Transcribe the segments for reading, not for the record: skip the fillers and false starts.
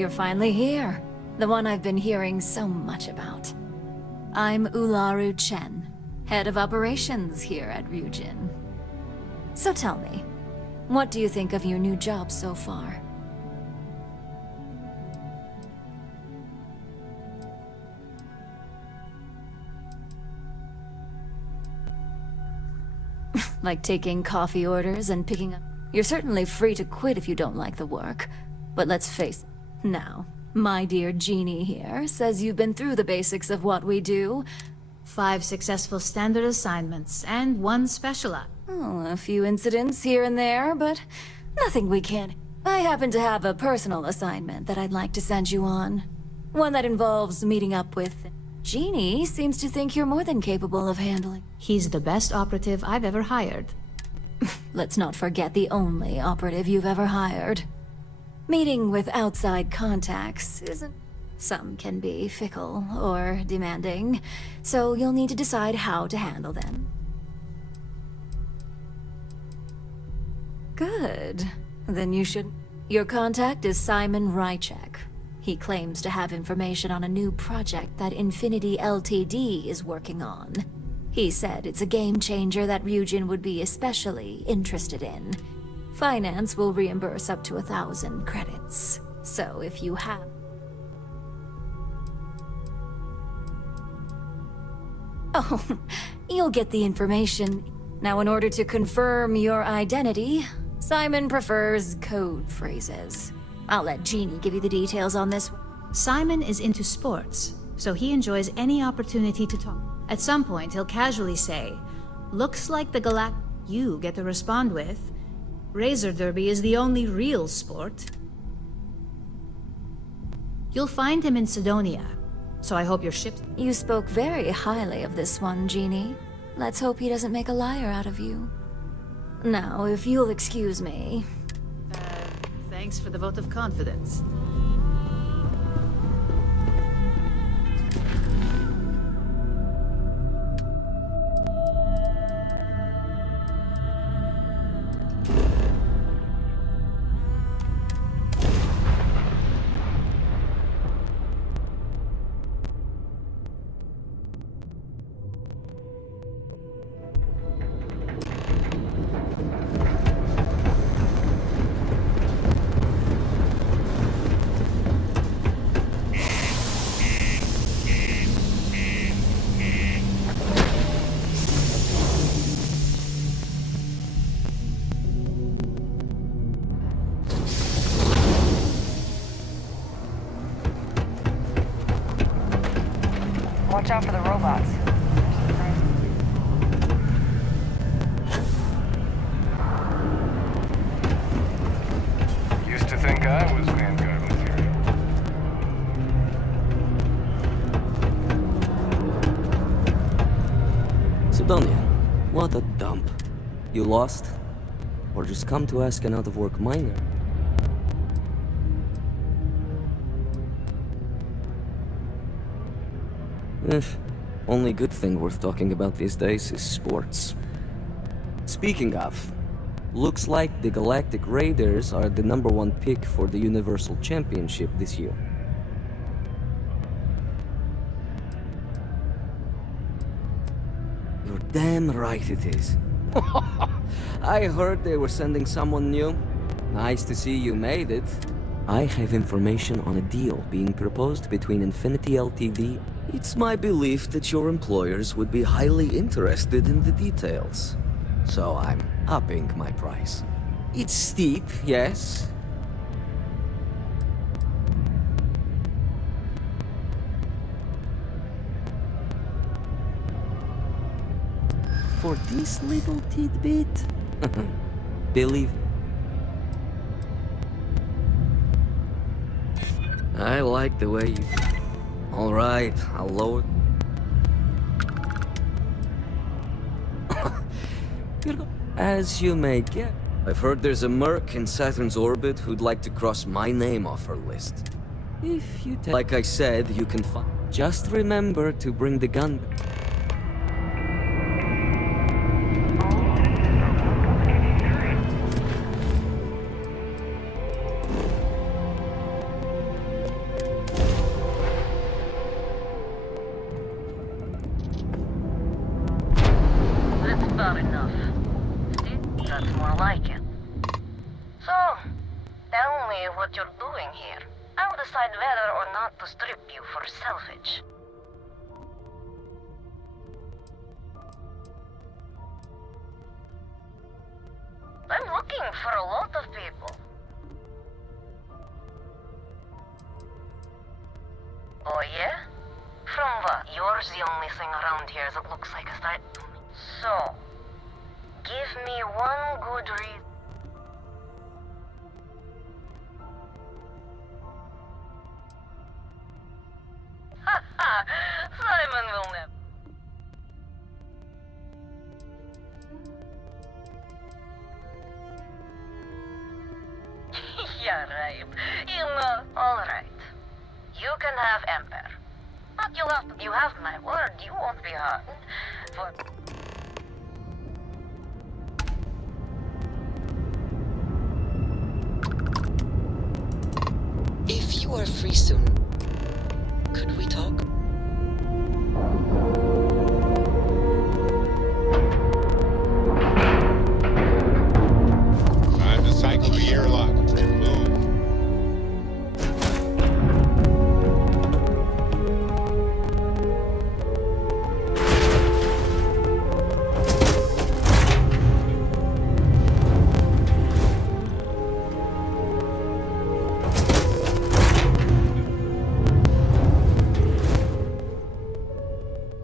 you're finally here. The one I've been hearing so much about. I'm Ularu Chen, head of operations here at Ryujin. So tell me, what do you think of your new job so far? Like taking coffee orders and picking up? You're certainly free to quit if you don't like the work. But let's face it, now, my dear Jeannie here says you've been through the basics of what we do. 5 successful standard assignments, and 1 specialized. Oh, a few incidents here and there, but nothing we can't. I happen to have a personal assignment that I'd like to send you on. One that involves meeting up with... Jeannie seems to think you're more than capable of handling. He's the best operative I've ever hired. Let's not forget the only operative you've ever hired. Meeting with outside contacts isn't... Some can be fickle or demanding, so you'll need to decide how to handle them. Good. Then you should... Your contact is Simon Rychek. He claims to have information on a new project that Infinity Ltd is working on. He said it's a game changer that Ryujin would be especially interested in. Finance will reimburse up to 1,000 credits. So if you have... Oh, you'll get the information. Now, in order to confirm your identity, Simon prefers code phrases. I'll let Jeannie give you the details on this. Simon is into sports, so he enjoys any opportunity to talk. At some point, he'll casually say, "Looks like the you get to respond with, Razor Derby is the only real sport." You'll find him in Sidonia, so I hope your ship... You spoke very highly of this one, Jeannie. Let's hope he doesn't make a liar out of you. Now, if you'll excuse me... Thanks for the vote of confidence. Watch out for the robots. Used to think I was Vanguard material. Sidonia, what a dump. You lost? Or just come to ask an out-of-work miner? Only good thing worth talking about these days is sports. Speaking of, looks like the Galactic Raiders are the #1 pick for the Universal Championship this year. You're damn right it is. I heard they were sending someone new. Nice to see you made it. I have information on a deal being proposed between Infinity Ltd. It's my belief that your employers would be highly interested in the details. So I'm upping my price. It's steep, yes. For this little tidbit? Believe. I like the way you... All right, I'll lower... As you may get. I've heard there's a merc in Saturn's orbit who'd like to cross my name off her list. If you tell... Like I said, you can find... Just remember to bring the gun... about enough. See, that's more like it. So, tell me what you're doing here. I'll decide whether or not to strip you for salvage. I'm looking for a lot of people. Oh yeah? From what? Yours the only thing around here that looks like a threat to me. So, give me one good reason. Haha, Simon will never. Yeah, right. You know, alright. You can have Emperor. But you have my word, you won't be harmed. For... If you are free soon, could we talk? Time to cycle the airlock. Move.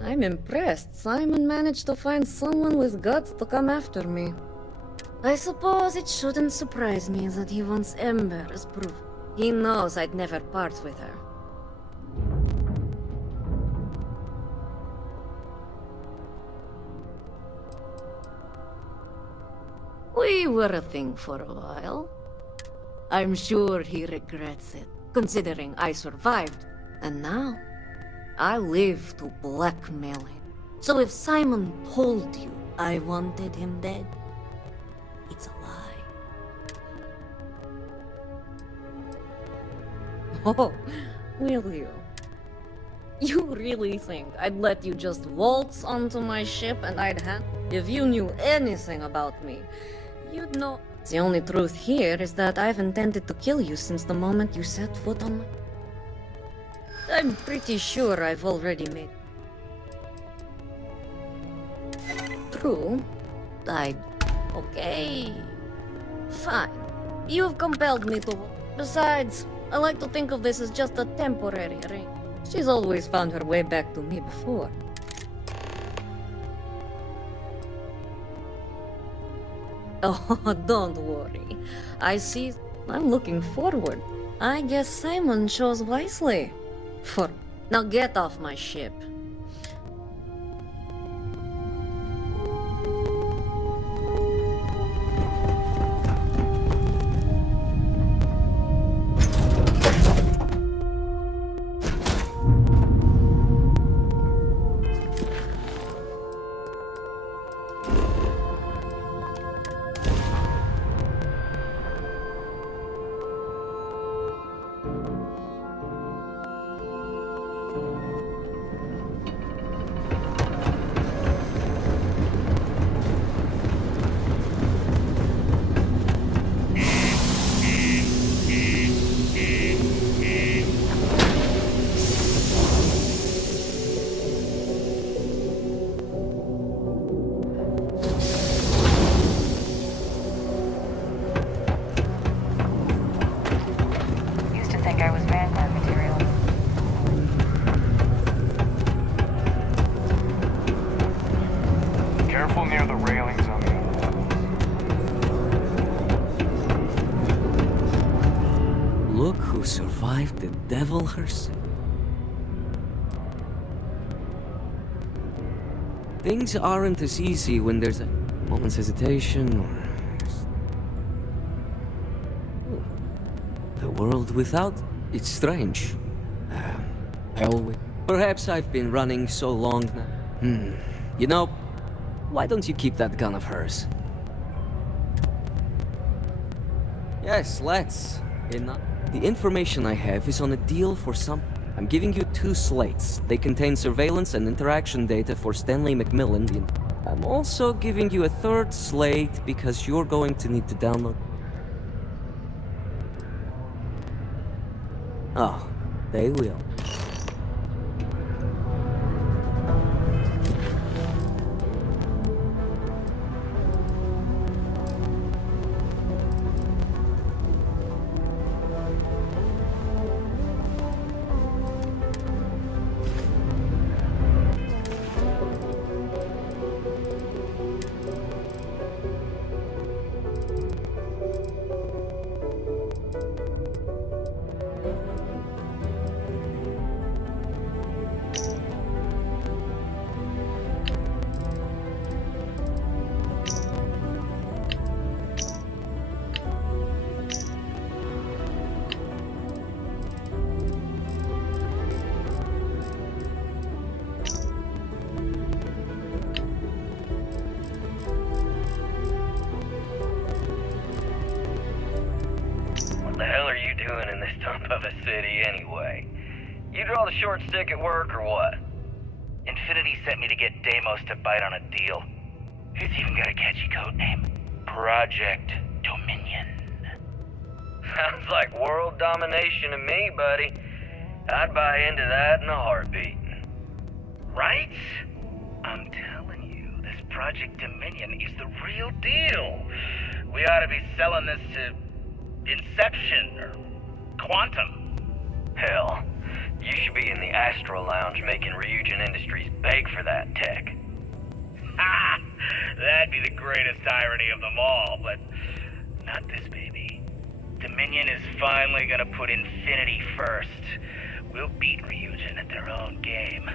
I'm impressed. Simon managed to find someone with guts to come after me. I suppose it shouldn't surprise me that he wants Ember as proof. He knows I'd never part with her. We were a thing for a while. I'm sure he regrets it, considering I survived. And now, I live to blackmail him. So if Simon told you I wanted him dead, it's a lie. Oh, will you? You really think I'd let you just waltz onto my ship and I'd hand? If you knew anything about me, you'd know. The only truth here is that I've intended to kill you since the moment you set foot on my... I'm pretty sure I've already made... True. I'd... Okay. Fine. You've compelled me to... Besides, I like to think of this as just a temporary ring. She's always found her way back to me before. Oh, don't worry. I see... I'm looking forward. I guess Simon chose wisely. Now get off my ship. Used to think I was Vanguard material. Careful near the railings on the other one. Look who survived the devil herself. Things aren't as easy when there's a moment's hesitation or... The world without... It's strange. I always... Perhaps I've been running so long now. You know, why don't you keep that gun of hers? Yes, let's. The information I have is on a deal for some... I'm giving you 2 slates. They contain surveillance and interaction data for Stanley McMillan. I'm also giving you a third slate because you're going to need to download... Oh, they will. What the hell are you doing in this dump of a city anyway? You draw the short stick at work or what? Infinity sent me to get Deimos to bite on a deal. He's even got a catchy code name. Project Dominion. Sounds like world domination to me, buddy. I'd buy into that in a heartbeat. Right? I'm telling you, this Project Dominion is the real deal. We ought to be selling this to Inception or Quantum. Hell, you should be in the Astro Lounge making Ryujin Industries beg for that tech. Ha! That'd be the greatest irony of them all, but not this baby. Dominion is finally gonna put Infinity first. We'll beat Ryujin at their own game.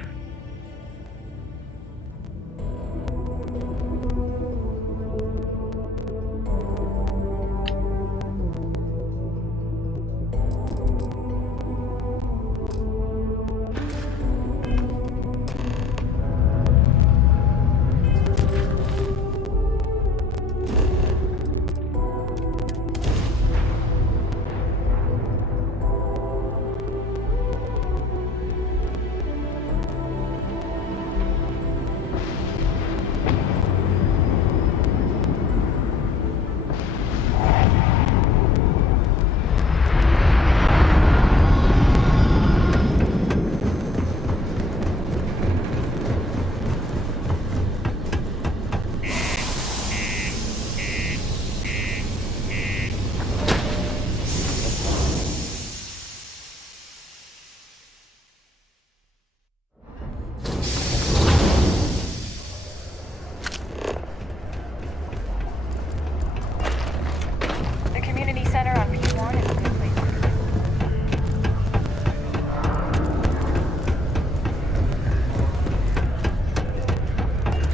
The community center on P1 is a good place to go.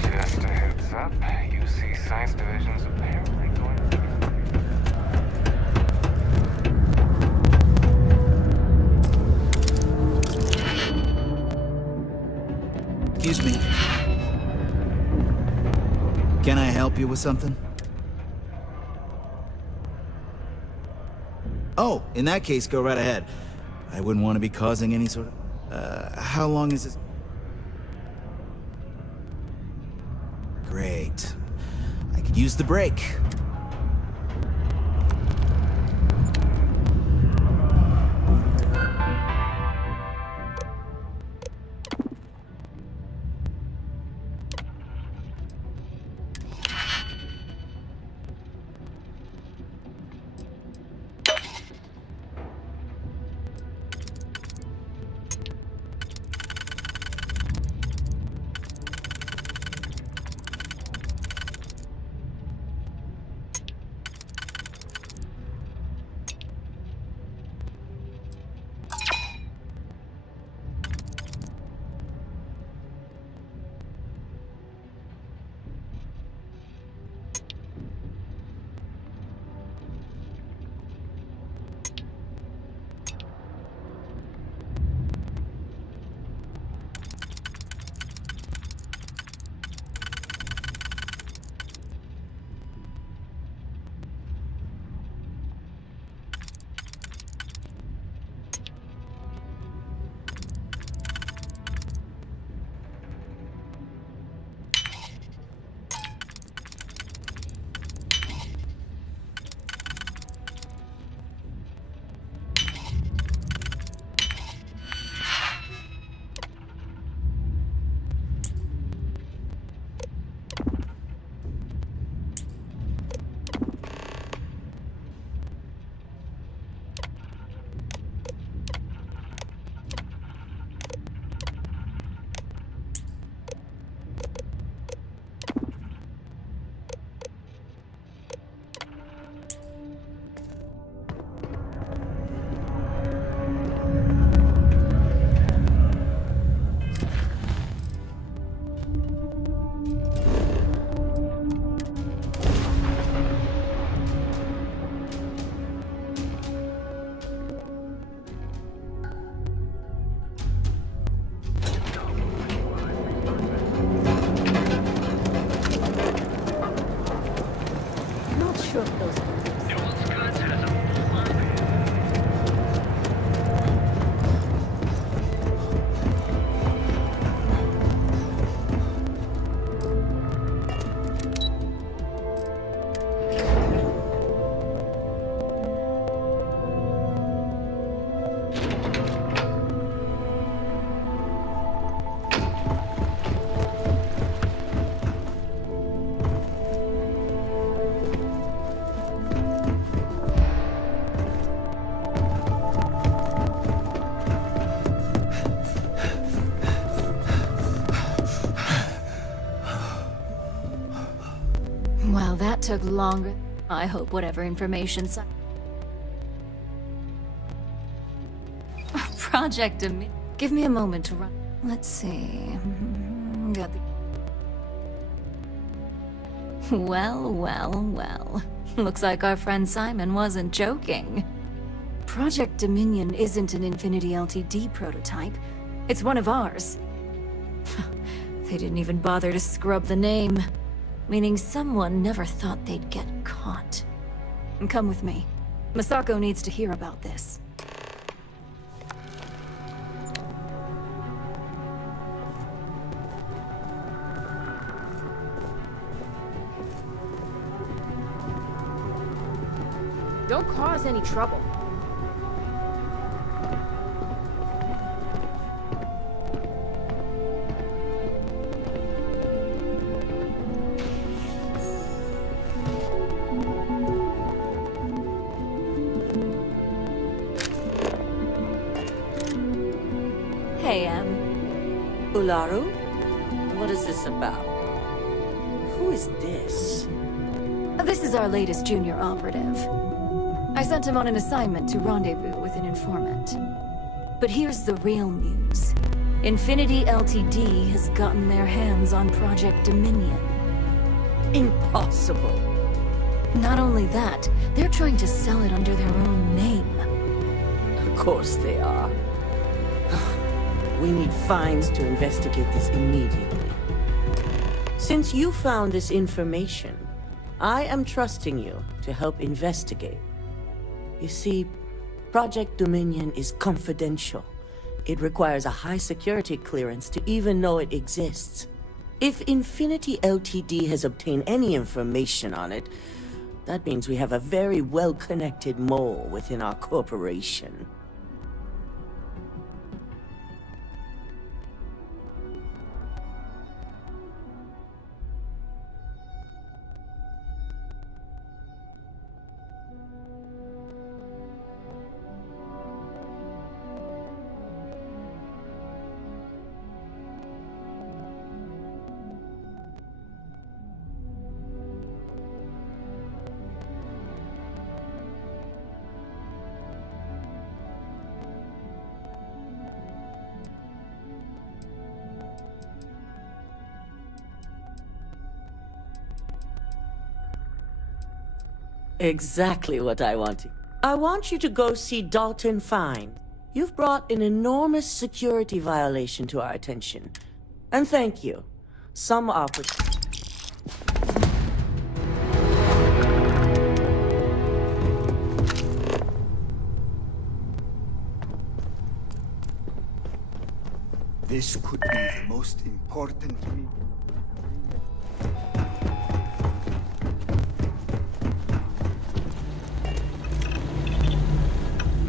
Just a heads up, UC Science Division's apparently going to... Excuse me. Can I help you with something? Oh, in that case, go right ahead. I wouldn't want to be causing any sort of... how long is this? Great. I could use the break. Well, that took longer. I hope whatever information Project Dominion. Give me a moment to run. Let's see. Got the... Well, well, well. Looks like our friend Simon wasn't joking. Project Dominion isn't an Infinity LTD prototype. It's one of ours. They didn't even bother to scrub the name. Meaning someone never thought they'd get caught. Come with me. Masako needs to hear about this. Don't cause any trouble. Hey, Ularu? What is this about? Who is this? This is our latest junior operative. I sent him on an assignment to rendezvous with an informant. But here's the real news. Infinity LTD has gotten their hands on Project Dominion. Impossible. Not only that, they're trying to sell it under their own name. Of course they are. We need fines to investigate this immediately. Since you found this information, I am trusting you to help investigate. You see, Project Dominion is confidential. It requires a high security clearance to even know it exists. If Infinity LTD has obtained any information on it, that means we have a very well-connected mole within our corporation. Exactly what I wanted. I want you to go see Dalton Fine. You've brought an enormous security violation to our attention. And thank you. Some opportunity. This could be the most important meeting.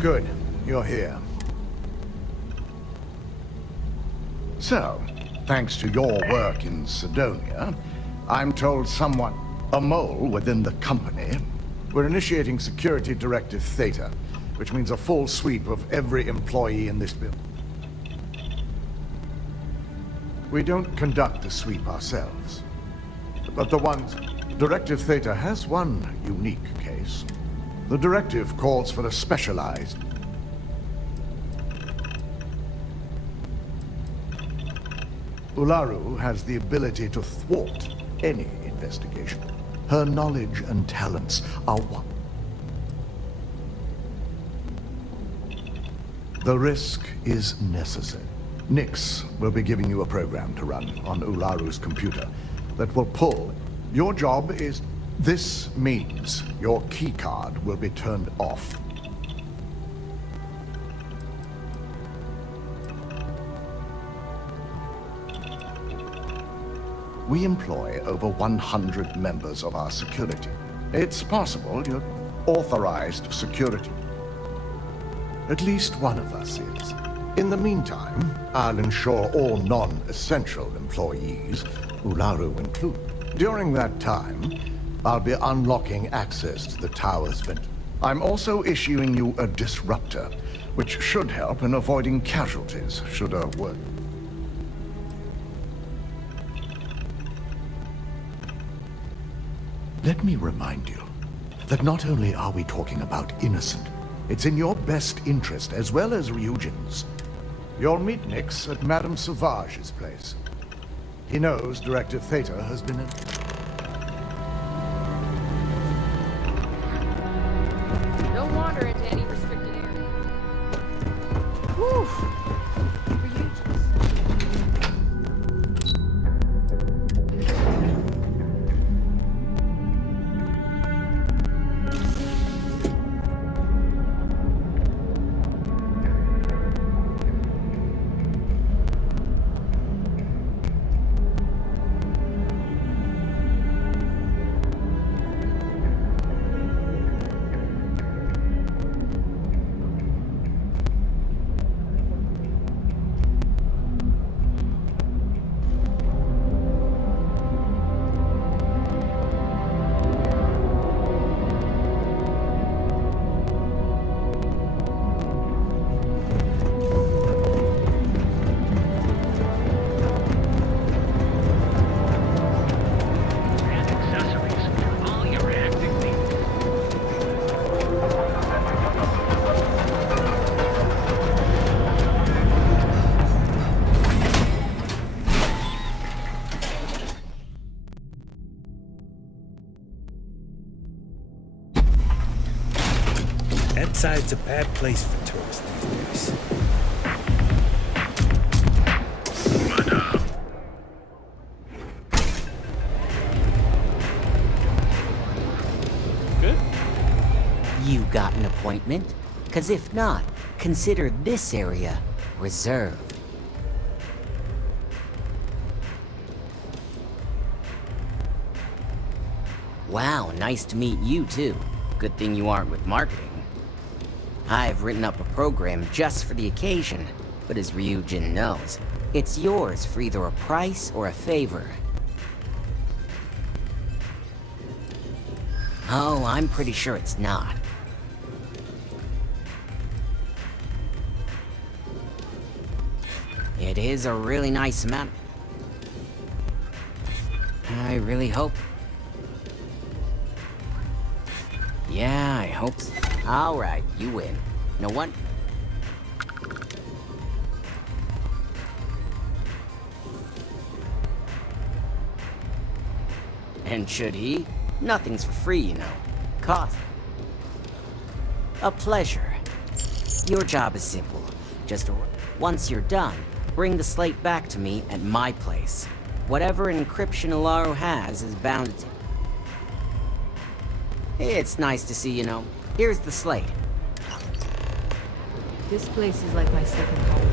Good. You're here. So, thanks to your work in Sidonia, I'm told someone, a mole within the company, we're initiating Security Directive Theta, which means a full sweep of every employee in this building. We don't conduct the sweep ourselves, but the ones... Directive Theta has one unique case. The directive calls for a specialized... Ularu has the ability to thwart any investigation. Her knowledge and talents are one. The risk is necessary. Nix will be giving you a program to run on Ularu's computer that will pull. Your job is... This means your keycard will be turned off. We employ over 100 members of our security. It's possible you're authorized security. At least one of us is. In the meantime, I'll ensure all non-essential employees, Ularu included. During that time, I'll be unlocking access to the tower's vent. I'm also issuing you a disruptor, which should help in avoiding casualties should a work. Let me remind you that not only are we talking about innocent, it's in your best interest as well as Ryujin's. You'll meet Nix at Madame Sauvage's place. He knows Director Theta has been in... Don't wander into any restricted area. Whew. That side's a bad place for tourists these days. Good? You got an appointment? 'Cause if not, consider this area reserved. Wow, nice to meet you too. Good thing you aren't with marketing. I've written up a program just for the occasion, but as Ryujin knows, it's yours for either a price or a favor. Oh, I'm pretty sure it's not. It is a really nice amount. I really hope. Yeah, I hope so. Alright, you win. No one? And should he? Nothing's for free, you know. Cost. A pleasure. Your job is simple. Just once you're done, bring the slate back to me at my place. Whatever encryption Alaro has is bound to... It's nice to see, you know. Here's the slate. This place is like my second home.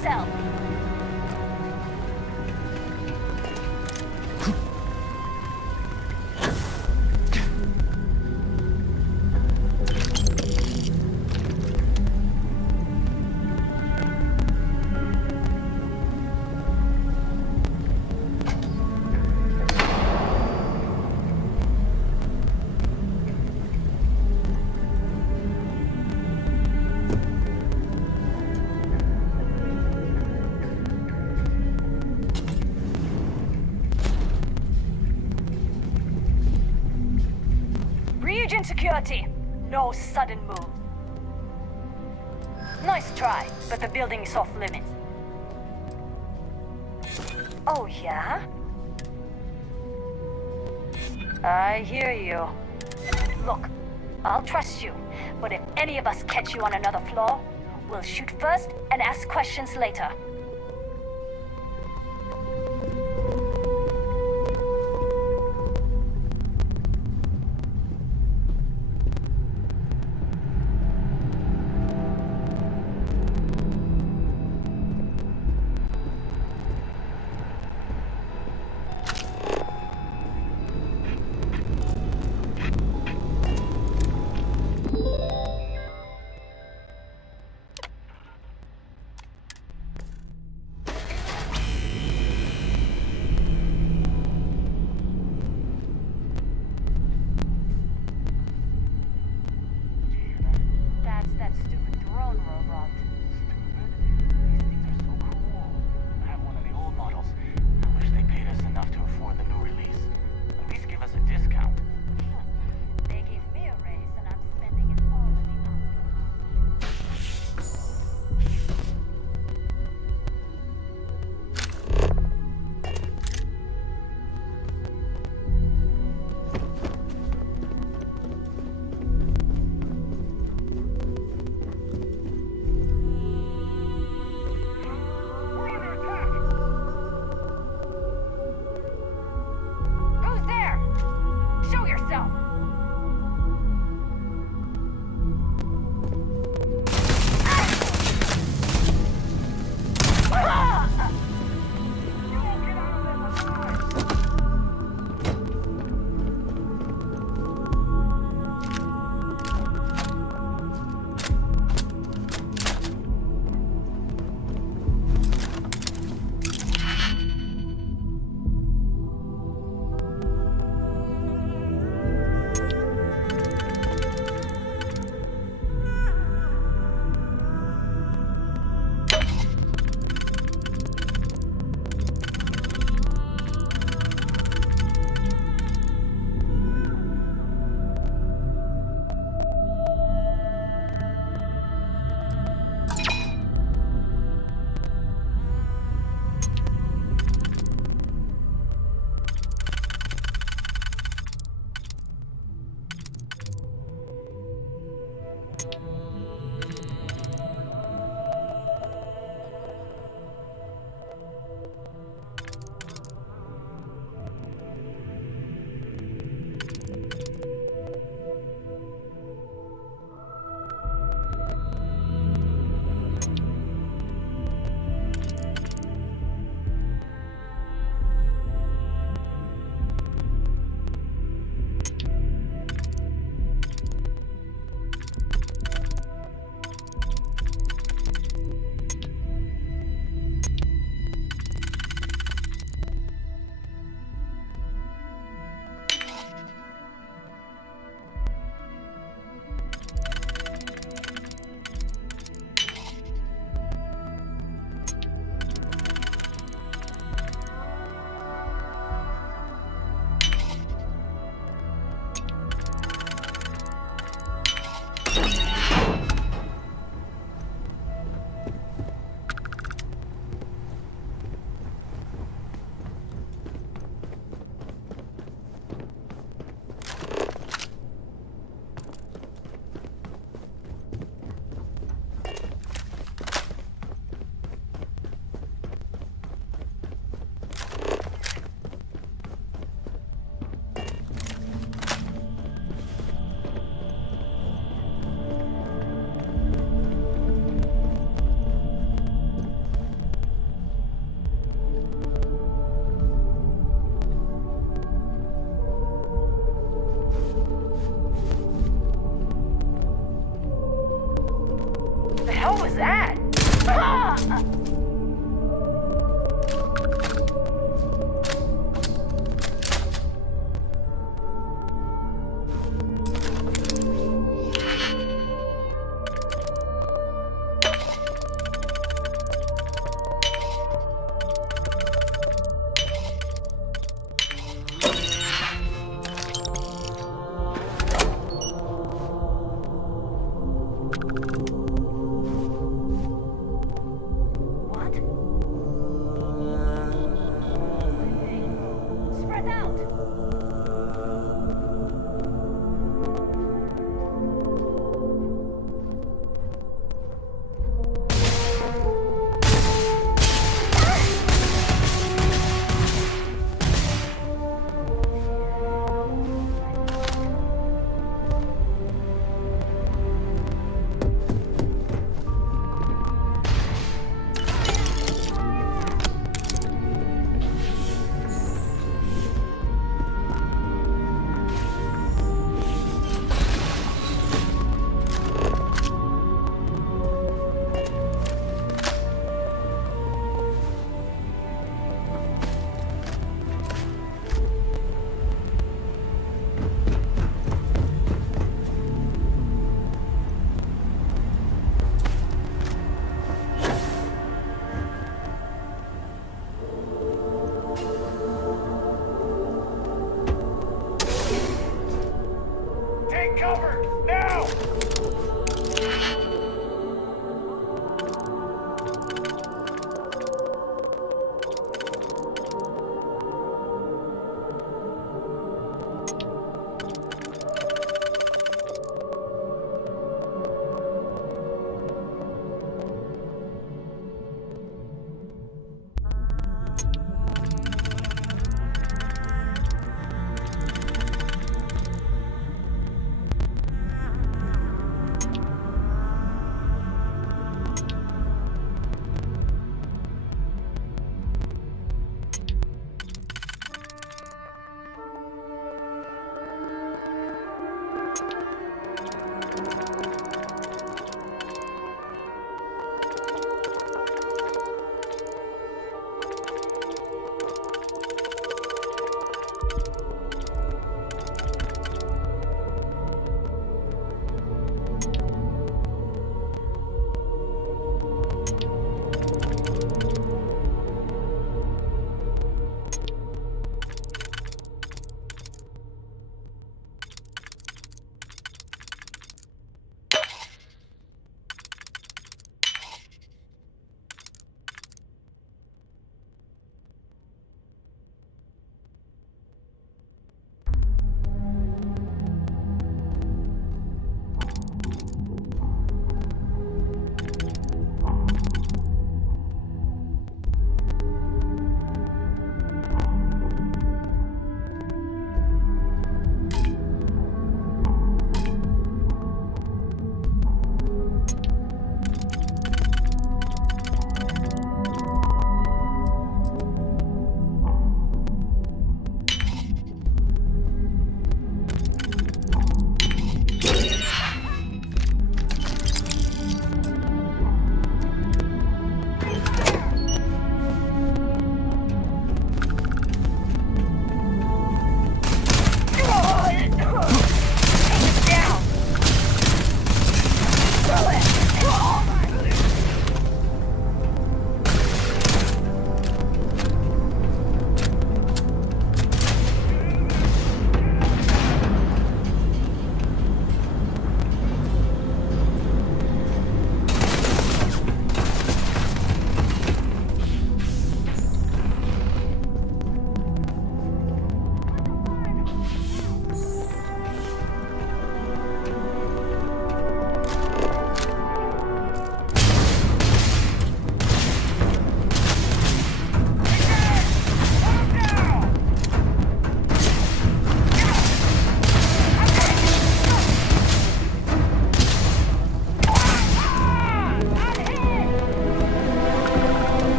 yourself. Region security. No sudden move. Nice try, but the building is off limits. Oh, yeah? I hear you. Look, I'll trust you, but if any of us catch you on another floor, we'll shoot first and ask questions later.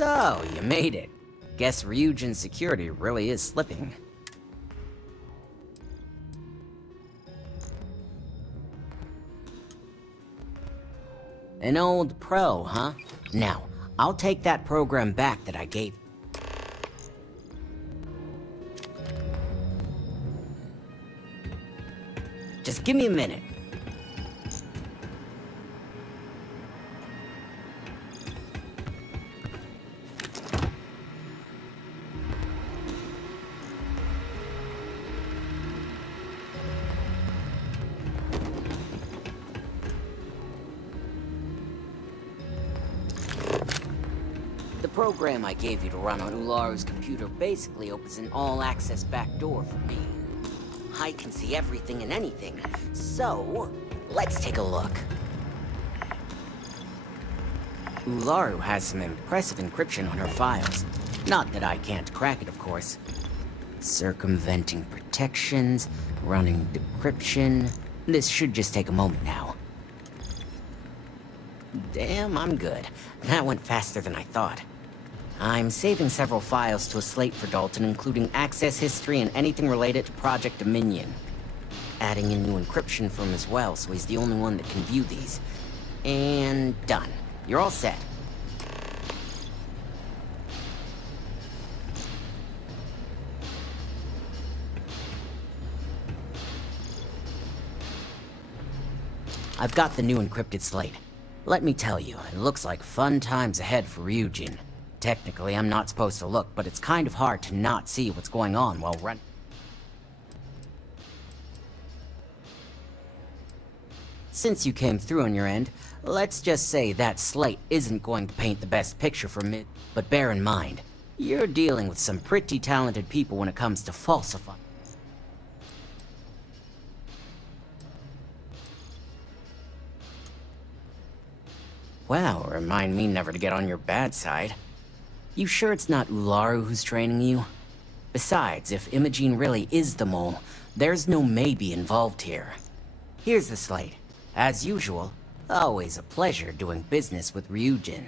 So, you made it. Guess Ryujin's security really is slipping. An old pro, huh? Now, I'll take that program back that I gave. Just give me a minute. The program I gave you to run on Ularu's computer basically opens an all-access backdoor for me. I can see everything and anything, so let's take a look. Ularu has some impressive encryption on her files. Not that I can't crack it, of course. Circumventing protections, running decryption. This should just take a moment now. Damn, I'm good. That went faster than I thought. I'm saving several files to a slate for Dalton, including access history and anything related to Project Dominion. Adding in new encryption for him as well, so he's the only one that can view these. And done. You're all set. I've got the new encrypted slate. Let me tell you, it looks like fun times ahead for Ryujin. Technically, I'm not supposed to look, but it's kind of hard to not see what's going on while running. Since you came through on your end, let's just say that slate isn't going to paint the best picture for me. But bear in mind, you're dealing with some pretty talented people when it comes to falsifying. Wow, remind me never to get on your bad side. You sure it's not Ularu who's training you? Besides, if Imogene really is the mole, there's no maybe involved here. Here's the slate. As usual, always a pleasure doing business with Ryujin.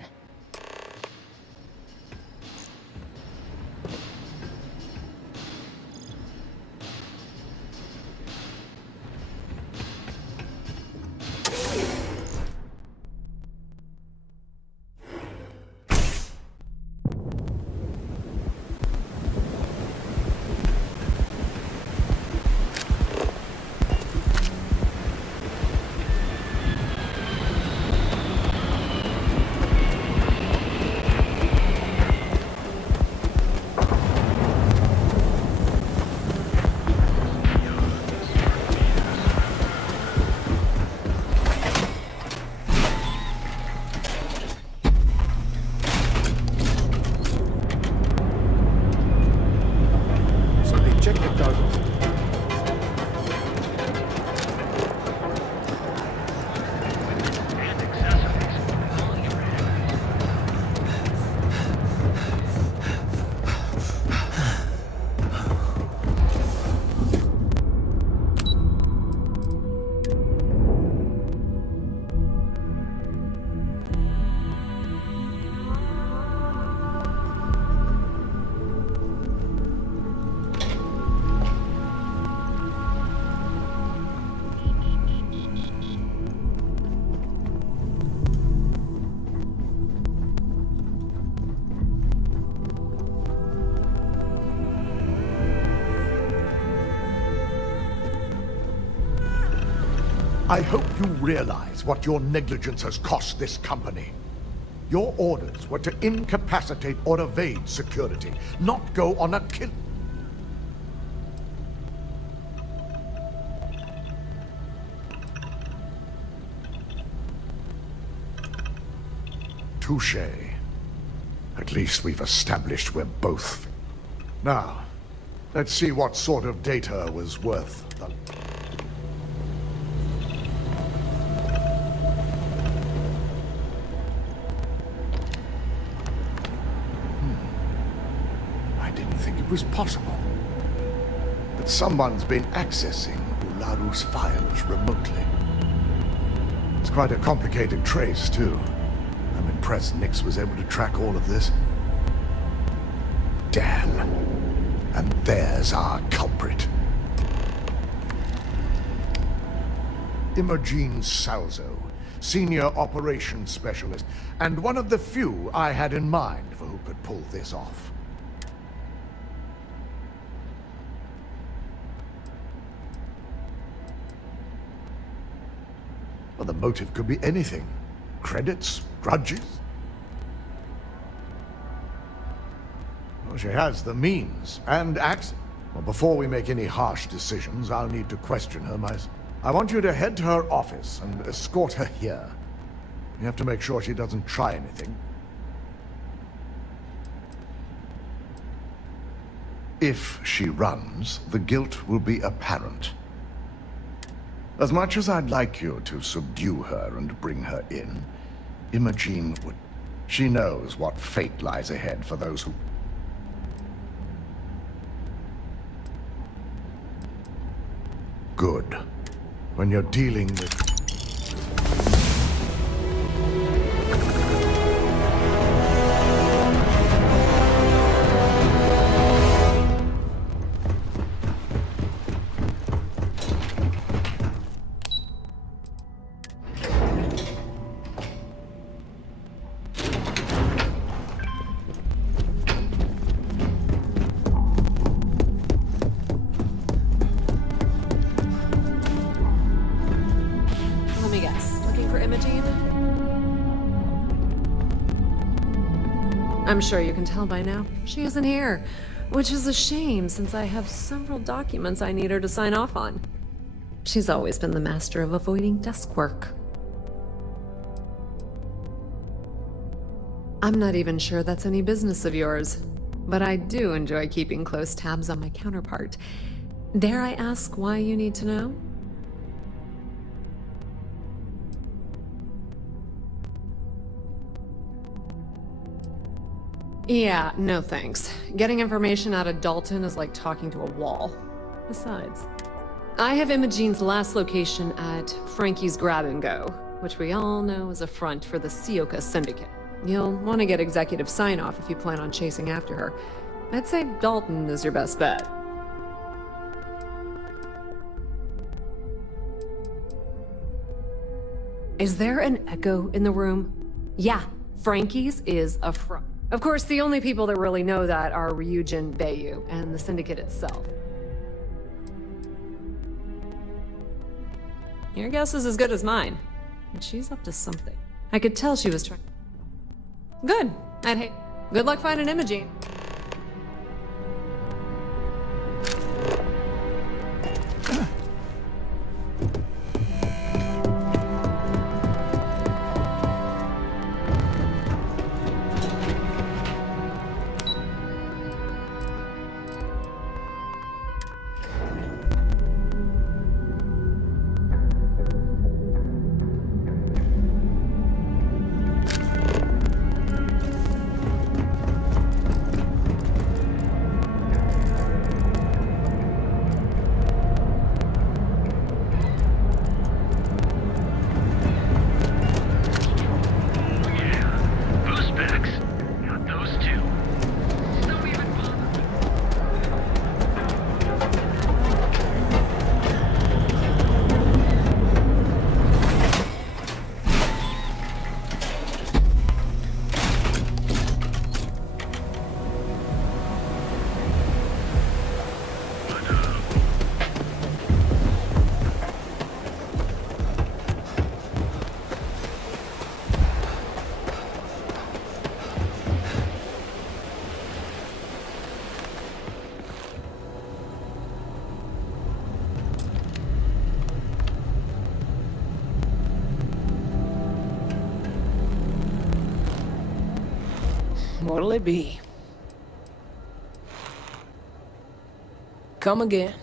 I hope you realize what your negligence has cost this company. Your orders were to incapacitate or evade security, not go on a kill. Touche. At least we've established we're both. Now, let's see what sort of data was worth the... was possible. But someone's been accessing Ularu's files remotely. It's quite a complicated trace, too. I'm impressed Nix was able to track all of this. Damn. And there's our culprit. Imogen Salzo, Senior Operations Specialist, and one of the few I had in mind for who could pull this off. Well, the motive could be anything. Credits, grudges. Well, she has the means and access. Well, before we make any harsh decisions, I'll need to question her myself. I want you to head to her office and escort her here. You have to make sure she doesn't try anything. If she runs, the guilt will be apparent. As much as I'd like you to subdue her and bring her in, Imogen would. She knows what fate lies ahead for those who... Good. When you're dealing with... I'm sure you can tell by now. She isn't here, which is a shame since I have several documents I need her to sign off on. She's always been the master of avoiding desk work. I'm not even sure that's any business of yours, but I do enjoy keeping close tabs on my counterpart. Dare I ask why you need to know? Yeah, no thanks. Getting information out of Dalton is like talking to a wall. Besides, I have Imogen's last location at Frankie's Grab and Go, which we all know is a front for the Sioka Syndicate. You'll want to get executive sign-off if you plan on chasing after her. I'd say Dalton is your best bet. Is there an echo in the room? Yeah, Frankie's is a front. Of course, the only people that really know that are Ryujin Bayu and the Syndicate itself. Your guess is as good as mine. And she's up to something. I could tell she was trying. Good. I'd hate. Good luck finding Imogen. What'll it be? Come again.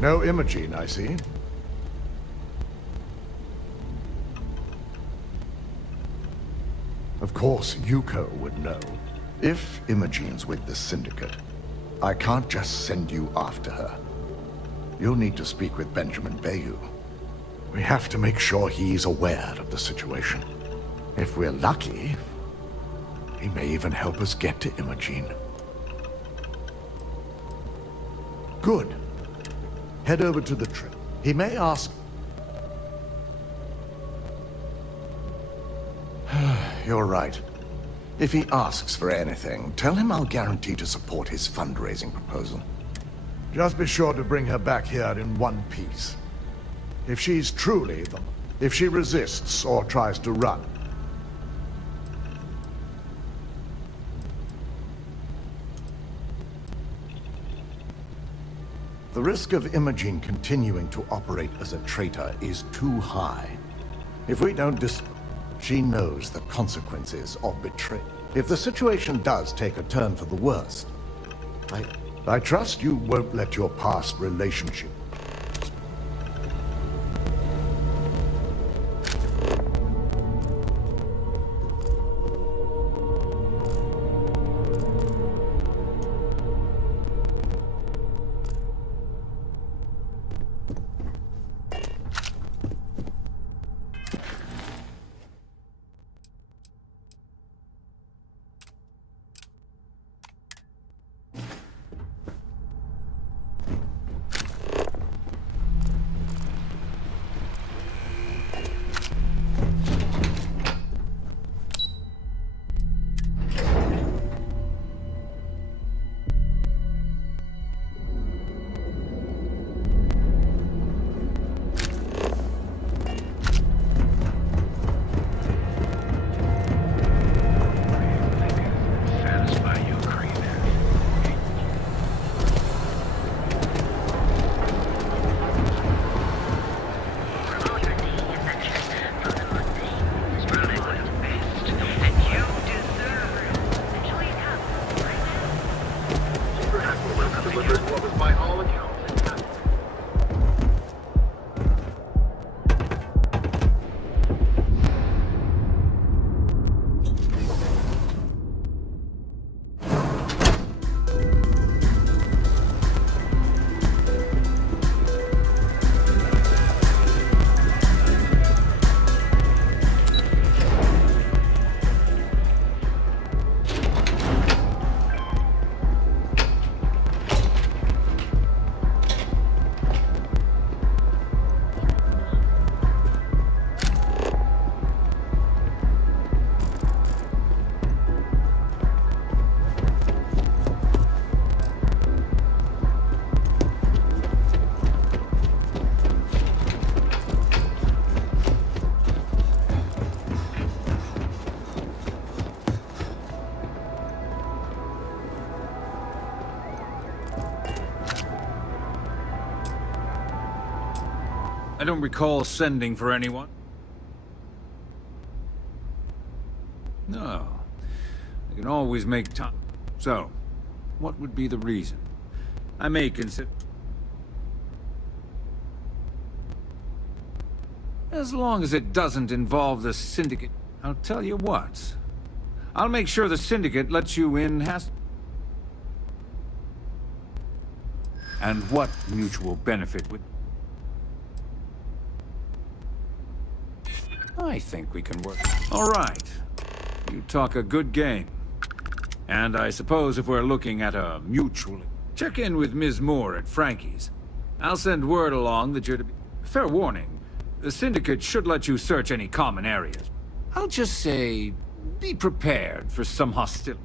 No Imogene, I see. Of course, Yuko would know. If Imogene's with the Syndicate, I can't just send you after her. You'll need to speak with Benjamin Bayou. We have to make sure he's aware of the situation. If we're lucky, he may even help us get to Imogene. Good. Head over to the trip. He may ask... You're right. If he asks for anything, tell him I'll guarantee to support his fundraising proposal. Just be sure to bring her back here in one piece. If she's truly the... If she resists or tries to run. The risk of Imogene continuing to operate as a traitor is too high. If we don't she knows the consequences of betrayal. If the situation does take a turn for the worst, I trust you won't let your past relationship... I don't recall sending for anyone. No. I can always make time. So, what would be the reason? I may consider... As long as it doesn't involve the Syndicate. I'll tell you what. I'll make sure the Syndicate lets you in And what mutual benefit would... I think we can work. All right. You talk a good game. And I suppose if we're looking at a mutual... Check in with Ms. Moore at Frankie's. I'll send word along that you're to be... Fair warning. The Syndicate should let you search any common areas. I'll just say, be prepared for some hostility.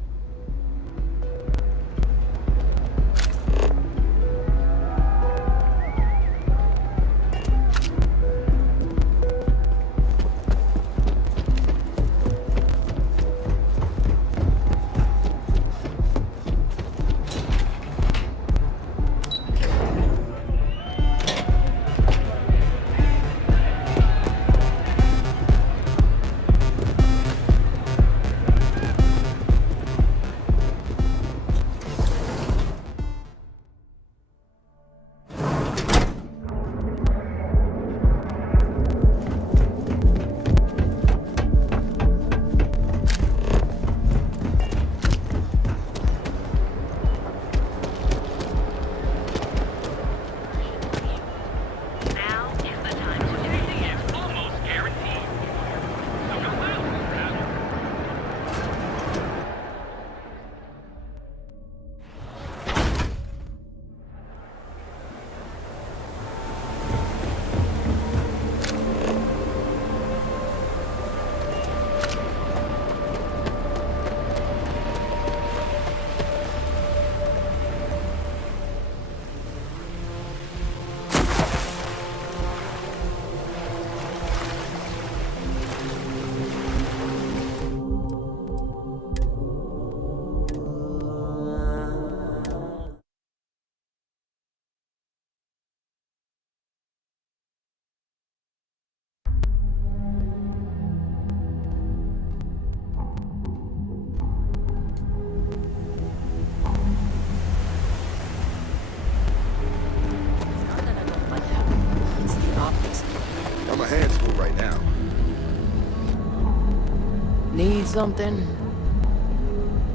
something?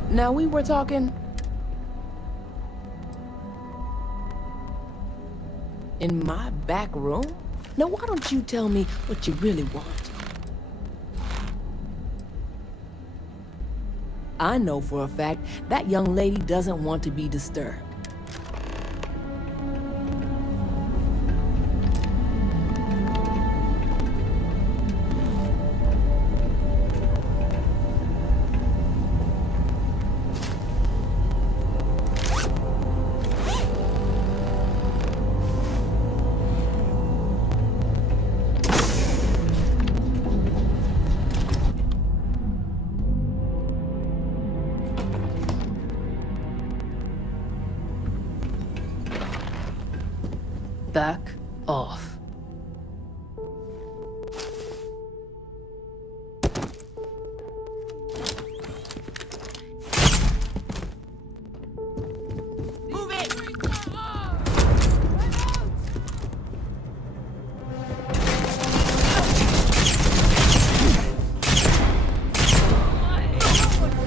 Now we were talking... in my back room? Now why don't you tell me what you really want? I know for a fact that young lady doesn't want to be disturbed. Back off.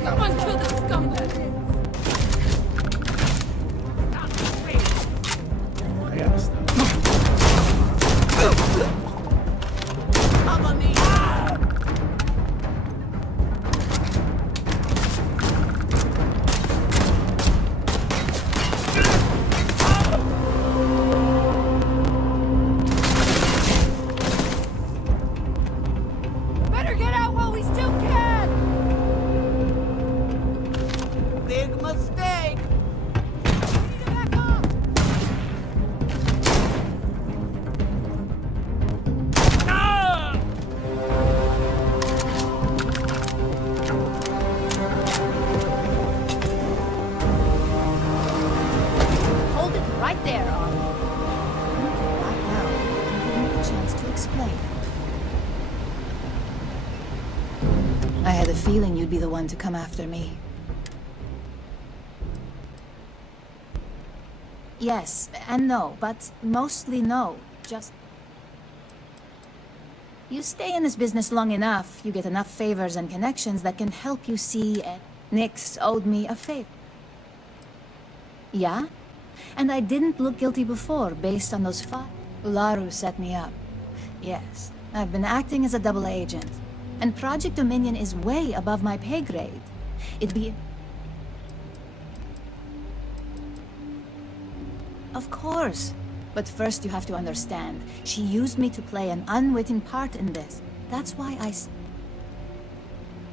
Someone kill this scumbag! I gotta stop. Cover me! Better get out while we still can! Big mistake! Hold it right there, Ollie. Back down. Give me a chance to explain. I had a feeling you'd be the one to come after me. Yes, and no, but mostly no. Just... You stay in this business long enough, you get enough favors and connections that can help you see... Nix owed me a favor. Yeah? And I didn't look guilty before, based on those Ularu set me up. Yes, I've been acting as a double agent. And Project Dominion is way above my pay grade. It'd be... Of course. But first you have to understand, she used me to play an unwitting part in this. That's why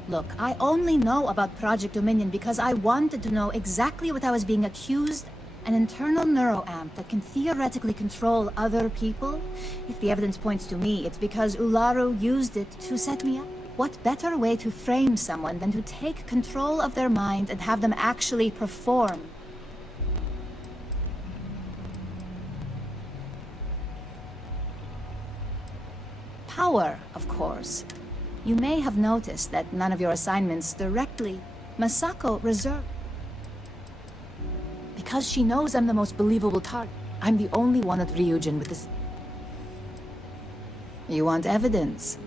Look, I only know about Project Dominion because I wanted to know exactly what I was being accused. An internal neuroamp that can theoretically control other people? If the evidence points to me, it's because Ularu used it to set me up. What better way to frame someone than to take control of their mind and have them actually perform? Power, of course. You may have noticed that none of your assignments directly... Masako reserved. Because she knows I'm the most believable target. I'm the only one at Ryujin with this... You want evidence?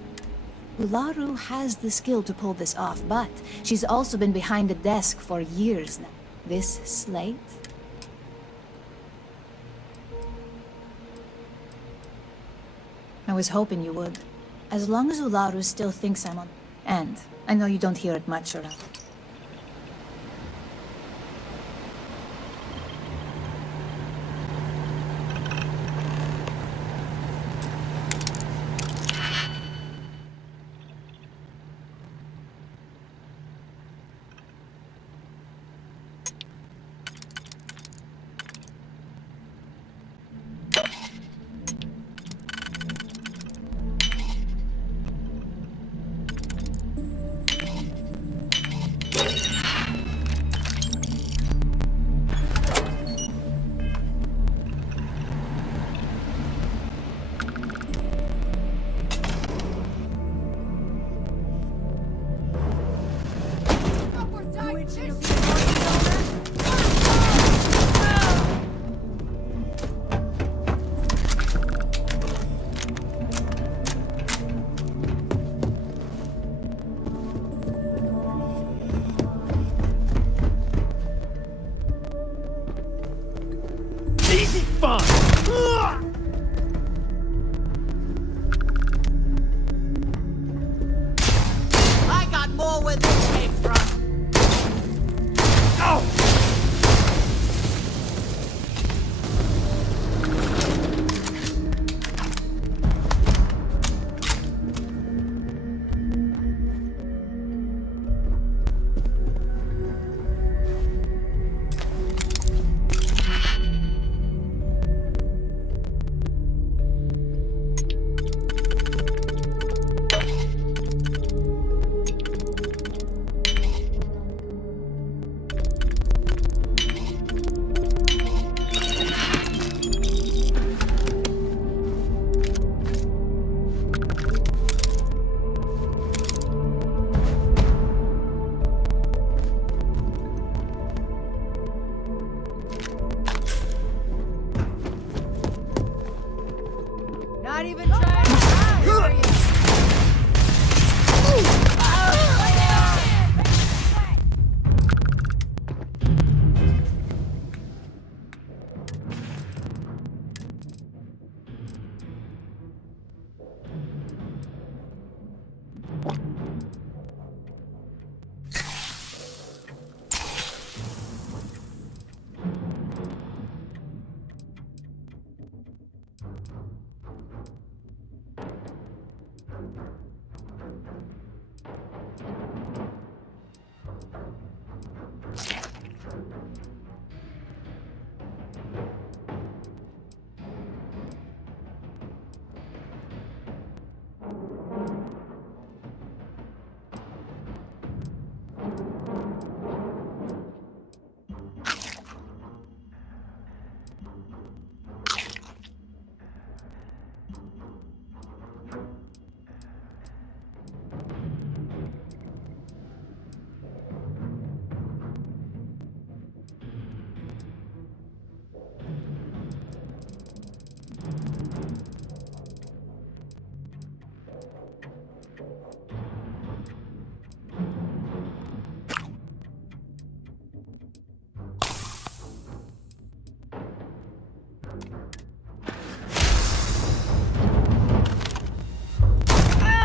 Ularu has the skill to pull this off, but she's also been behind the desk for years now. This slate? I was hoping you would. As long as Ularu still thinks I'm on... And I know you don't hear it much around. Easy fun! I got more where this came from. Not even trying to hide, are you?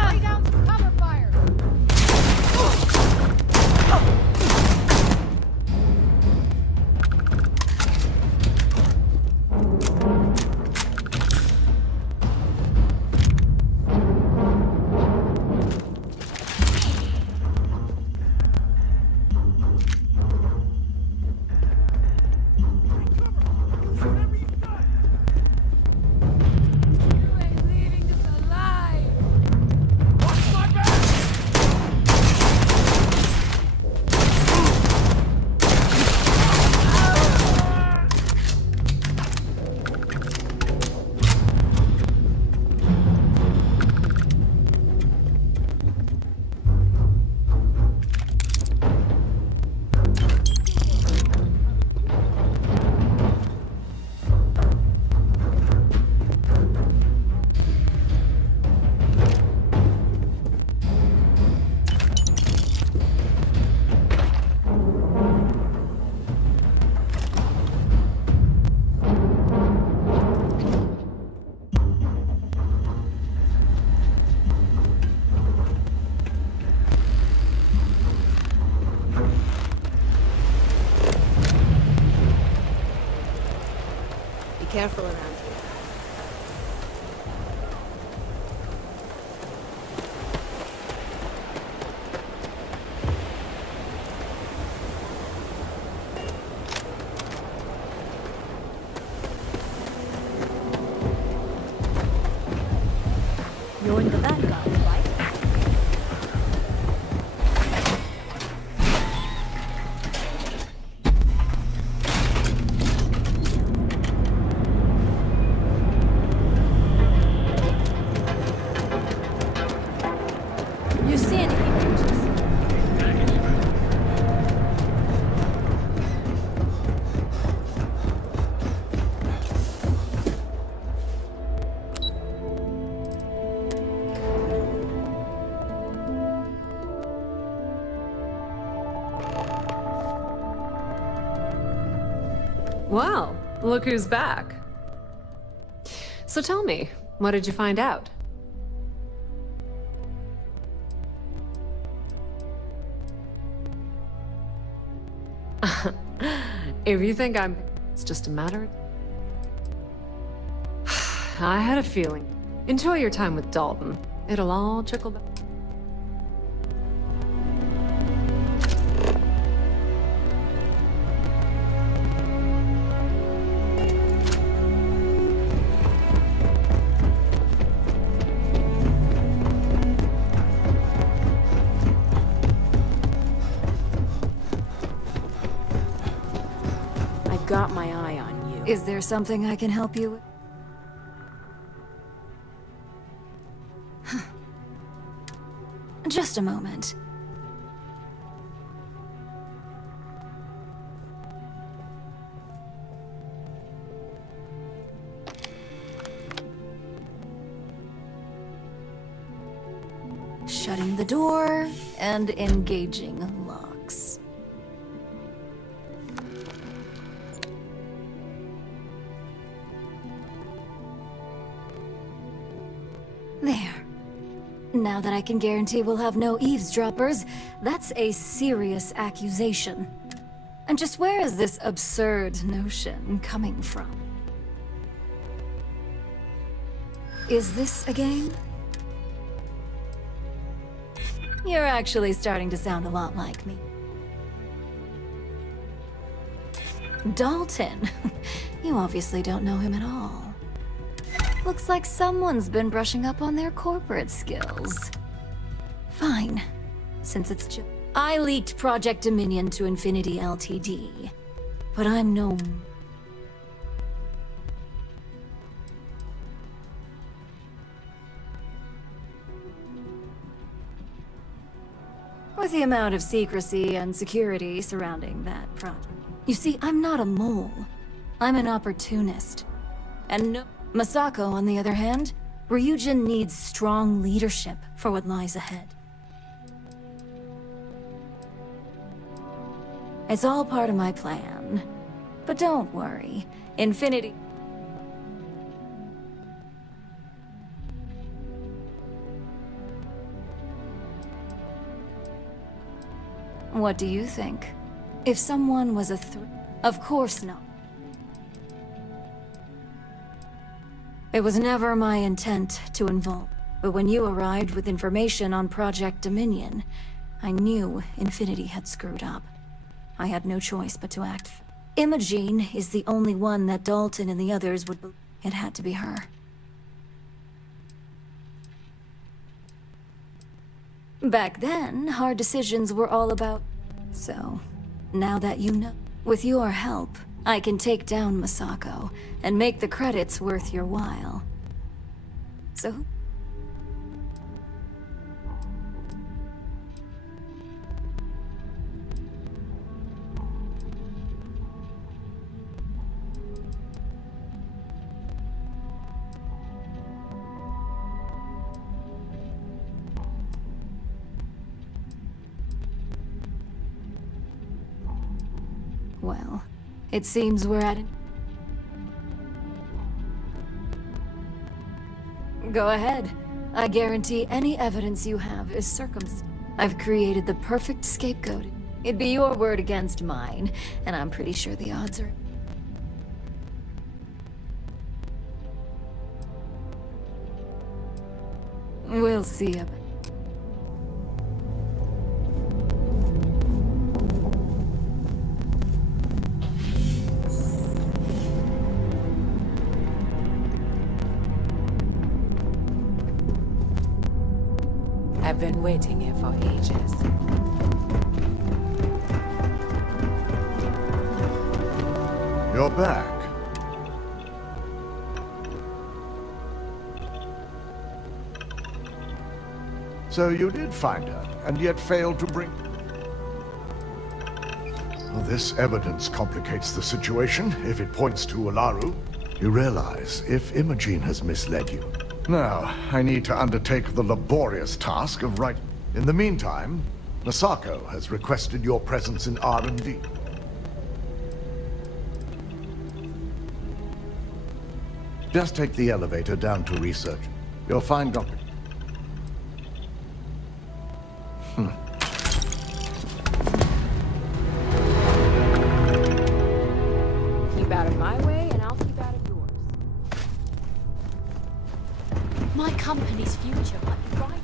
Lay down some cover fire! Careful around here. You're in the vanguard, right? You see anything, Peaches? Wow, Look who's back. So tell me, what did you find out? If you think it's just a matter... I had a feeling. Enjoy your time with Dalton. It'll all trickle back. I've got my eye on you. Is there something I can help you with? Just a moment. Shutting the door and engaging locks. There. Now that I can guarantee we'll have no eavesdroppers, that's a serious accusation. And just where is this absurd notion coming from? Is this a game? You're actually starting to sound a lot like me. Dalton. You obviously don't know him at all. Looks like someone's been brushing up on their corporate skills. Fine. Since it's just... I leaked Project Dominion to Infinity Ltd. But I'm no... With the amount of secrecy and security surrounding that project. You see, I'm not a mole. I'm an opportunist. And no... Masako, on the other hand, Ryujin needs strong leadership for what lies ahead. It's all part of my plan. But don't worry, Infinity... What do you think? If someone was a threat? Of course not. It was never my intent to involve, but when you arrived with information on Project Dominion, I knew Infinity had screwed up. I had no choice but to act. Imogene is the only one that Dalton and the others would believe. It had to be her. Back then, hard decisions were all about... So, now that you know, with your help, I can take down Masako and make the credits worth your while. So... Well, it seems we're at it. Go ahead. I guarantee any evidence you have is circumstantial. I've created the perfect scapegoat. It'd be your word against mine, and I'm pretty sure the odds are... We'll see about... I've been waiting here for ages. You're back. So you did find her, and yet failed to bring... Well, this evidence complicates the situation, if it points to Alaru. You realize, if Imogene has misled you, now, I need to undertake the laborious task of writing. In the meantime, Masako has requested your presence in R&D. Just take the elevator down to research. You'll find Dr. Keep out of my way, and I'll keep out of yours. My company's future might be right.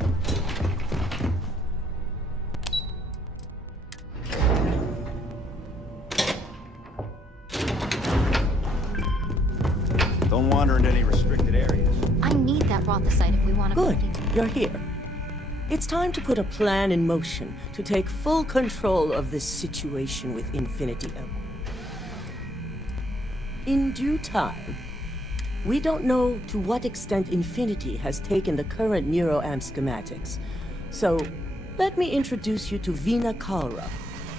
Don't wander into any restricted areas. I need that Rothosite if we want to... Good, you're here. It's time to put a plan in motion to take full control of this situation with Infinity. In due time. We don't know to what extent Infinity has taken the current NeuroAmp schematics. So, let me introduce you to Veena Kalra,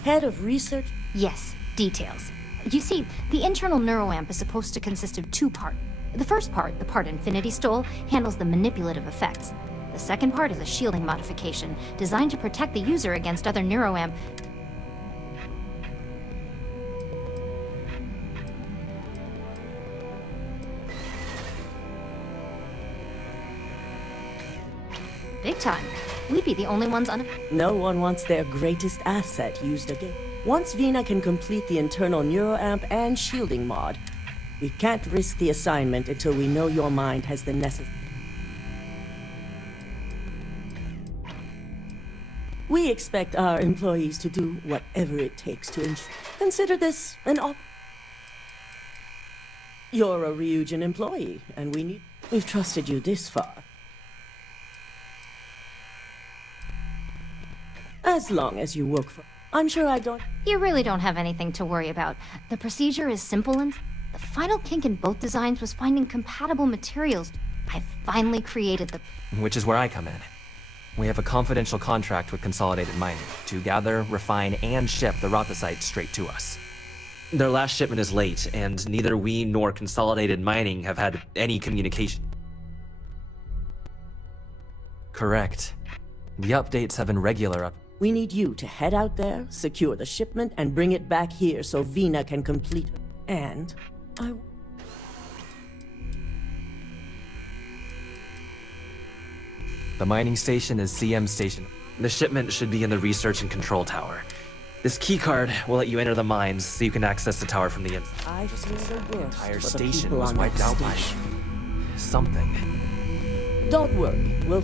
head of research. Yes, details. You see, the internal NeuroAmp is supposed to consist of two parts. The first part, the part Infinity stole, handles the manipulative effects. The second part is a shielding modification, designed to protect the user against other NeuroAmp... Big time. We'd be the only ones on... No one wants their greatest asset used again. Once Veena can complete the internal NeuroAmp and shielding mod, we can't risk the assignment until we know your mind has the necessary... We expect our employees to do whatever it takes to ensure... Consider this an op... You're a Ryujin employee, and we've trusted you this far. As long as you work for... I'm sure I don't... You really don't have anything to worry about. The procedure is simple and... The final kink in both designs was finding compatible materials. I finally created the... Which is where I come in. We have a confidential contract with Consolidated Mining to gather, refine, and ship the Rothosite straight to us. Their last shipment is late, and neither we nor Consolidated Mining have had any communication. Correct. The updates have been regular. We need you to head out there, secure the shipment, and bring it back here so Veena can complete it. And The mining station is CM Station. The shipment should be in the research and control tower. This keycard will let you enter the mines so you can access the tower from the inside. I feel the worst. The entire for the station people was on wiped that out by station. something. Don't worry, we'll...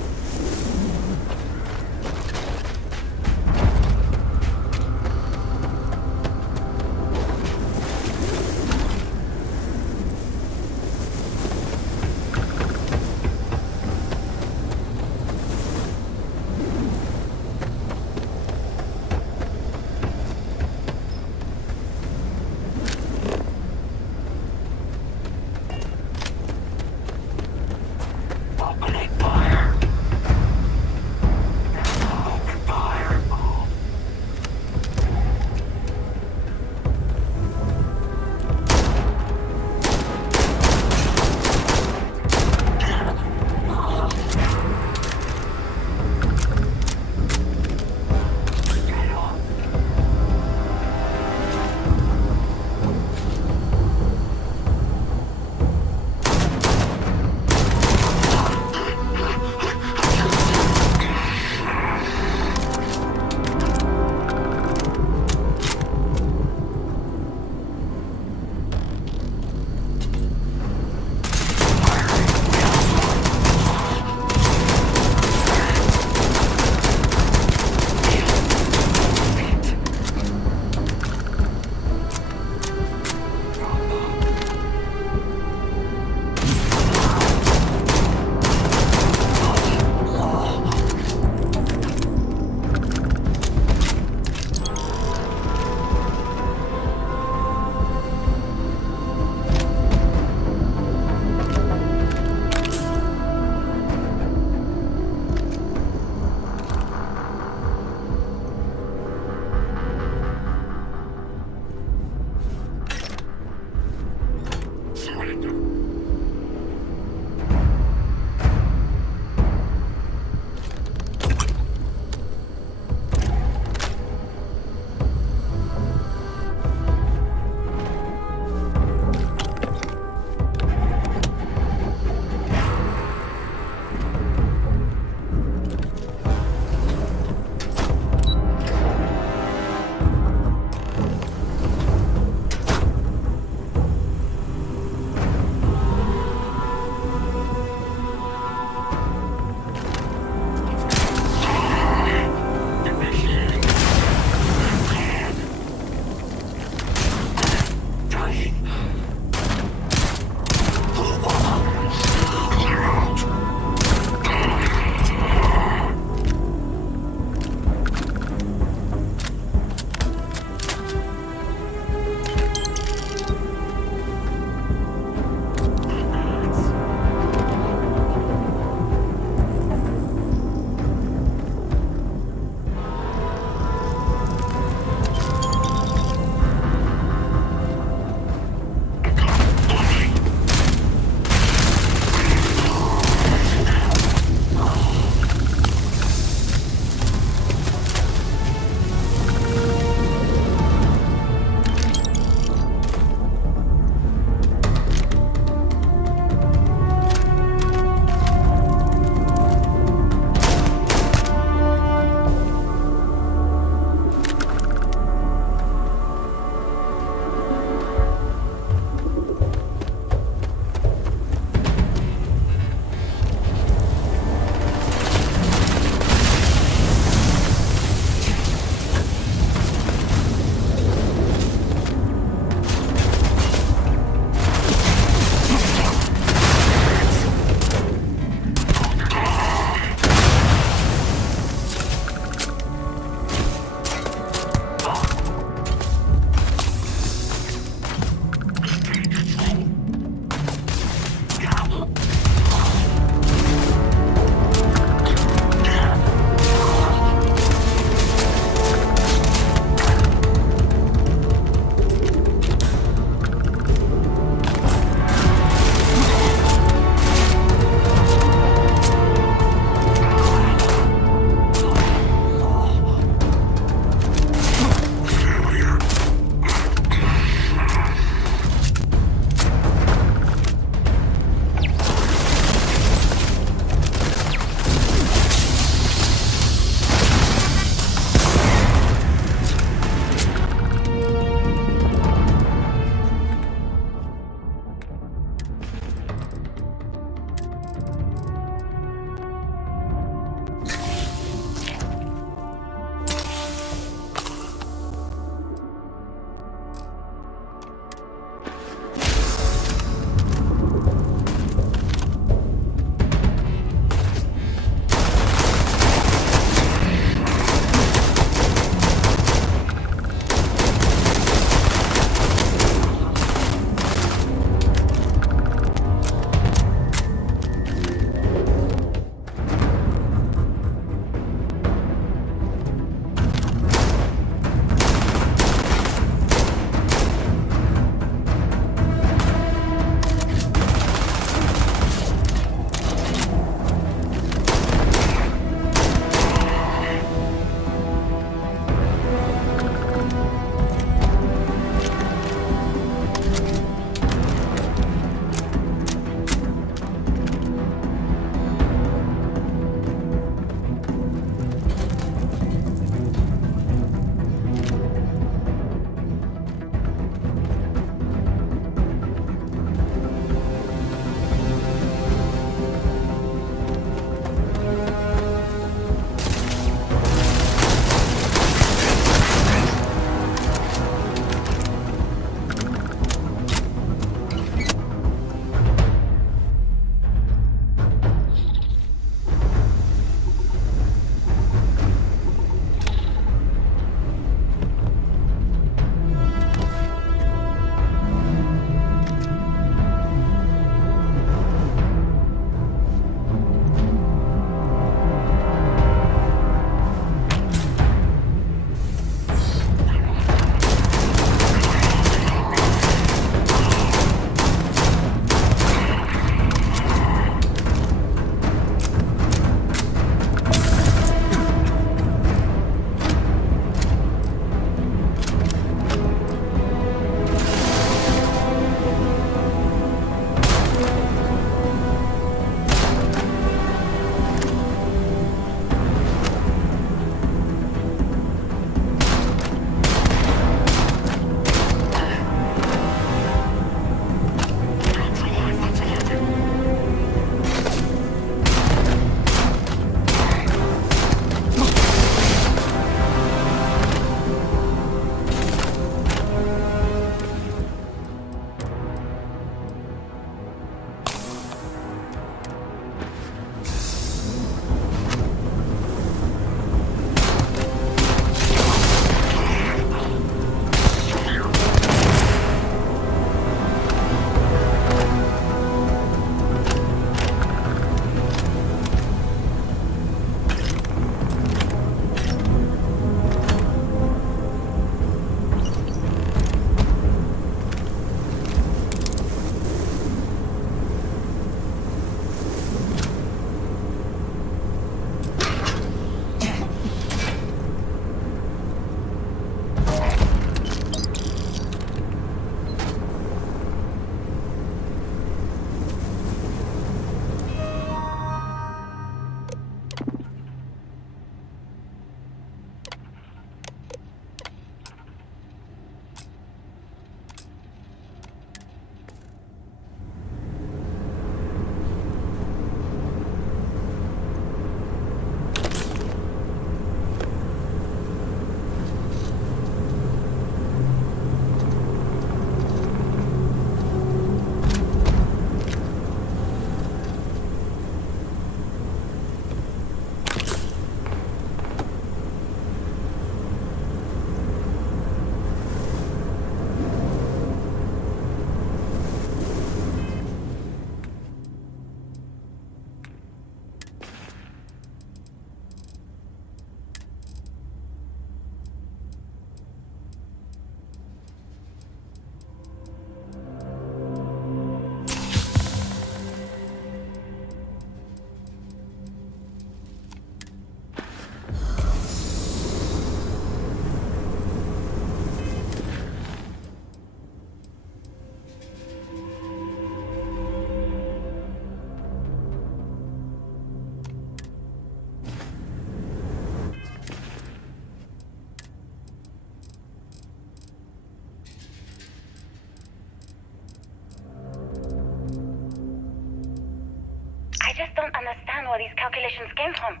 just don't understand where these calculations came from.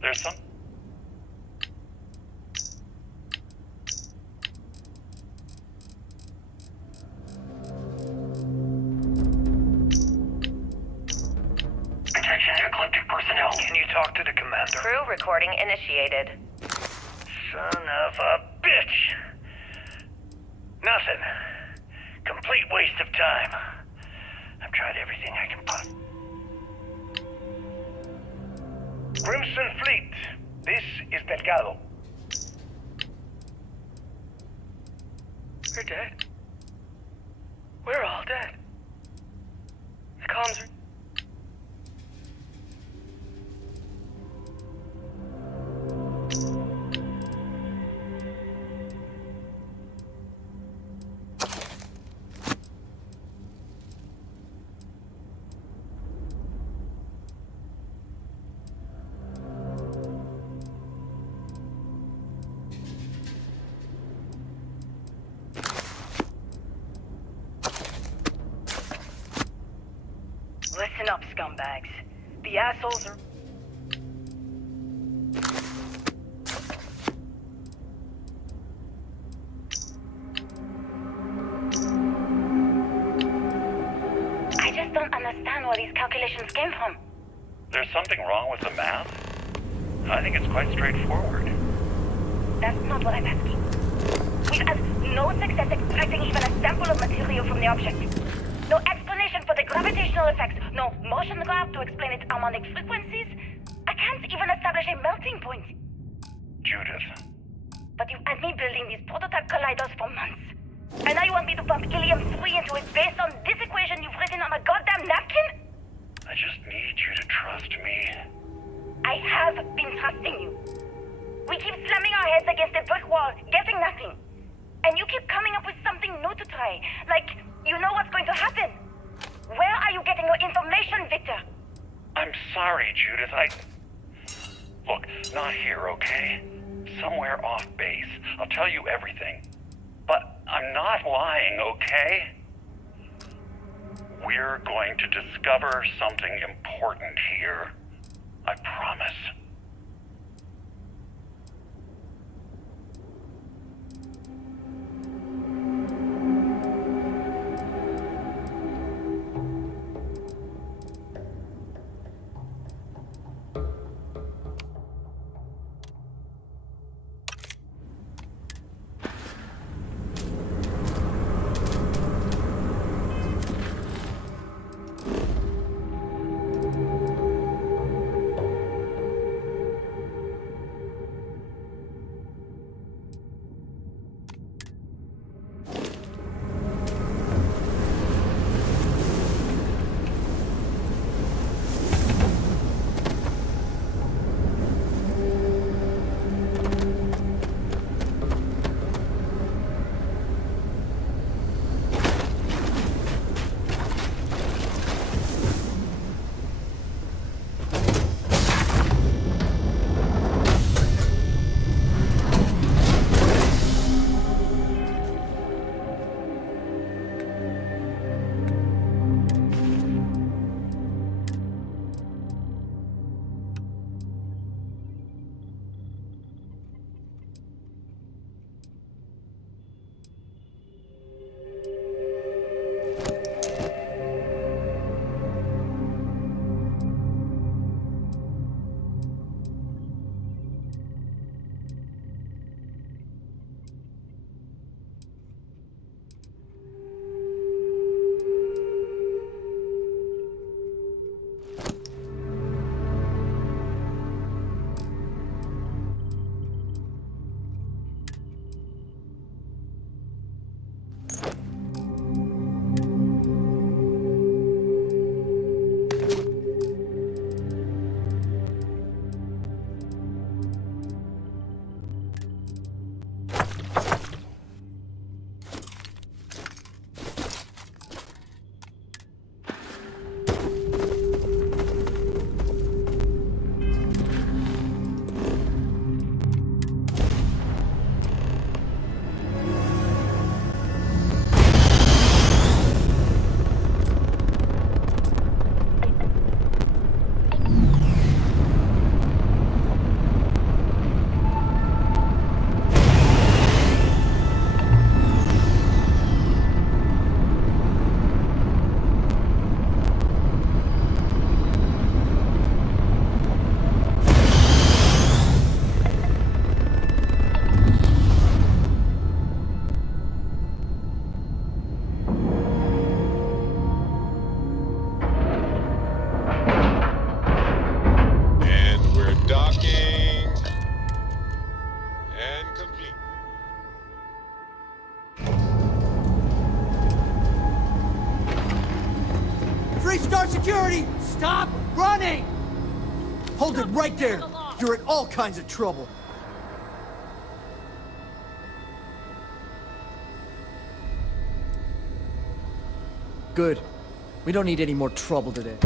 There's some... Attention Ecliptic personnel. Can you talk to the commander? Crew recording initiated. Son of a bitch! Nothing. Complete waste of time. I've tried everything I can possibly... Crimson Fleet, this is Delgado. We're dead. We're all dead. The comms are... Listen up, scumbags. The assholes are... I just don't understand where these calculations came from. There's something wrong with the math? I think it's quite straightforward. That's not what I'm asking. We've had no success extracting even a sample of material from the object. No explanation for the gravitational effects, no motion graph to explain its harmonic frequencies. I can't even establish a melting point. Judith. But you had me building these prototype colliders for months. And now you want me to pump helium-3 into it based on this equation you've written on a goddamn napkin? I just need you to trust me. I have been trusting you. We keep slamming our heads against a brick wall, getting nothing. And you keep coming up with something new to try. Like, you know what's going to happen. Where are you getting your information, Victor? I'm sorry, Judith. Look, not here, okay? Somewhere off base. I'll tell you everything. But I'm not lying, okay? We're going to discover something important here. I promise. Restart security! Stop running! Hold it right there! You're in all kinds of trouble. Good. We don't need any more trouble today.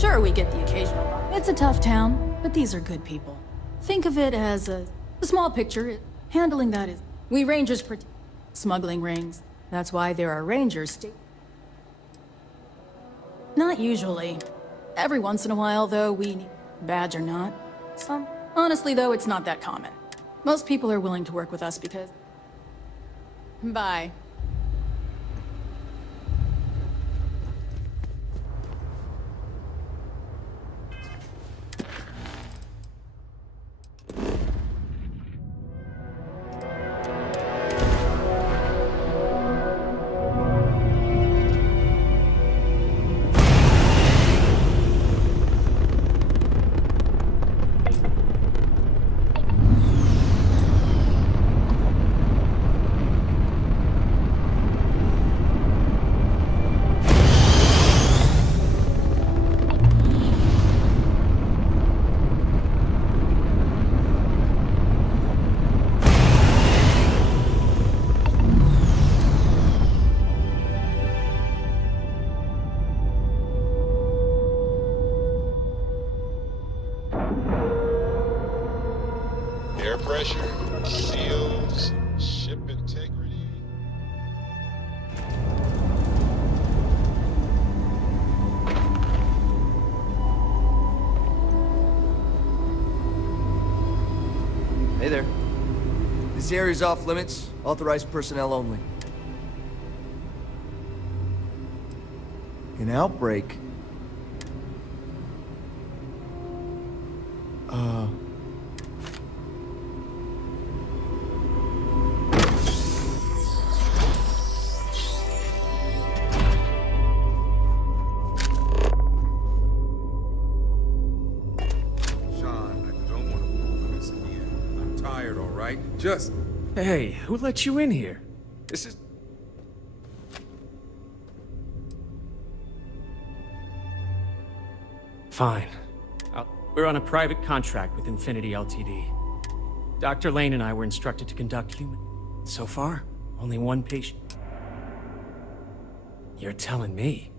Sure, we get the occasional. It's a tough town, but these are good people. Think of it as a small picture. Handling that is... We Rangers protect smuggling rings. That's why there are Rangers. Not usually. Every once in a while, though, we... Badge or not. Honestly, though, it's not that common. Most people are willing to work with us because... Bye. pressure, seals, ship integrity. Hey there. This area's off limits. Authorized personnel only. An outbreak? Just... Hey, who let you in here? This is... Fine. We're on a private contract with Infinity Ltd. Dr. Lane and I were instructed to conduct human... So far, only one patient. You're telling me?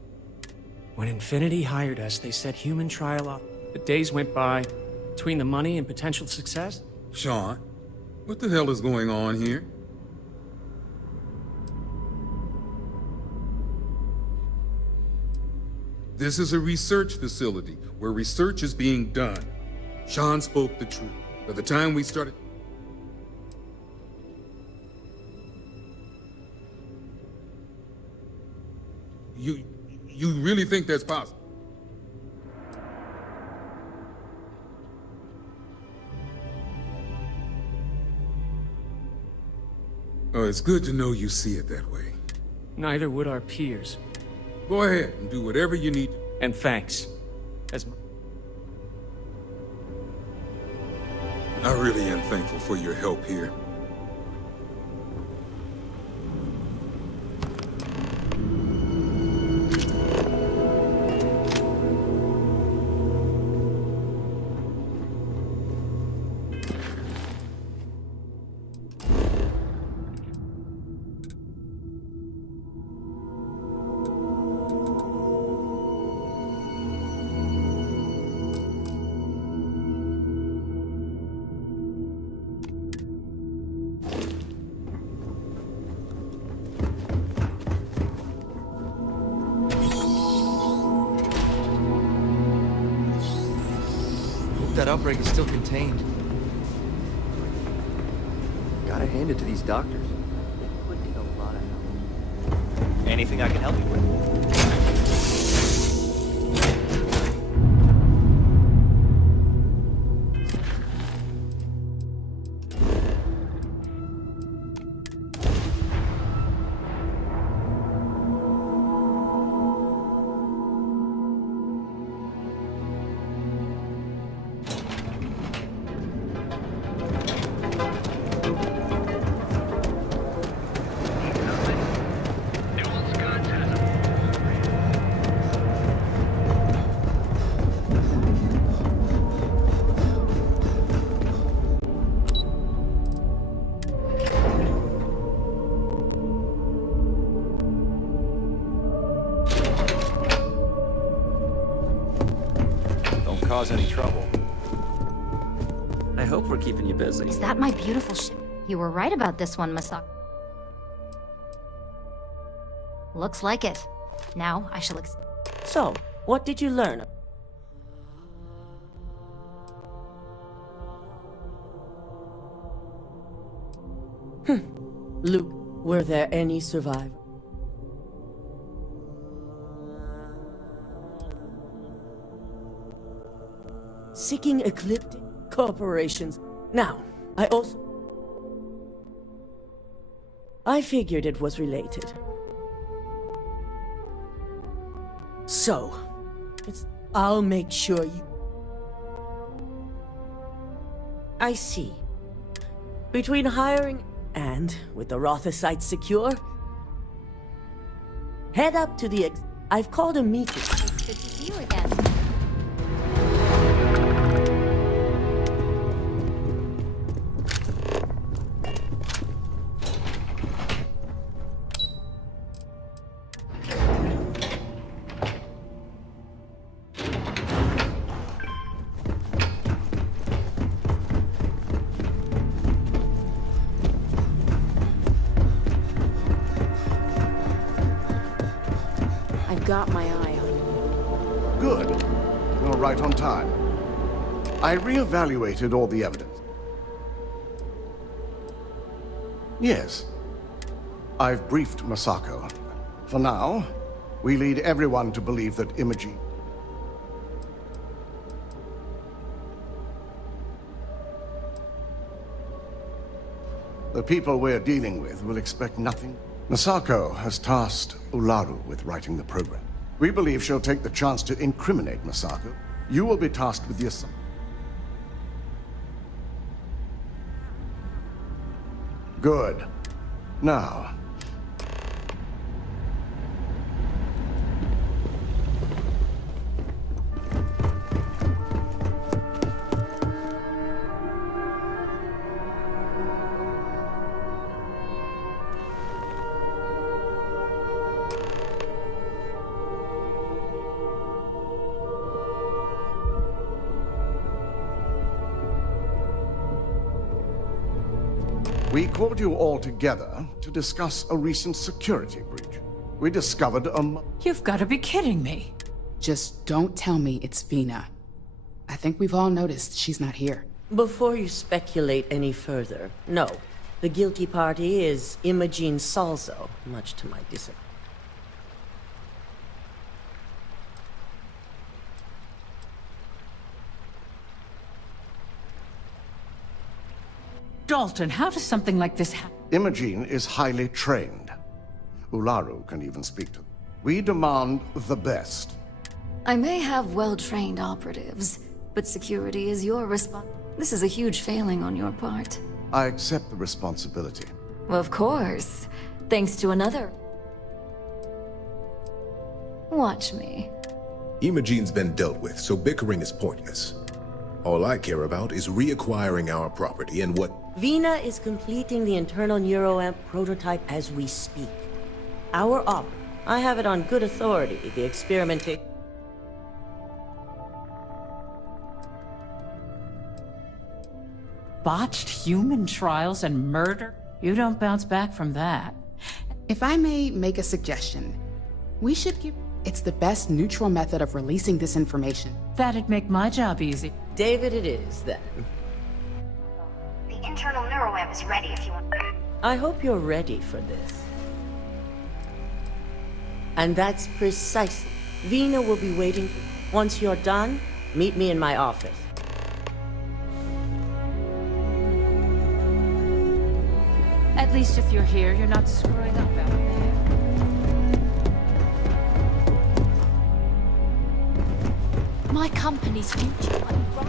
When Infinity hired us, they said human trial off... But days went by, between the money and potential success... Sean, what the hell is going on here? This is a research facility where research is being done. Sean spoke the truth. By the time we started... You really think that's possible? Oh, it's good to know you see it that way. Neither would our peers. Go ahead and do whatever you need. And thanks. I really am thankful for your help here. That outbreak is still contained. Gotta hand it to these doctors. They put in a lot of help. Anything I can help you with? Cause any trouble. I hope we're keeping you busy. Is that my beautiful ship? You were right about this one, Masak. Looks like it. Now I shall So, what did you learn? Luke, were there any survivors? Seeking ecliptic corporations. Now, I figured it was related. So, I'll make sure you... I see. Between hiring and with the Rotha site secure, head up to the I've called a meeting. It's good to see you again. got my eye on you. Good. You're right on time. I re-evaluated all the evidence. Yes. I've briefed Masako. For now, we lead everyone to believe that Imogene... The people we're dealing with will expect nothing. Masako has tasked Ularu with writing the program. We believe she'll take the chance to incriminate Masako. You will be tasked with the assignment. Good. Now... We called you all together to discuss a recent security breach. We discovered a... You've got to be kidding me. Just don't tell me it's Vina. I think we've all noticed she's not here. Before you speculate any further, no. The guilty party is Imogene Salzo, much to my disappointment. Dalton, how does something like this happen? Imogene is highly trained. Ularu can even speak to them. We demand the best. I may have well-trained operatives, but security is your response. This is a huge failing on your part. I accept the responsibility. Of course. Thanks to another. Watch me. Imogene's been dealt with, so bickering is pointless. All I care about is reacquiring our property and what... Vina is completing the internal neuroamp prototype as we speak. Our op. I have it on good authority, the experimentation... Botched human trials and murder? You don't bounce back from that. If I may make a suggestion, we should give... It's the best neutral method of releasing this information. That'd make my job easy. David it is, then. The internal neuroamp is ready if you want. I hope you're ready for this. And that's precisely. Vina will be waiting. Once you're done, meet me in my office. At least if you're here, you're not screwing up out there. My company's future. I'm right.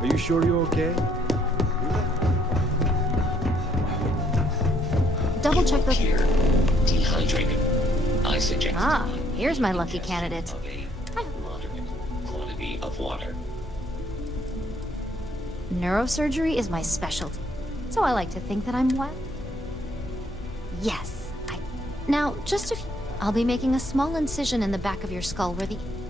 Are you sure you're okay? Double check the... Here, dehydrated. I suggest... Ah, here's my lucky candidate. ...of a moderate quantity of water. Neurosurgery is my specialty, so I like to think that I'm well. Yes, Now, just a few... I'll be making a small incision in the back of your skull where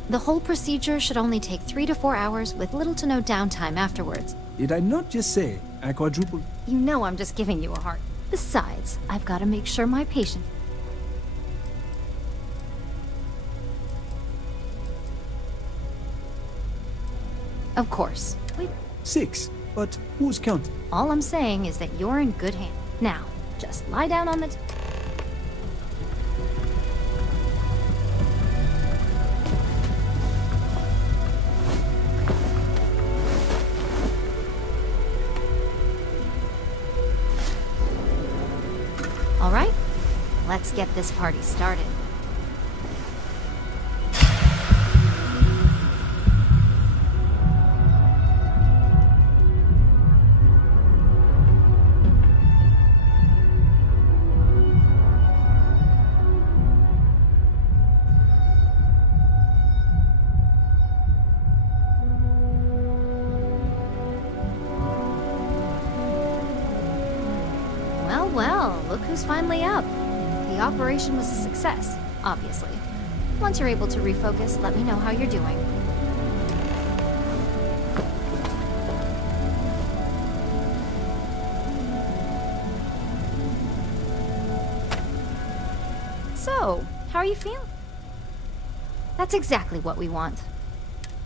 the whole procedure should only take 3 to 4 hours with little to no downtime afterwards. Did I not just say I quadrupled? You know I'm just giving you a heart. Besides, I've got to make sure my patient... Of course. 6, but who's counting? All I'm saying is that you're in good hands. Now, just lie down on the... All right, let's get this party started. Well, look who's finally up. The operation was a success, obviously. Once you're able to refocus, let me know how you're doing. So, how are you feeling? That's exactly what we want.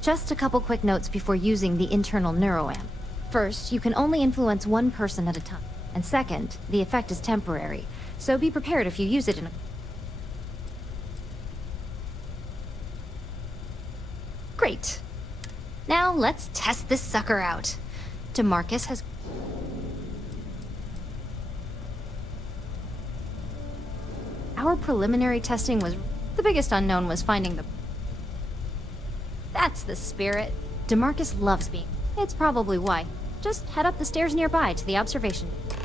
Just a couple quick notes before using the internal neuroamp. First, you can only influence one person at a time. And second, the effect is temporary, so be prepared if you use it in a... Great. Now let's test this sucker out. DeMarcus has... Our preliminary testing was... The biggest unknown was finding the... That's the spirit. DeMarcus loves being... It's probably why. Just head up the stairs nearby to the observation deck.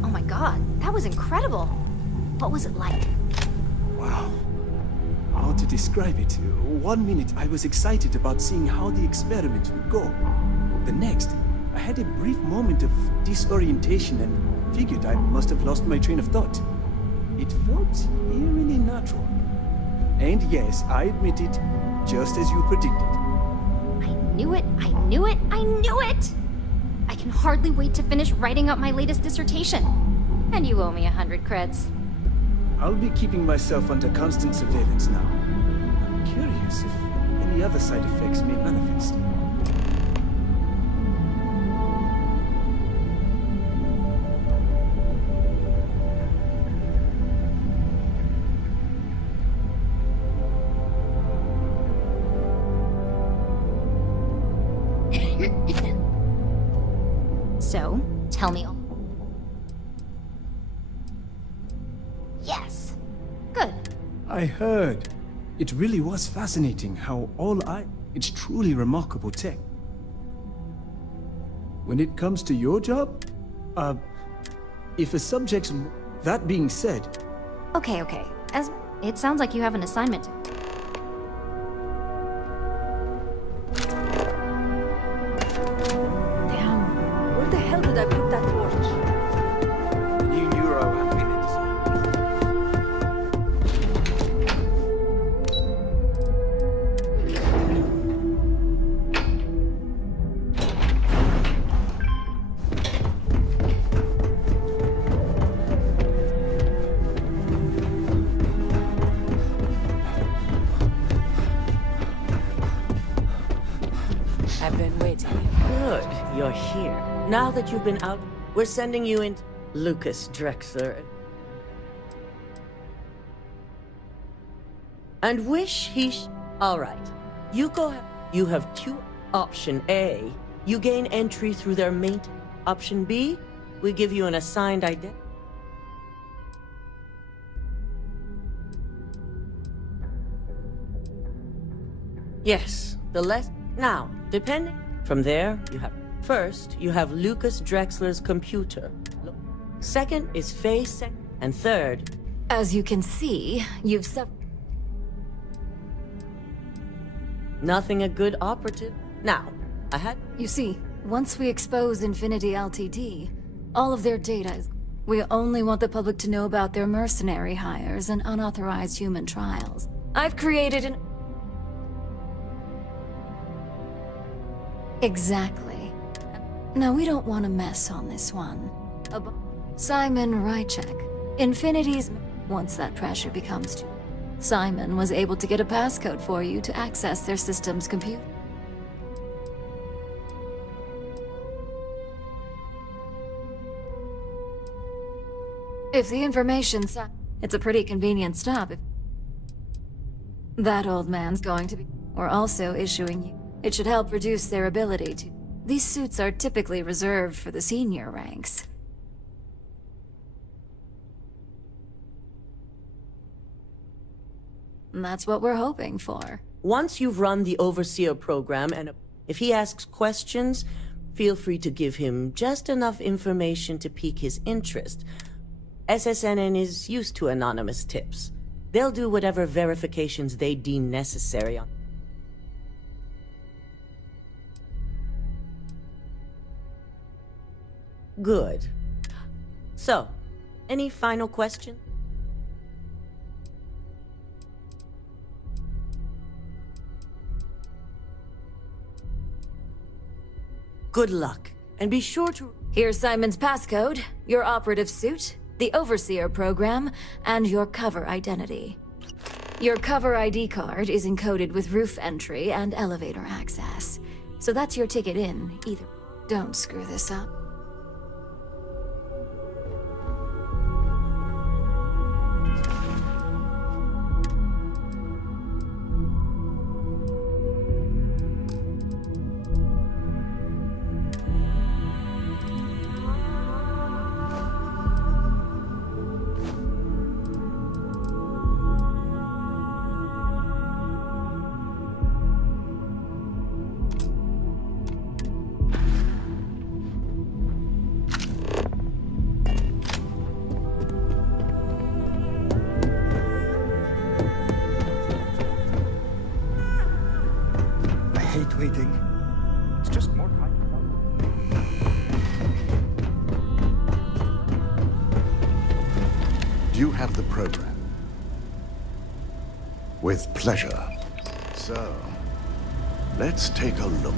Oh my god, that was incredible. What was it like? Wow. How to describe it? 1 minute I was excited about seeing how the experiment would go. The next, I had a brief moment of disorientation and figured I must have lost my train of thought. It felt eerily natural. And yes, I admit it, just as you predicted. I knew it, I knew it, I knew it! I can hardly wait to finish writing up my latest dissertation. And you owe me 100 creds. I'll be keeping myself under constant surveillance now. I'm curious if any other side effects may manifest. So, tell me all. Yes. Good. I heard. It really was fascinating how it's truly remarkable tech. When it comes to your job, if a subject's... That being said... Okay. It sounds like you have an assignment. Damn, where the hell did I put that torch? The new neuro amp design. I've been waiting. Good, you're here. Now that you've been out, we're sending you in Lucas Drexler. And wish he All right. You go ahead. You have two. Option A, you gain entry through their maintenance. Option B, we give you an assigned identity. Yes, the less... Now, depending... From there, you have... First, you have Lucas Drexler's computer. Second is face... And third... As you can see, you've Nothing a good operative. Now, I had... You see, once we expose Infinity Ltd, all of their data is... We only want the public to know about their mercenary hires and unauthorized human trials. I've created an... Exactly. Now, we don't want to mess on this one. Simon Rychek. Infinity's... Once that pressure becomes too... Simon was able to get a passcode for you to access their system's computer. If the information's... It's a pretty convenient stop. That old man's going to be... We're also issuing you... It should help reduce their ability to... These suits are typically reserved for the senior ranks. And that's what we're hoping for. Once you've run the Overseer program, and if he asks questions, feel free to give him just enough information to pique his interest. SSNN is used to anonymous tips. They'll do whatever verifications they deem necessary on. Good. So, any final questions? Good luck, and be sure to... Here's Simon's passcode, your operative suit, the Overseer program, and your cover identity. Your cover ID card is encoded with roof entry and elevator access. So that's your ticket in, either. Don't screw this up. Waiting. It's just more time. Do you have the program? With pleasure. So, let's take a look.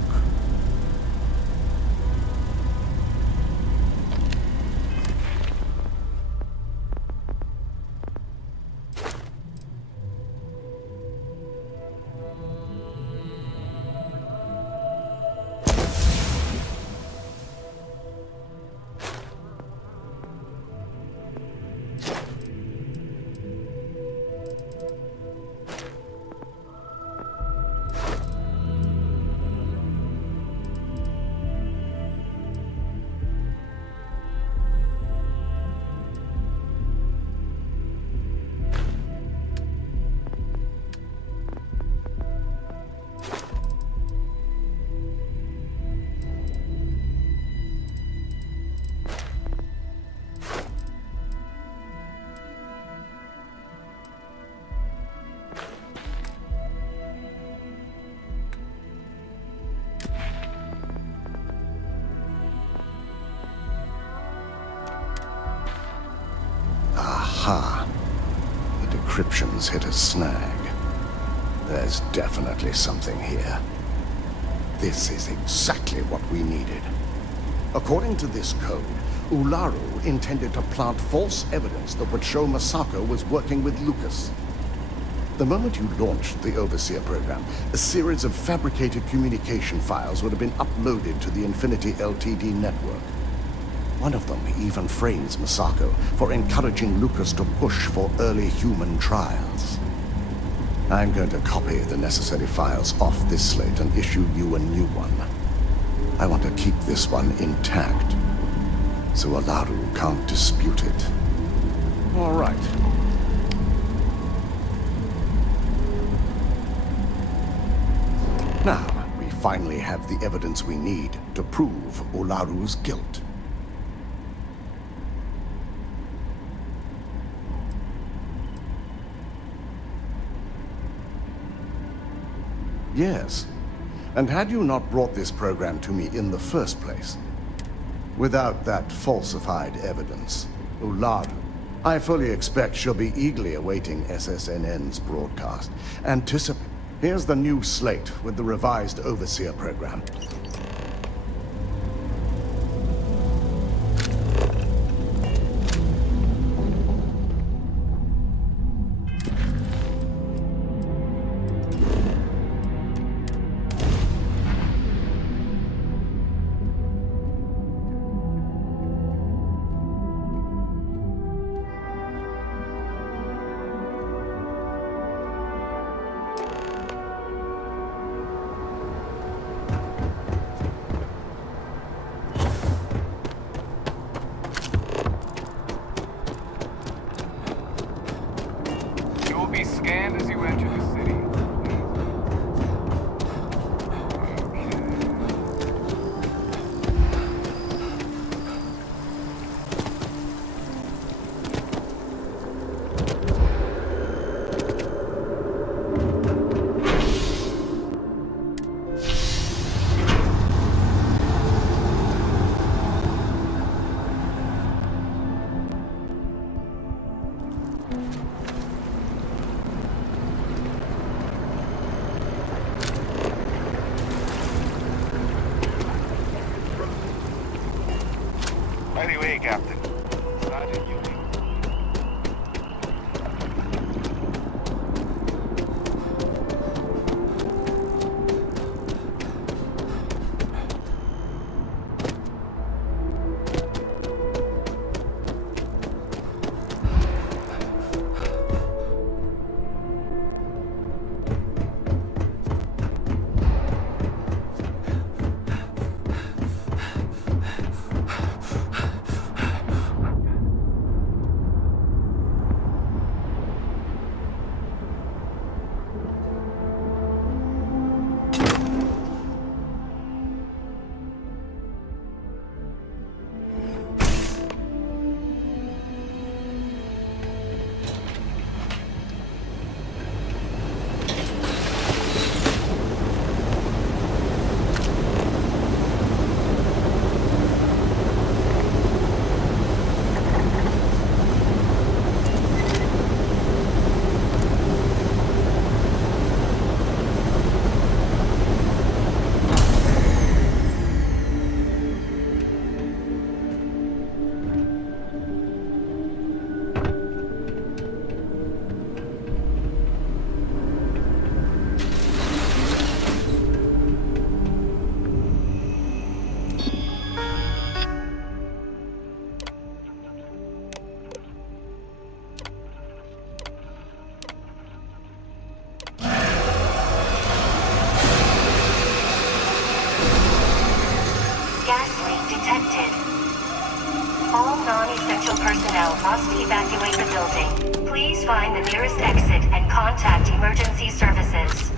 Aha. The decryption's hit a snag. There's definitely something here. This is exactly what we needed. According to this code, Ularu intended to plant false evidence that would show Masako was working with Lucas. The moment you launched the Overseer program, a series of fabricated communication files would have been uploaded to the Infinity Ltd network. One of them even frames Masako for encouraging Lucas to push for early human trials. I'm going to copy the necessary files off this slate and issue you a new one. I want to keep this one intact, so Ularu can't dispute it. All right. Now, we finally have the evidence we need to prove Ularu's guilt. Yes. And had you not brought this program to me in the first place, without that falsified evidence, Ularu, I fully expect she'll be eagerly awaiting SSNN's broadcast. Anticipate. Here's the new slate with the revised Overseer program. Be scanned as you enter the city. By the way, Captain, Sergeant Ewing. All non-essential personnel must evacuate the building. Please find the nearest exit and contact emergency services.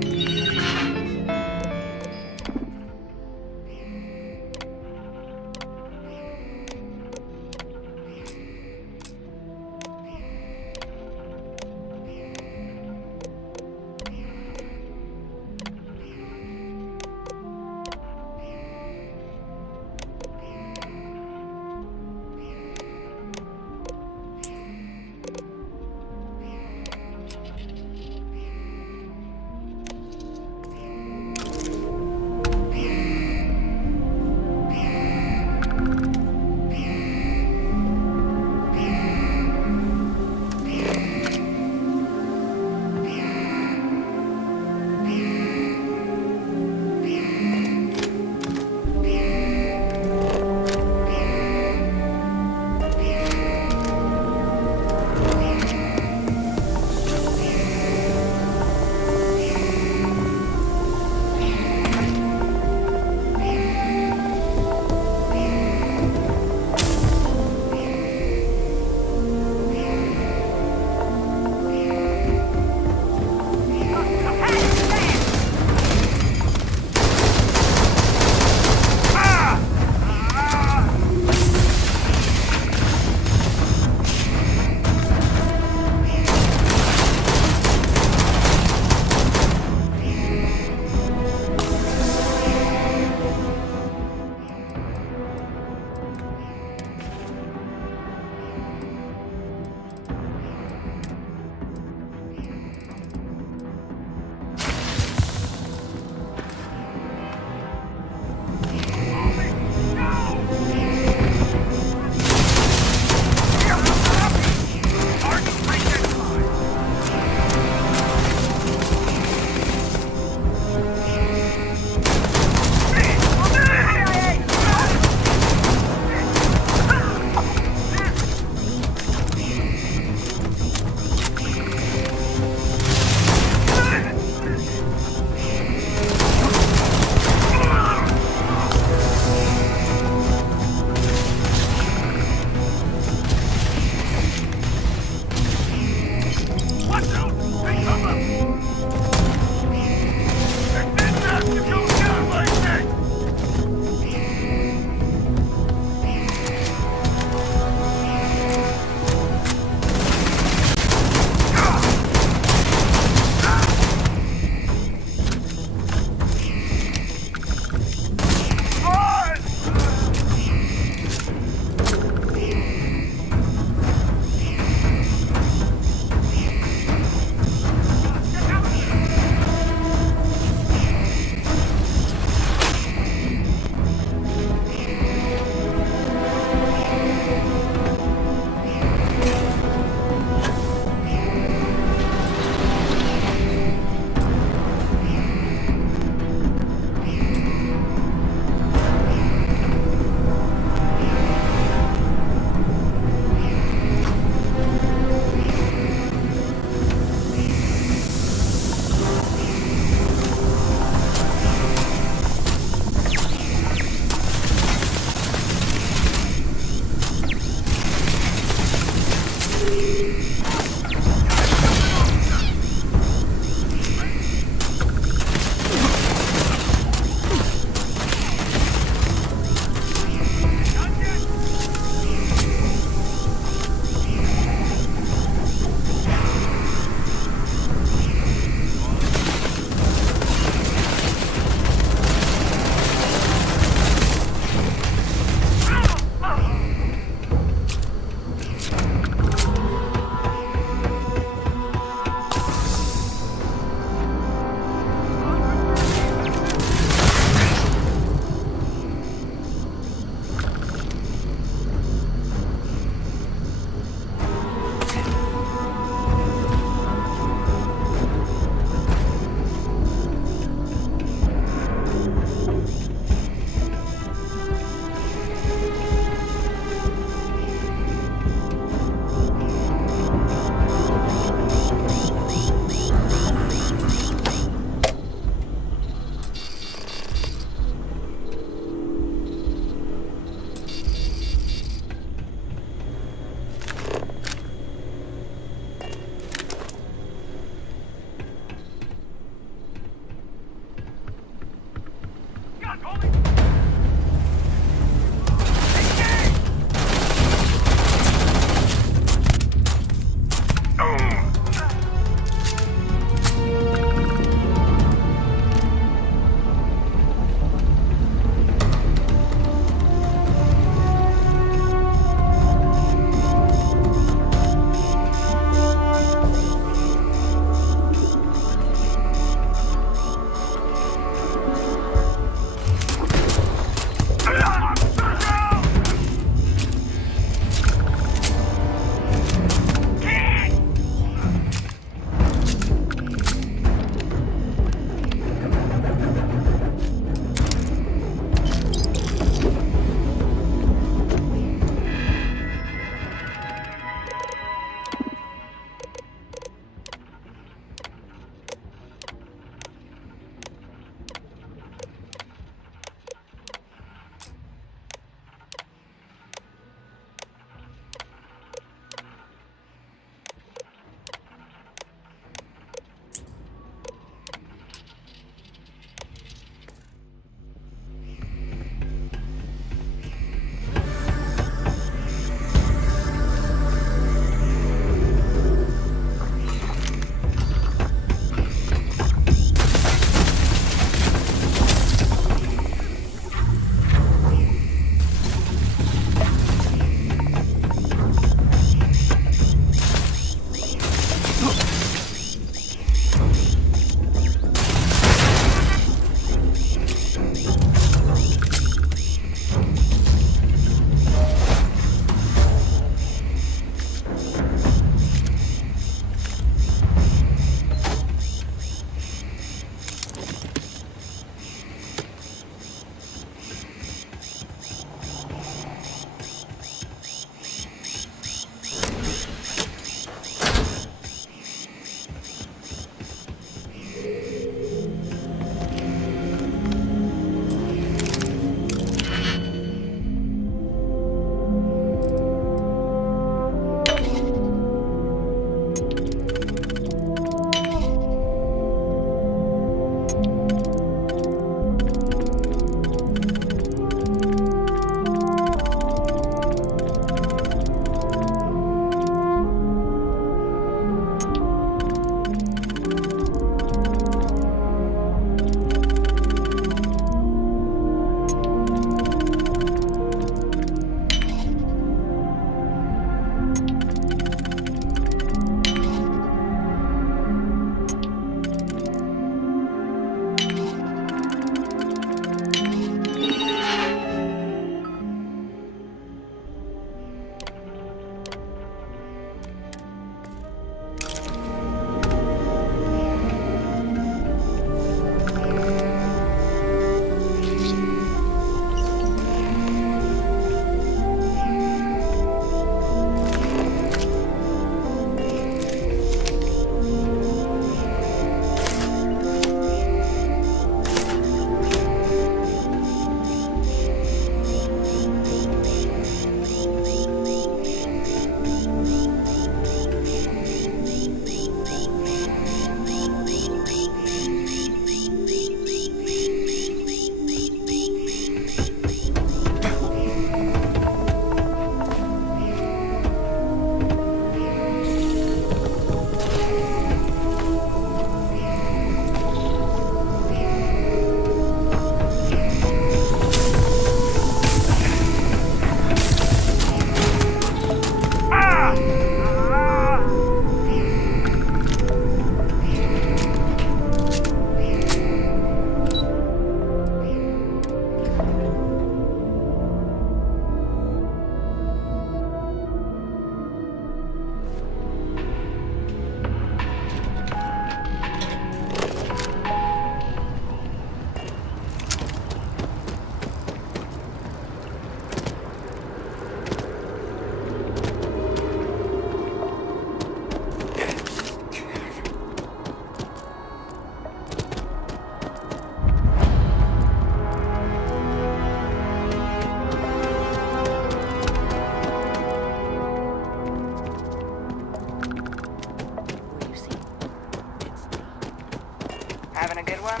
Having a good one?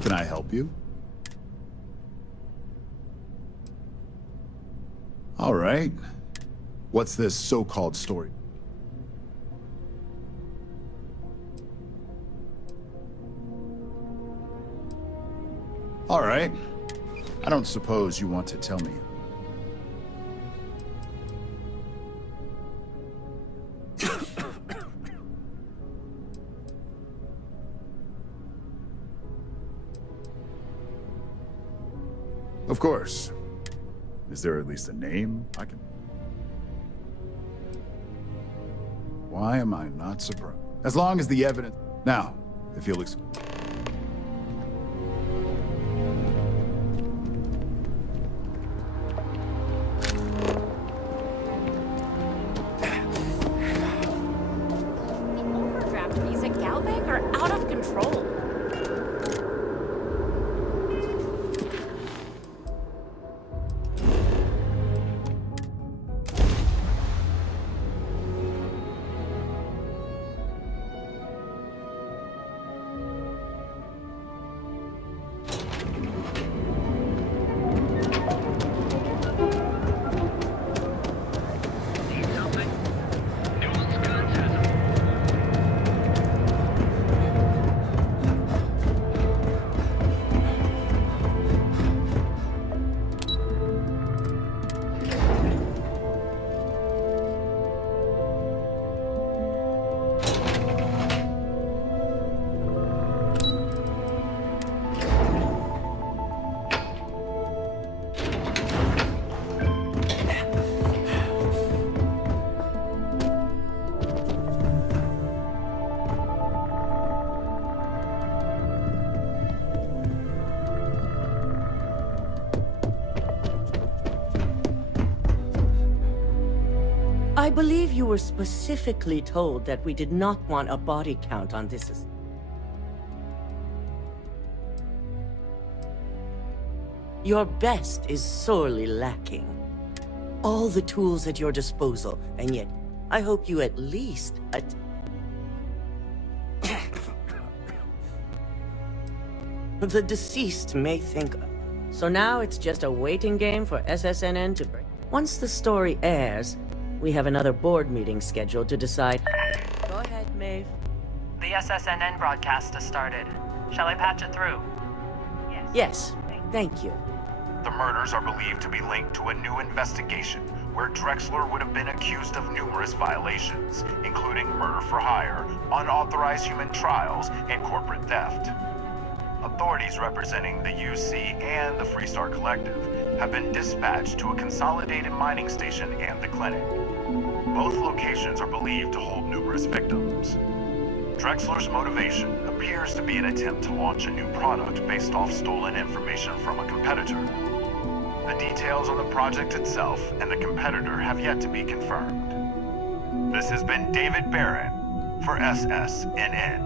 Can I help you? All right. What's this so-called story? All right. I don't suppose you want to tell me. Of course. Is there at least a name I can... Why am I not surprised? As long as the evidence... Now, if you'll Overdraft fees at Galbank are out of control. I believe you were specifically told that we did not want a body count on this. Your best is sorely lacking. All the tools at your disposal, and yet, I hope you at least the deceased may think... So now it's just a waiting game for SSNN to break. Once the story airs, we have another board meeting scheduled to decide... Go ahead, Maeve. The SSNN broadcast has started. Shall I patch it through? Yes, thank you. The murders are believed to be linked to a new investigation where Drexler would have been accused of numerous violations, including murder for hire, unauthorized human trials, and corporate theft. Authorities representing the UC and the Freestar Collective have been dispatched to a consolidated mining station and the clinic. Both locations are believed to hold numerous victims. Drexler's motivation appears to be an attempt to launch a new product based off stolen information from a competitor. The details on the project itself and the competitor have yet to be confirmed. This has been David Barron for SSNN.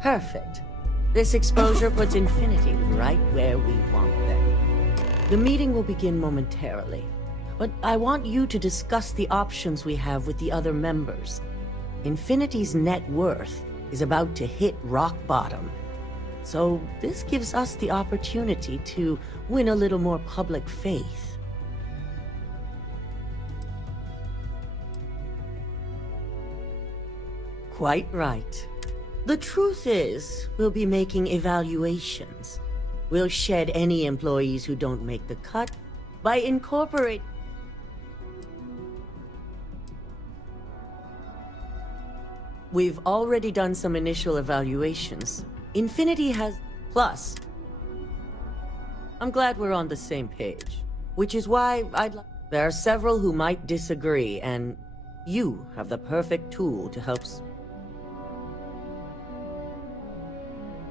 Perfect. This exposure puts Infinity right where we want them. The meeting will begin momentarily, but I want you to discuss the options we have with the other members. Infinity's net worth is about to hit rock bottom, so this gives us the opportunity to win a little more public faith. Quite right. The truth is, we'll be making evaluations. We'll shed any employees who don't make the cut by incorporating... We've already done some initial evaluations. Infinity has... Plus, I'm glad we're on the same page. Which is why there are several who might disagree, and you have the perfect tool to help...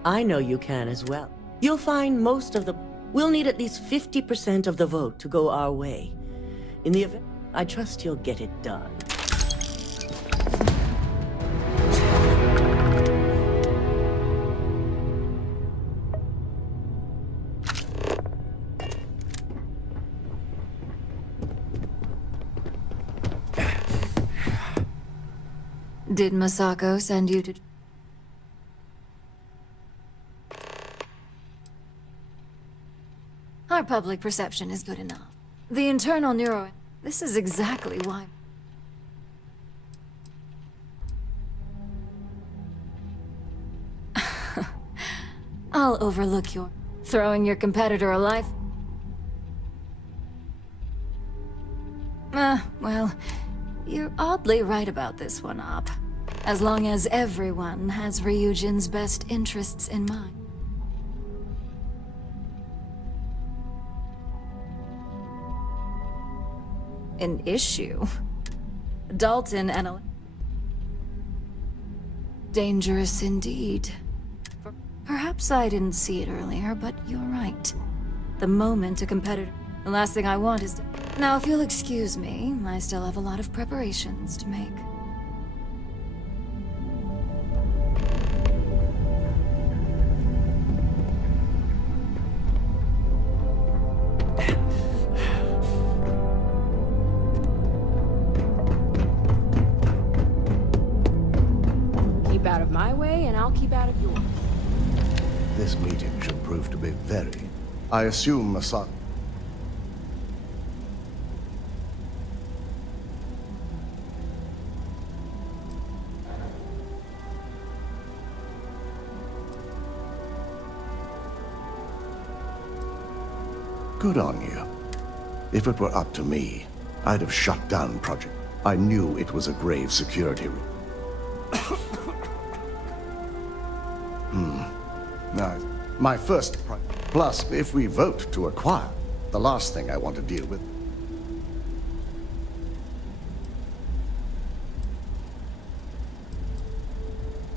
I know you can as well. You'll find most of the... We'll need at least 50% of the vote to go our way. In the event, I trust you'll get it done. Did Masako send you to... Our public perception is good enough. The internal neuro... This is exactly why... I'll overlook your... Throwing your competitor a life... Well, you're oddly right about this one, Op. As long as everyone has Ryujin's best interests in mind. An issue? Dalton and a... Dangerous indeed. Perhaps I didn't see it earlier, but you're right. The moment a competitor... The last thing I want is to... Now, if you'll excuse me, I still have a lot of preparations to make. Keep out of my way, and I'll keep out of yours. This meeting should prove to be very... I assume Masako... Good on you. If it were up to me, I'd have shut down Project. I knew it was a grave security risk. Now, my first... Plus, if we vote to acquire, the last thing I want to deal with...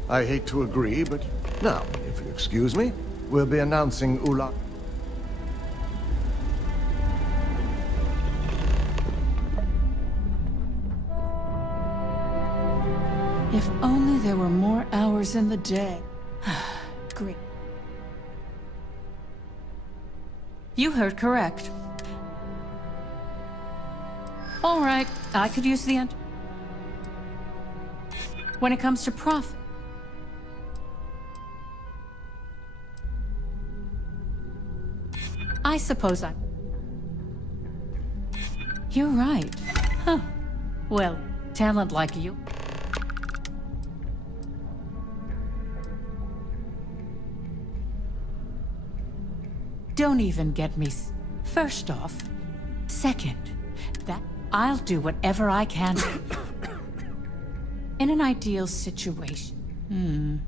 I hate to agree, but now, if you excuse me, we'll be announcing Ula... If only there were more hours in the day. Great. You heard correct. All right, I could use the end. When it comes to profit, I suppose I... You're right. Huh. Well, talent like you... Don't even get me... First off. Second, that... I'll do whatever I can. In an ideal situation.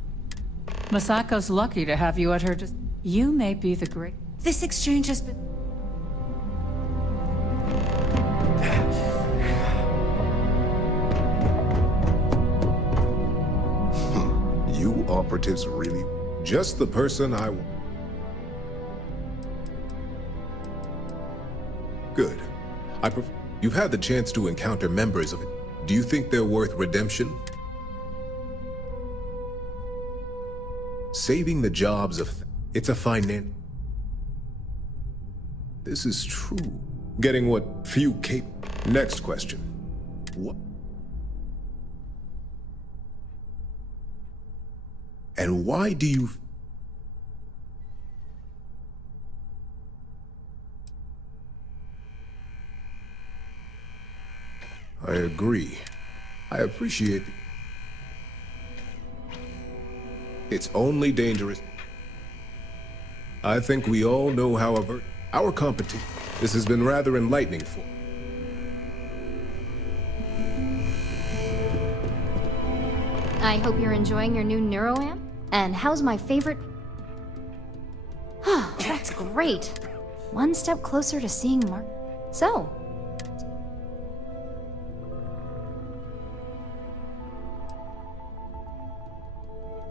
Masako's lucky to have you at her You may be the great. This exchange has been... You operatives really... Just the person I want. Good. You've had the chance to encounter members of it. Do you think they're worth redemption? Saving the jobs of... It's a finance... This is true. Getting what few Next question. What? And why do you... I agree. I appreciate it. It's only dangerous. I think we all know how our competition. This has been rather enlightening for. I hope you're enjoying your new NeuroAmp. And how's my favorite... That's great. One step closer to seeing Mark. So...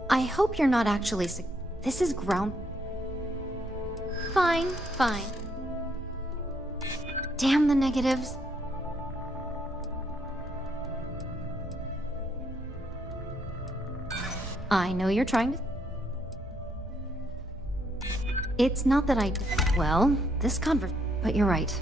I hope you're not actually sick. This is ground... Fine, fine. Damn the negatives. I know you're trying to... It's not that I... Well, this But you're right.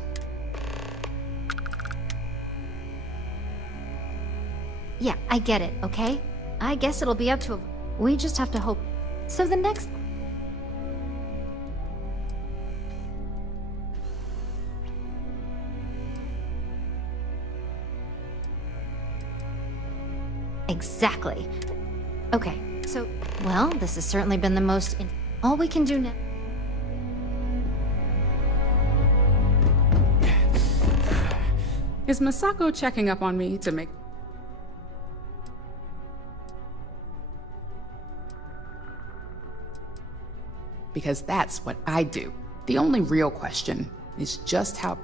Yeah, I get it, okay? I guess it'll be up to... We just have to hope. So the next... Exactly. Okay, so... Well, this has certainly been the most... All we can do now... Is Masako checking up on me to make... Because that's what I do. The only real question is just how...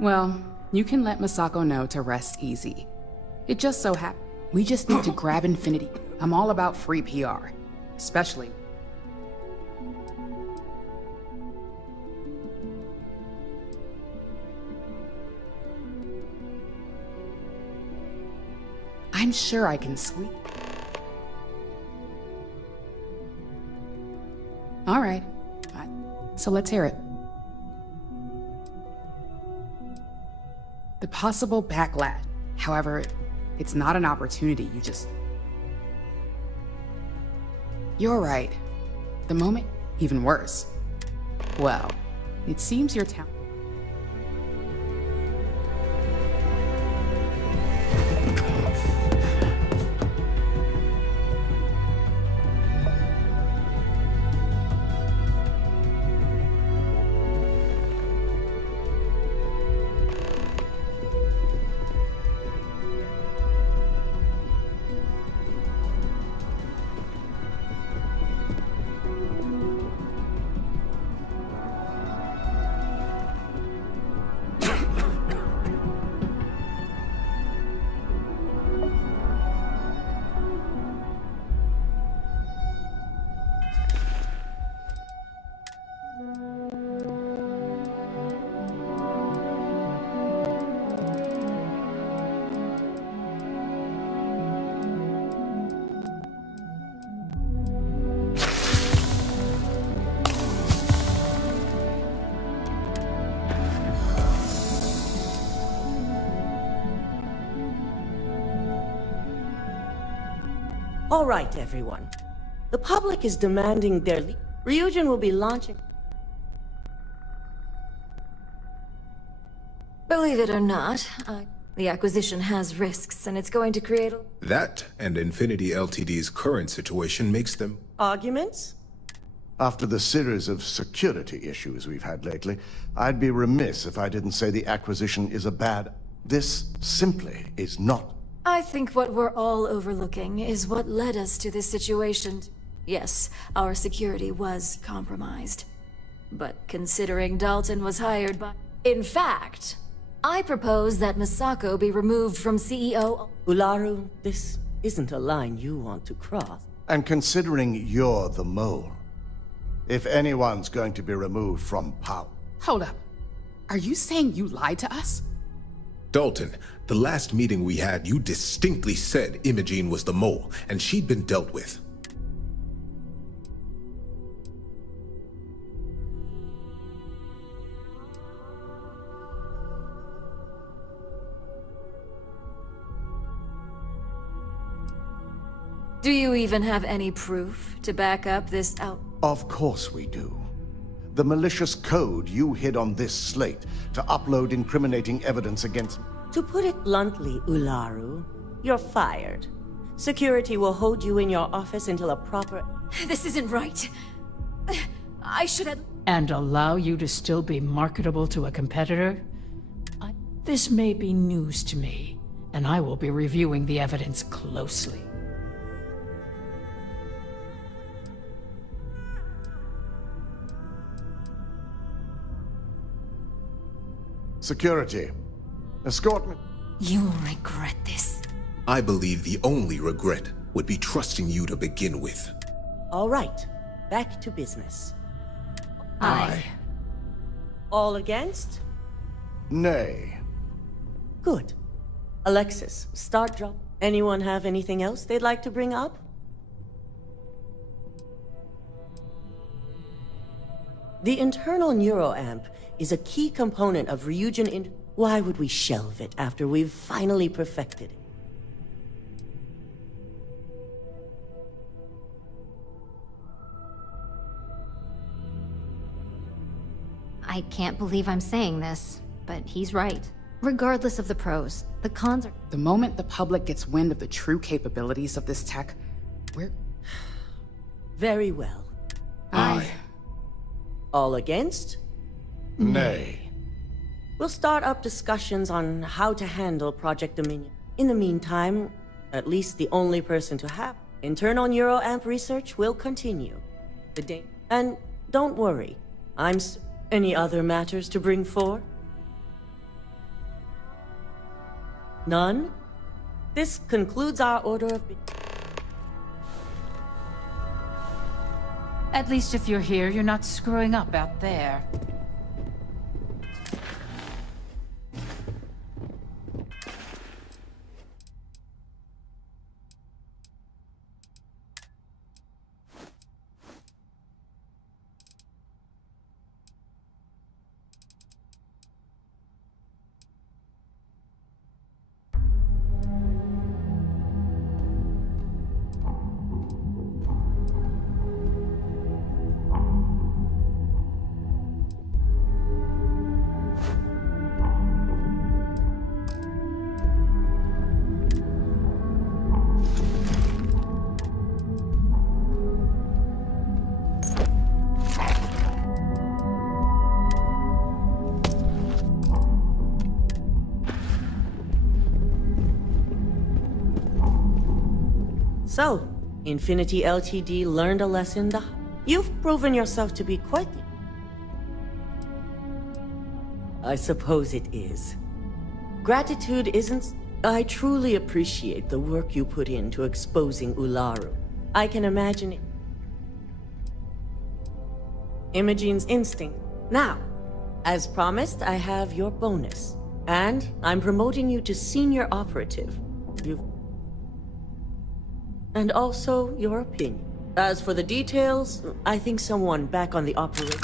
Well, you can let Masako know to rest easy. It just so happens we just need to grab Infinity. I'm all about free PR, especially... I'm sure I can sweep. All right. So let's hear it. The possible backlash. However, it's not an opportunity, you just... You're right. The moment, even worse. Well, it seems your town... All right, everyone. The public is demanding their... Ryujin will be launching... Believe it or not, the acquisition has risks, and it's going to create That and Infinity Ltd's current situation makes them... Arguments? After the series of security issues we've had lately, I'd be remiss if I didn't say the acquisition is a bad... This simply is not. I think what we're all overlooking is what led us to this situation. Yes, our security was compromised. But considering Dalton was hired by... In fact, I propose that Misako be removed from CEO... Ularu, this isn't a line you want to cross. And considering you're the mole, if anyone's going to be removed from power... Hold up. Are you saying you lied to us? Dalton, the last meeting we had, you distinctly said Imogene was the mole, and she'd been dealt with. Do you even have any proof to back up this out? Of course we do. The malicious code you hid on this slate to upload incriminating evidence against... To put it bluntly, Ularu, you're fired. Security will hold you in your office until a proper... This isn't right. I should have... And allow you to still be marketable to a competitor? This may be news to me, and I will be reviewing the evidence closely. Security. Escort me. You'll regret this. I believe the only regret would be trusting you to begin with. All right, back to business. Aye. All against? Nay. Good. Alexis, start drop. Anyone have anything else they'd like to bring up? The internal neuroamp is a key component of Ryujin. Why would we shelve it after we've finally perfected it? I can't believe I'm saying this, but he's right. Regardless of the pros, the cons are... The moment the public gets wind of the true capabilities of this tech, we're... Very well. Aye. All against? Nay. We'll start up discussions on how to handle Project Dominion. In the meantime, at least the only person to have internal neuroamp research will continue. And don't worry, any other matters to bring forth? None? This concludes our order of... At least if you're here, you're not screwing up out there. So, Infinity LTD learned a lesson. You've proven yourself to be quite... I suppose it is. Gratitude isn't... I truly appreciate the work you put into exposing Ularu. I can imagine it. Imogene's instinct. Now, as promised, I have your bonus. And I'm promoting you to senior operative. And also your opinion. As for the details, I think someone back on the operation...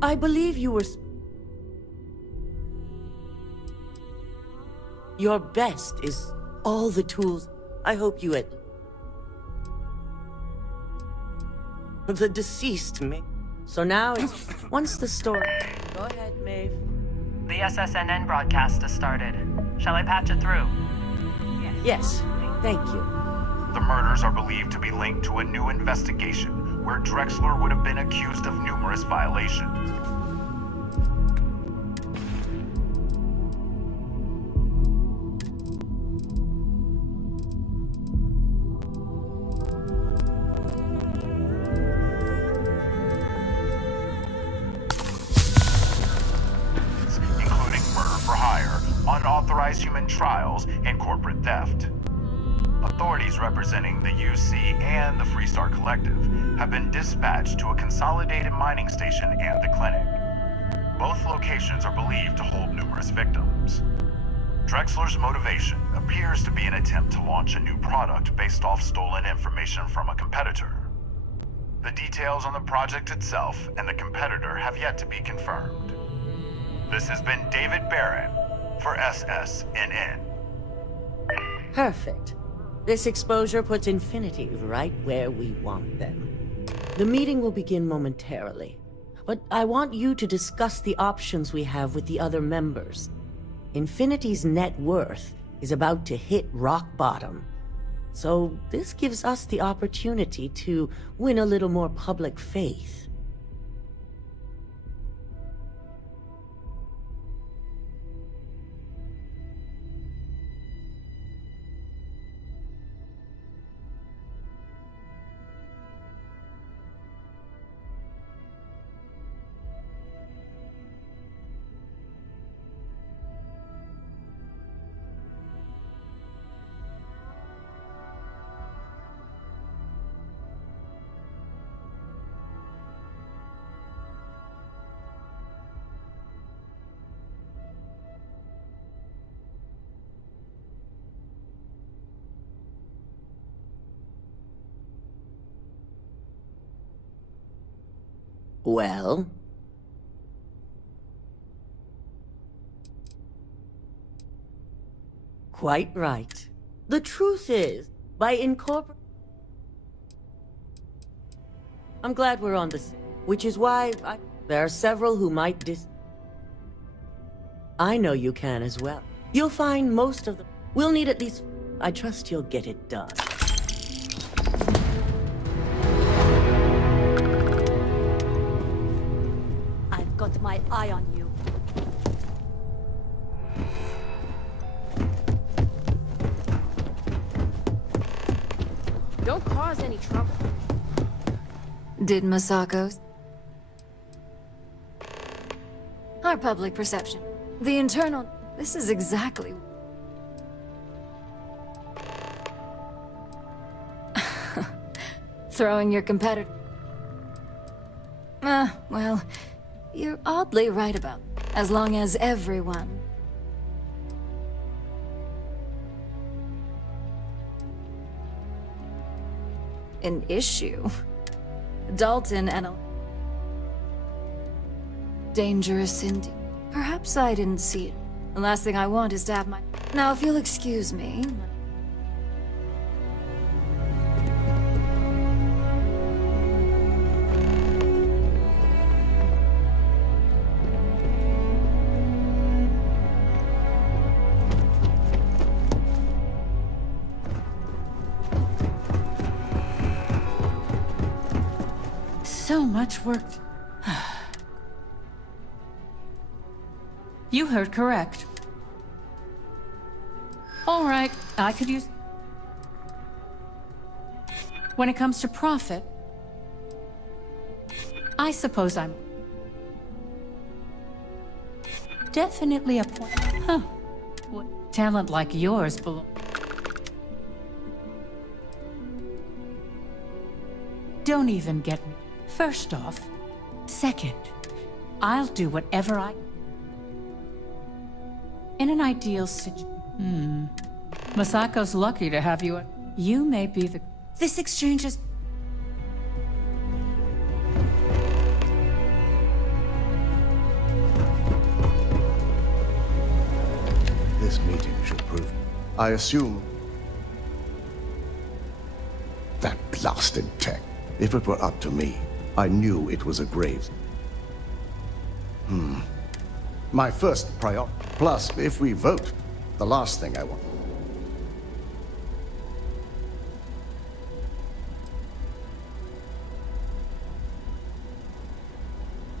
I believe you were... Your best is all the tools. I hope you had... The deceased, Maeve. So now it's... Once the story... Go ahead, Maeve. The SSNN broadcast has started. Shall I patch it through? Yes, thank you. The murders are believed to be linked to a new investigation where Drexler would have been accused of numerous violations. Including murder for hire, unauthorized human trials, and corporate theft. Authorities representing the UC and the Freestar Collective have been dispatched to a consolidated mining station and the clinic. Both locations are believed to hold numerous victims. Drexler's motivation appears to be an attempt to launch a new product based off stolen information from a competitor. The details on the project itself and the competitor have yet to be confirmed. This has been David Barron for SSNN. Perfect. This exposure puts Infinity right where we want them. The meeting will begin momentarily, but I want you to discuss the options we have with the other members. Infinity's net worth is about to hit rock bottom, so this gives us the opportunity to win a little more public faith. Well? Quite right. The truth is, by incorporating... I'm glad we're on this, which is why there are several who might I know you can as well. You'll find most of them. We'll need at least... I trust you'll get it done. I've got my eye on you. Don't cause any trouble. Did Masako's? Our public perception. The internal... This is exactly... Throwing your competitor... well... You're oddly right about... As long as everyone... An issue? Dalton and a... Dangerous indeed. Perhaps I didn't see it. The last thing I want is to have my... Now, if you'll excuse me... So much work. You heard correct. All right, I could use... When it comes to profit, I suppose I'm... Definitely a point. Huh. What talent like yours belong... Don't even get me. First off. Second, I'll do whatever I... In an ideal situation... Masako's lucky to have you... You may be the... This exchange is... this meeting should prove. I assume that blasted tech. If it were up to me, I knew it was a grave. My first priority. Plus, if we vote, the last thing I want.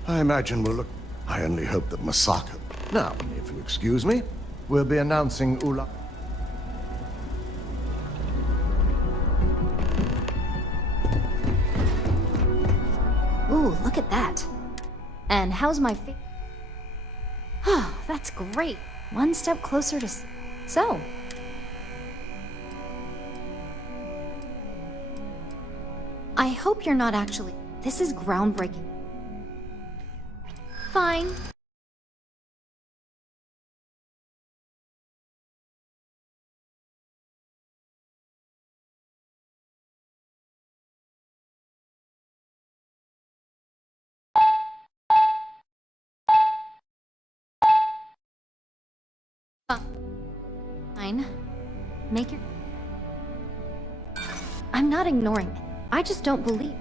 I imagine we'll look. I only hope that Masako. Now, if you excuse me, we'll be announcing Ula. Ooh, look at that. And how's my face? That's great. One step closer to... So. I hope you're not actually... This is groundbreaking. Fine. Fine. Make your... I'm not ignoring it. I just don't believe...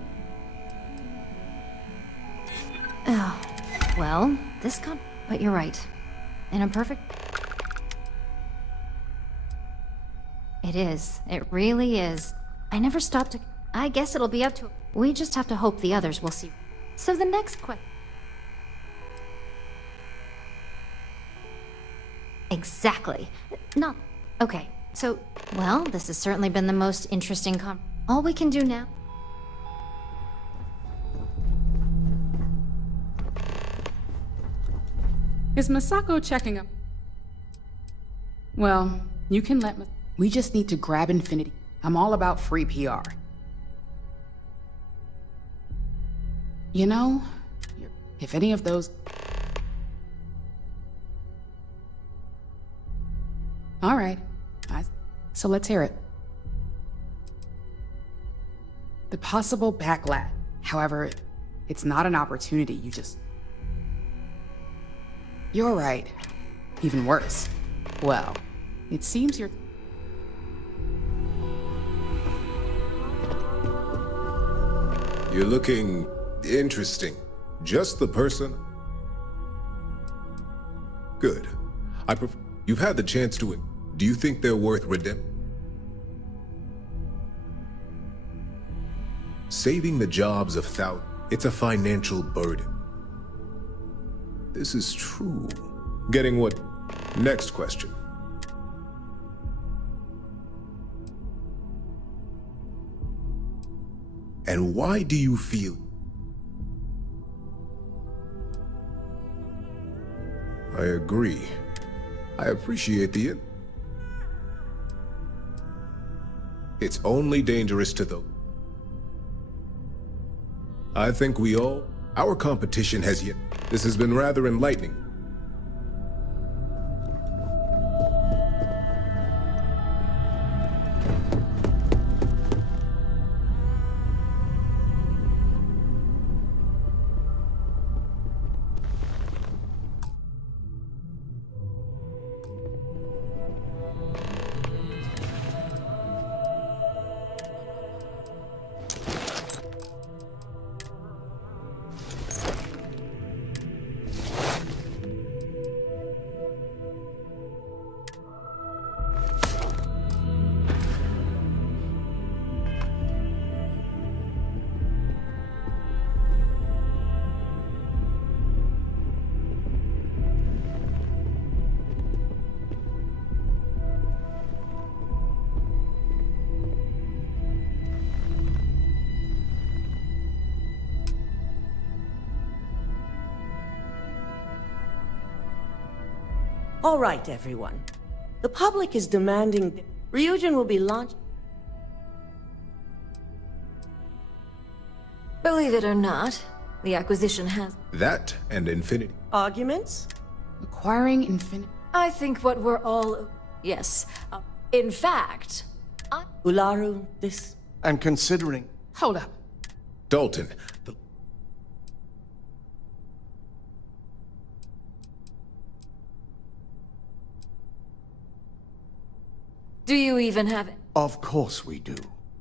Oh. Well, this con... But you're right. In a perfect... It is. It really is. I never stopped to... I guess it'll be up to... We just have to hope the others will see. So the next question... Exactly. No. Okay, so... Well, this has certainly been the most interesting All we can do now... Is Masako checking up? Well, you can let me. We just need to grab Infinity. I'm all about free PR. You know, if any of those... All right. So let's hear it. The possible backlash. However, it's not an opportunity, you just... You're right. Even worse. Well, it seems you're... You're looking interesting. Just the person? Good. You've had the chance to... Do you think they're worth redemption? Saving the jobs of thousands, it's a financial burden. This is true. Getting what? Next question. And why do you feel... I agree. I appreciate the... It's only dangerous to those. I think we all... Our competition has yet... This has been rather enlightening. All right, everyone. The public is demanding... Ryujin will be launched... Believe it or not, the acquisition has... That and Infinity. Arguments? Acquiring Infinity... I think what we're all... Yes. In fact... Ularu, this... And considering... Hold up. Dalton, Do you even have it? Of course we do.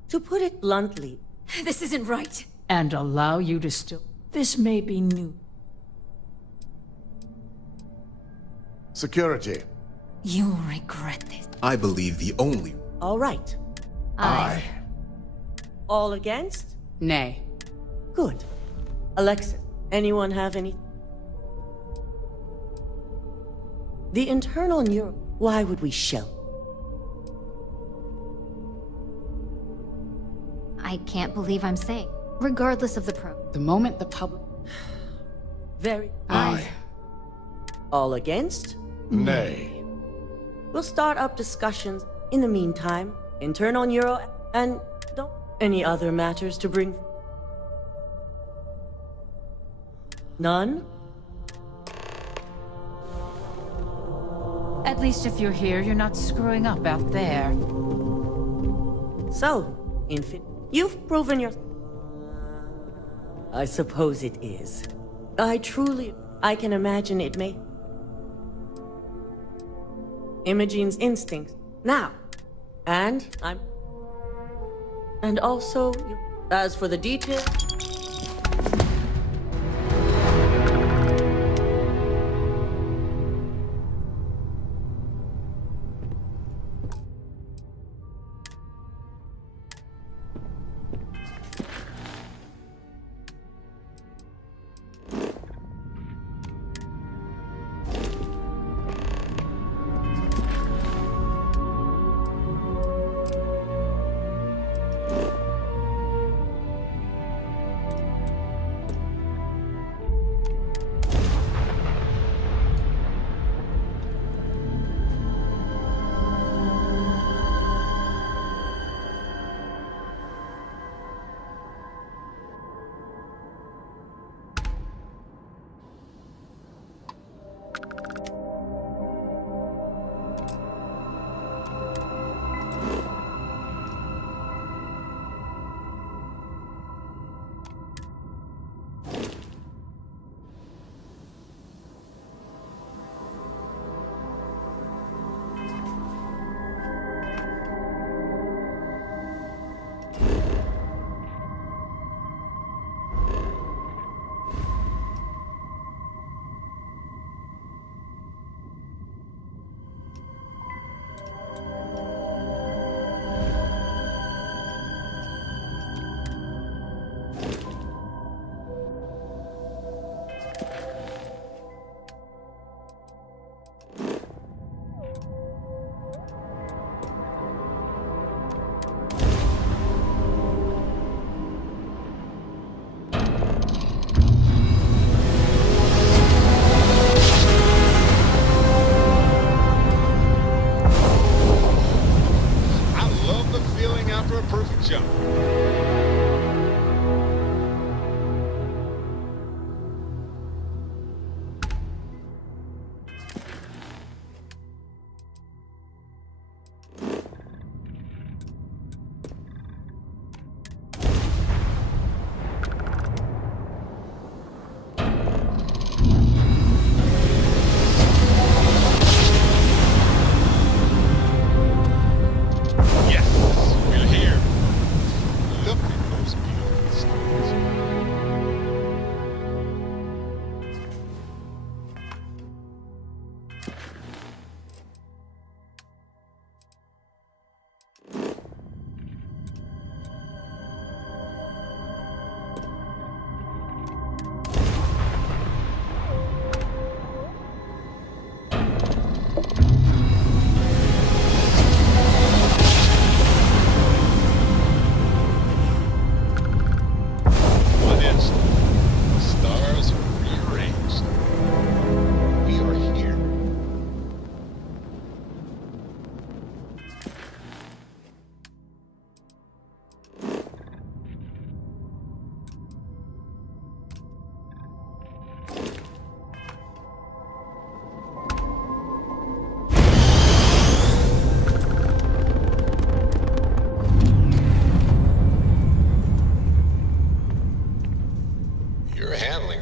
To put it bluntly, This isn't right. And allow you to still... This may be new. Security. You'll regret this. I believe the only... all right. Aye. All against? Nay. Good. Alexis, anyone have any? The internal neuro... Why would we shell? I can't believe I'm saying. Regardless of the probe. The moment the public... Very... Aye. All against? Nay. We'll start up discussions. In the meantime, internal neuro and don't any other matters to bring. None? At least if you're here, you're not screwing up out there. So, you've proven your... I suppose it is. I can imagine it may... Imogene's instincts. Now. And also, as for the details...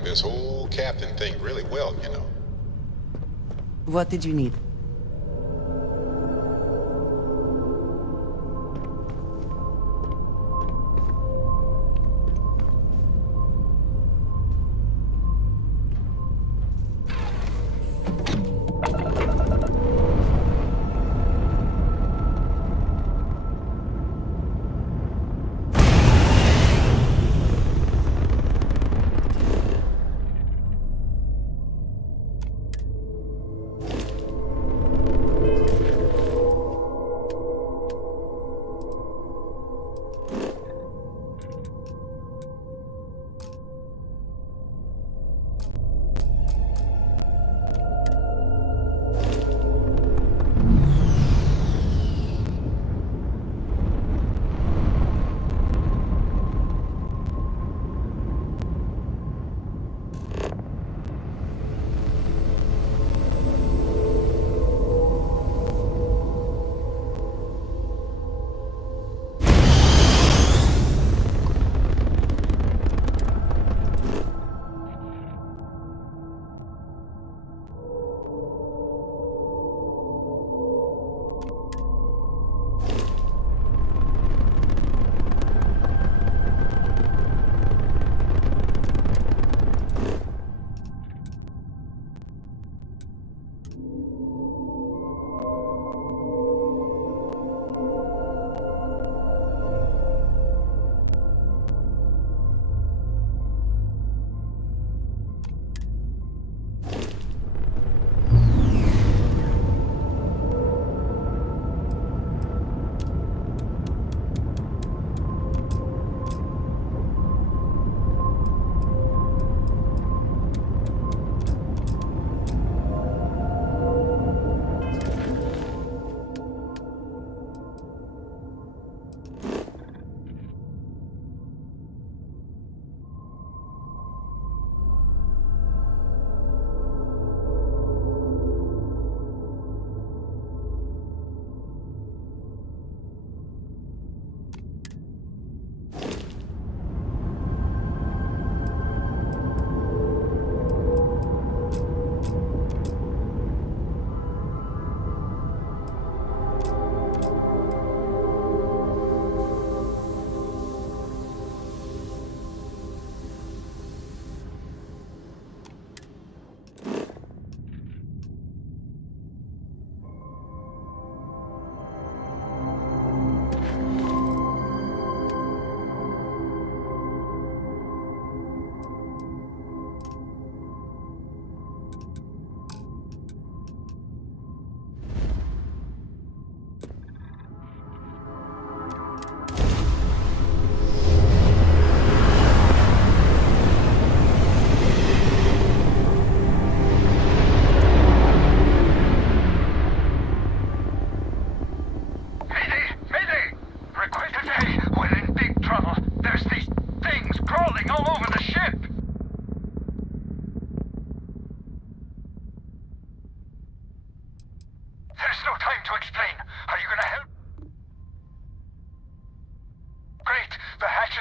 this whole captain thing really well, you know. What did you need?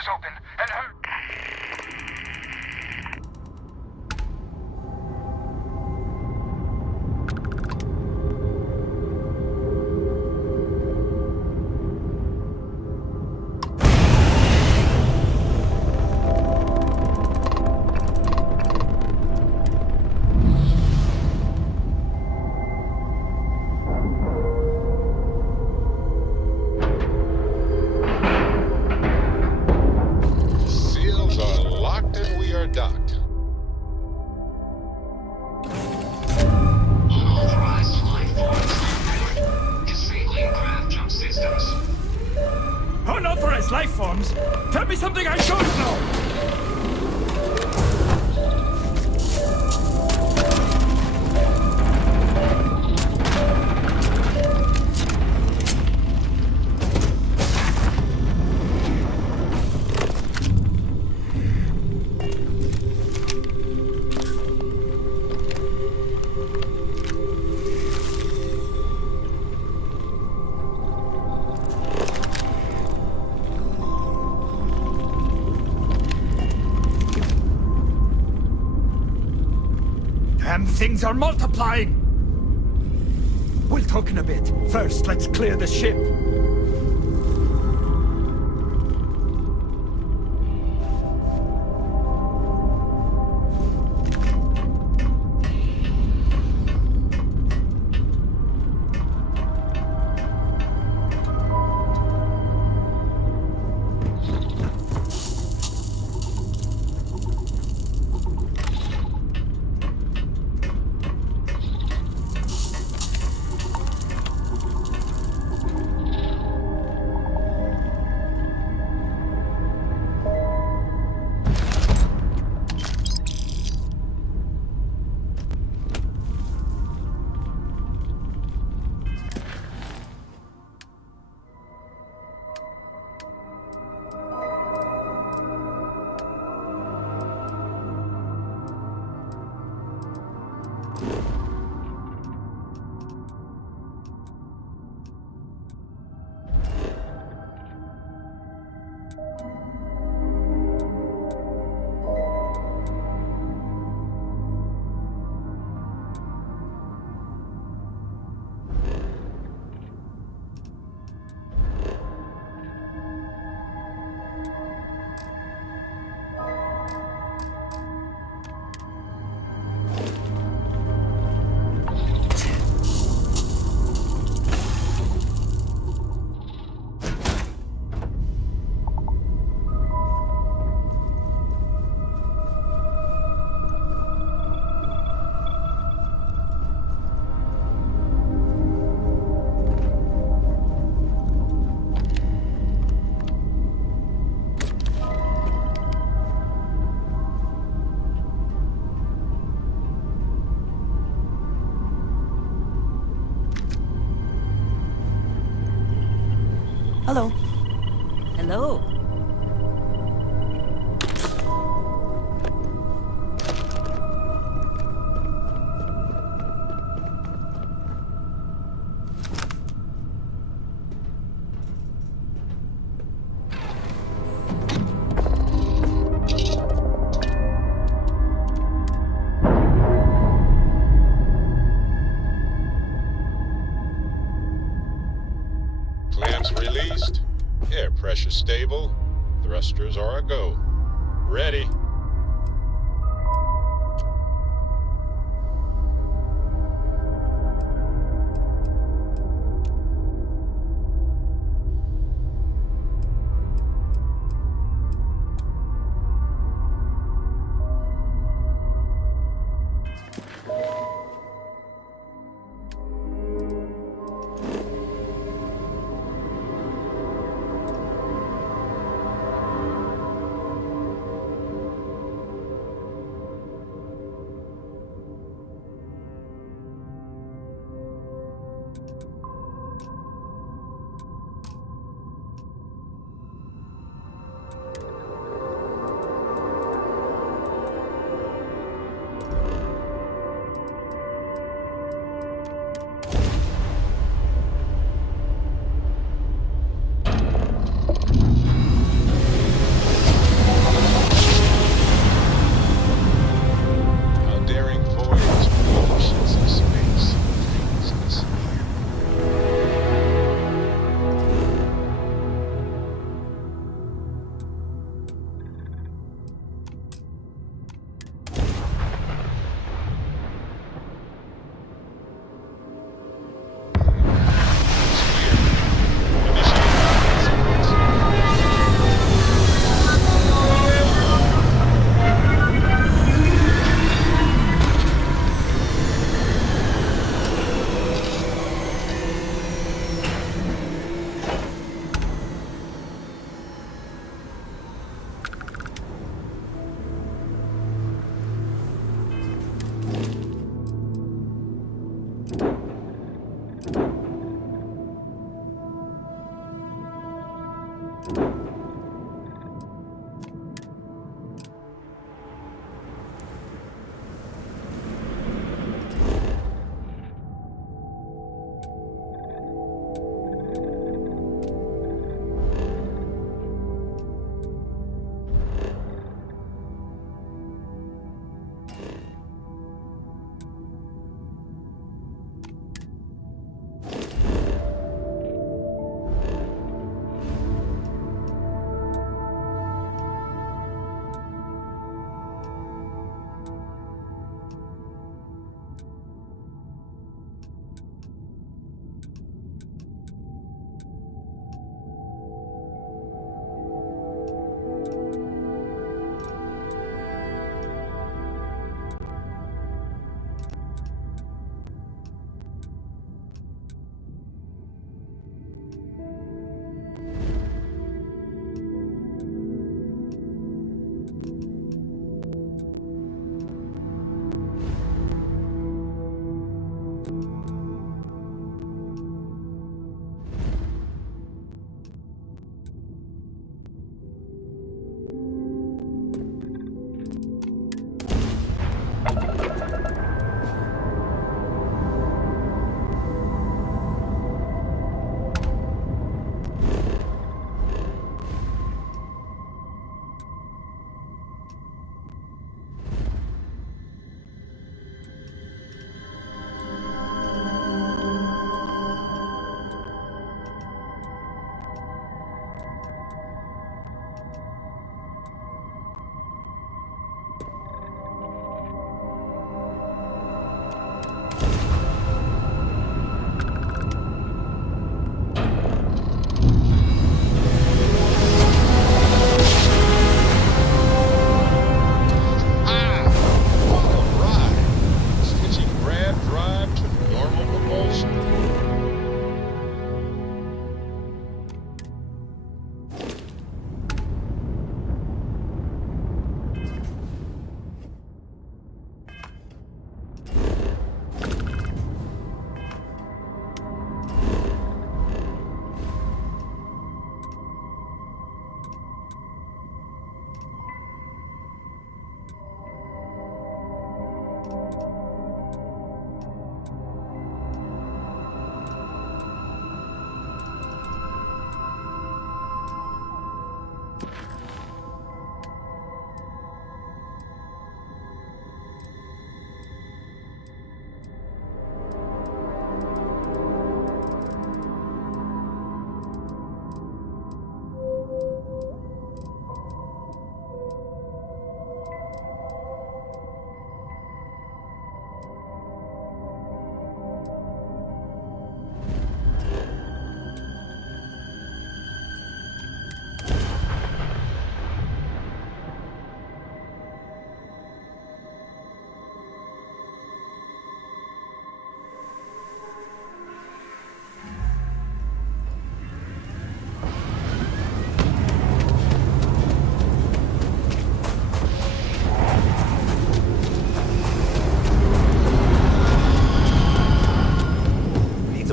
is open, and her... Seals are locked and we are docked. Unauthorized life forms. Disabling craft jump systems. Unauthorized life forms? Tell me something I don't know! Damn things are multiplying! We'll talk in a bit. First, let's clear the ship. Hello. Hello. Clamps released. Air pressure stable. Thrusters are a go. Ready.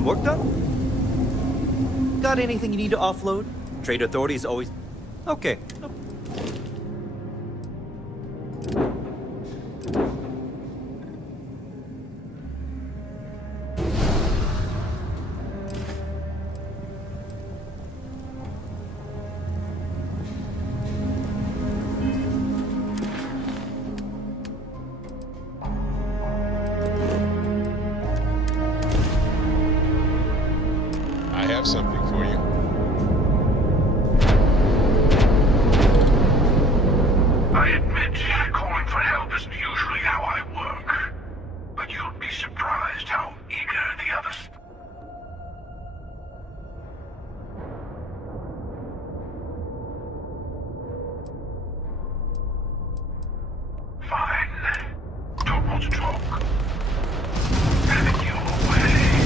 Work done? Got anything you need to offload? Trade authorities always... Okay. I have something for you. I admit, calling for help isn't usually how I work. But you'll be surprised how eager the others... Fine. Don't want to talk. Have it your way.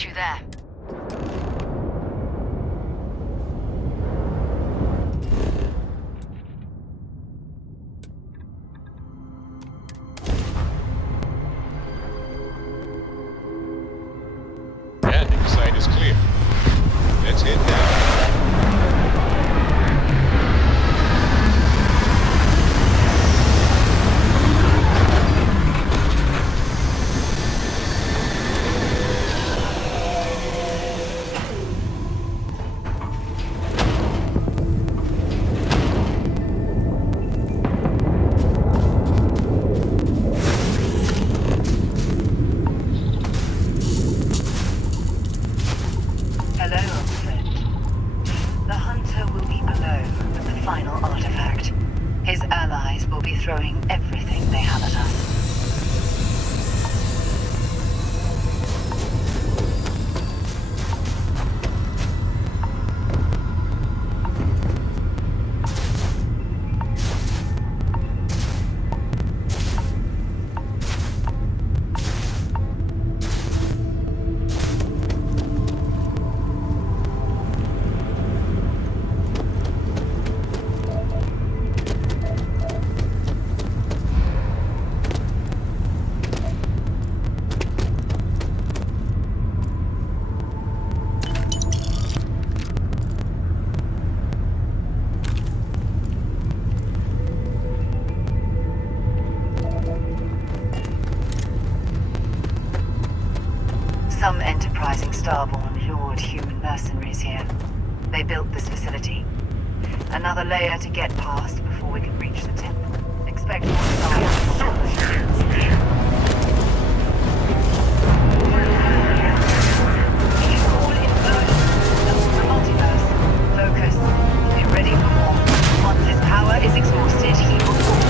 meet you there. Landing site is clear. Let's head down. Hello, old friend. The hunter will be below with the final artifact. His allies will be throwing everything they have at us. Some enterprising starborn lured human mercenaries here. They built this facility. Another layer to get past before we can reach the temple. Expect more Focus. Get ready for more. Once his power is exhausted, he will fall.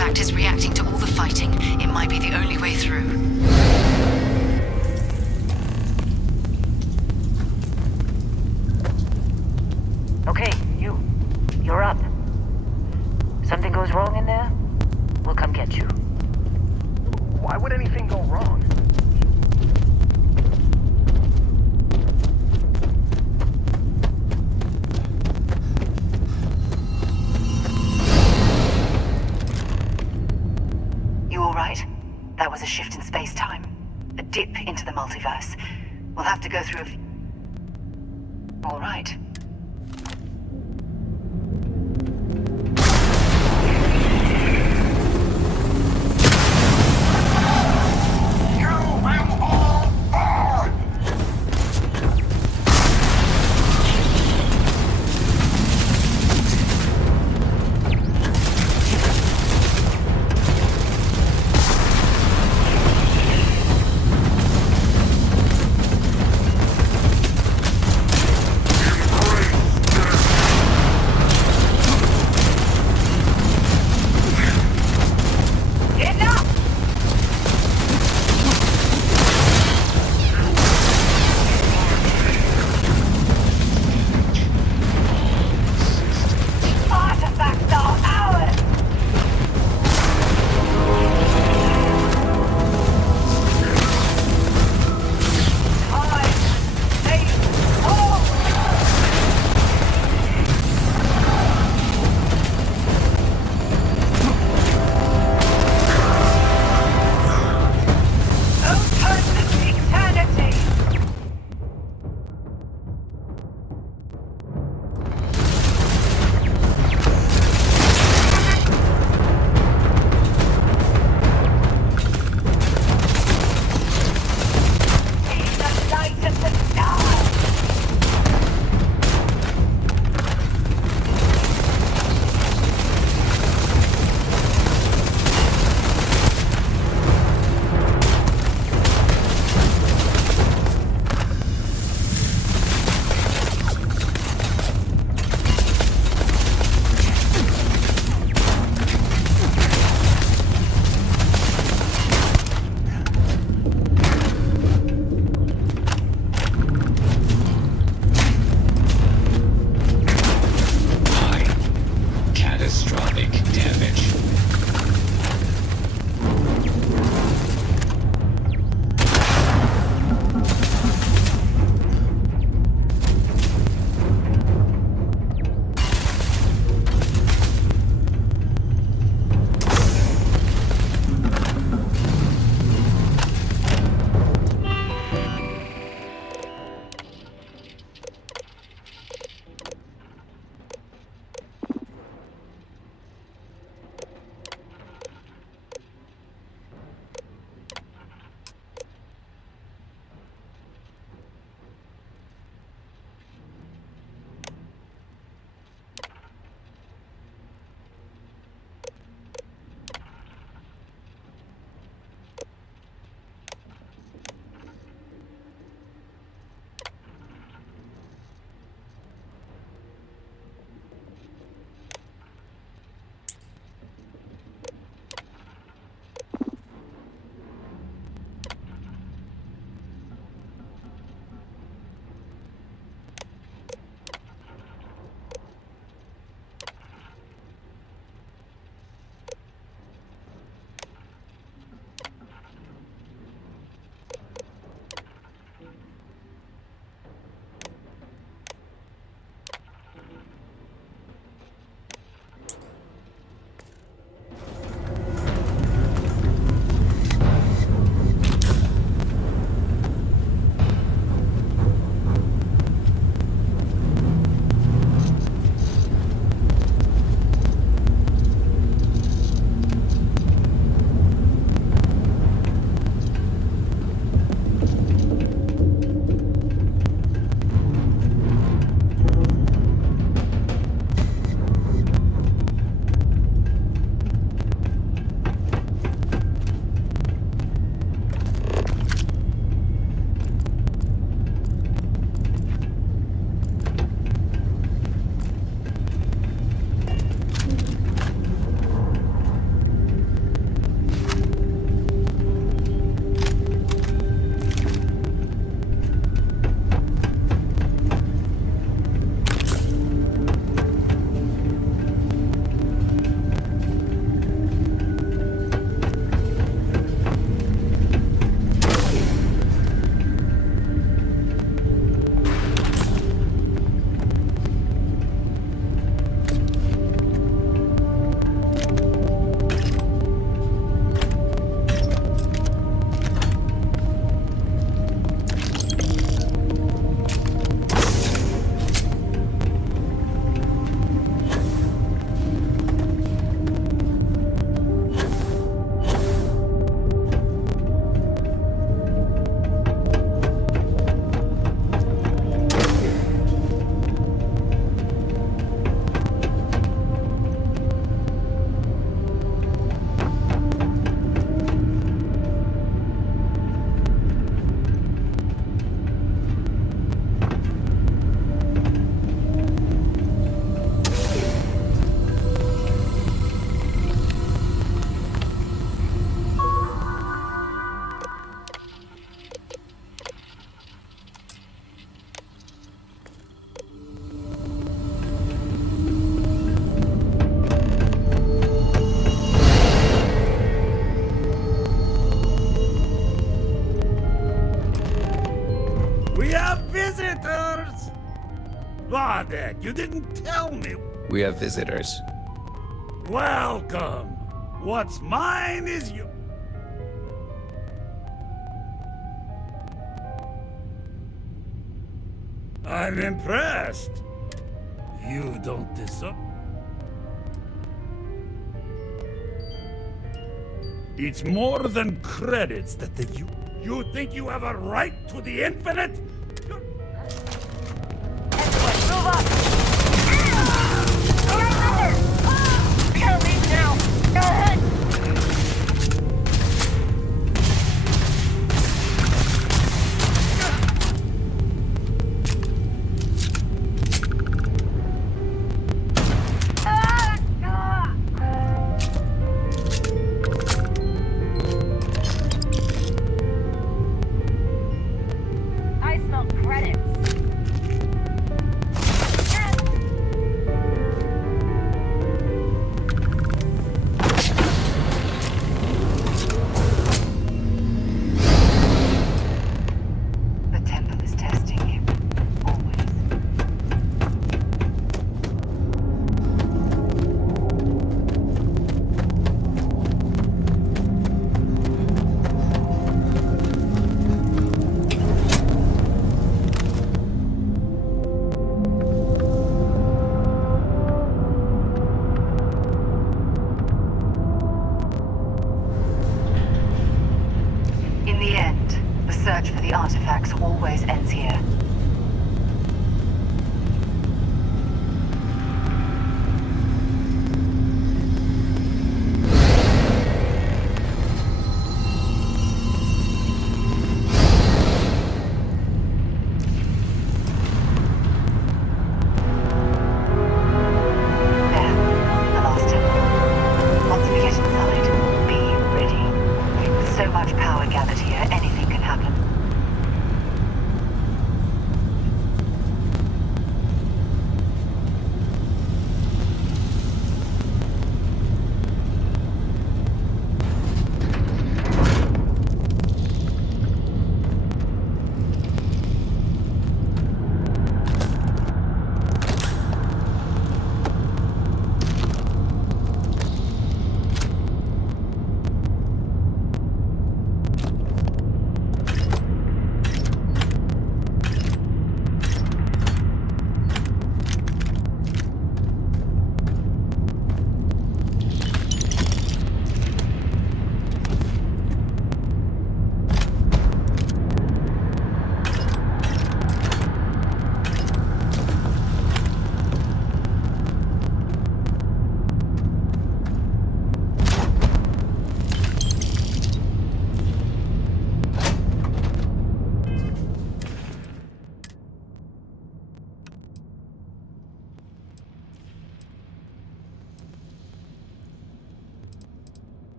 artifact is reacting to all the fighting. It might be the only way through. Okay, you're up. Something goes wrong in there, we'll come get you. Why would anything go wrong? You all right? That was a shift in space-time. A dip into the multiverse. We'll have to go through All right. have visitors! Vardek, you didn't tell me. We have visitors. Welcome. What's mine is you. I'm impressed. You don't deserve. It's more than credits that you think you have a right to the infinite? Move up! Can't leave now! Go ahead! I smell credits. The temple is testing you. Always.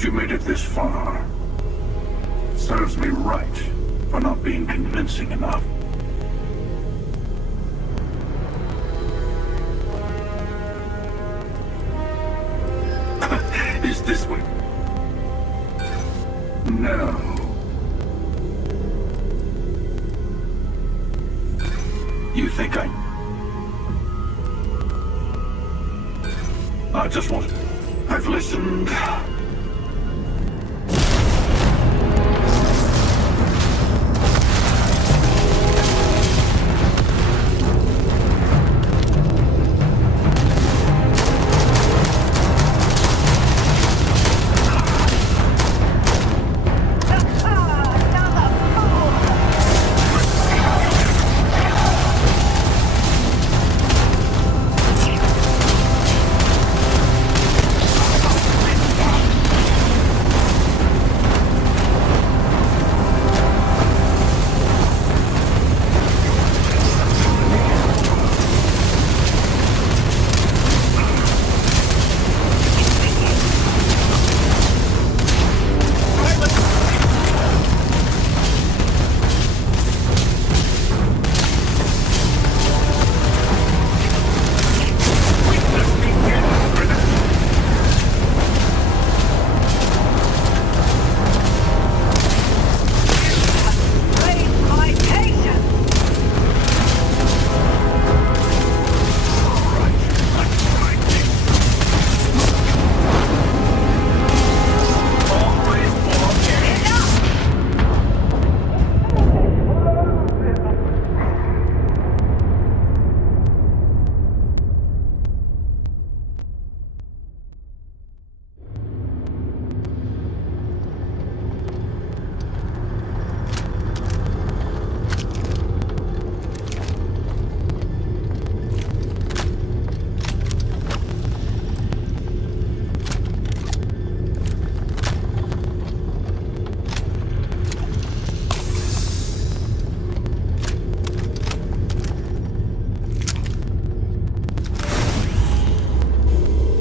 surprised you made it this far. Serves me right for not being convincing enough. Is this what... No. You think I just want... I've listened.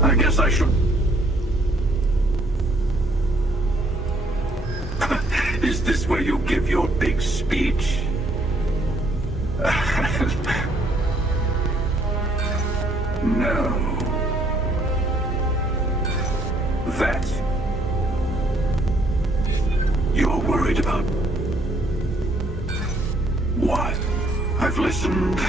I guess I should... Is this where you give your big speech? No. That... You're worried about... What? I've listened...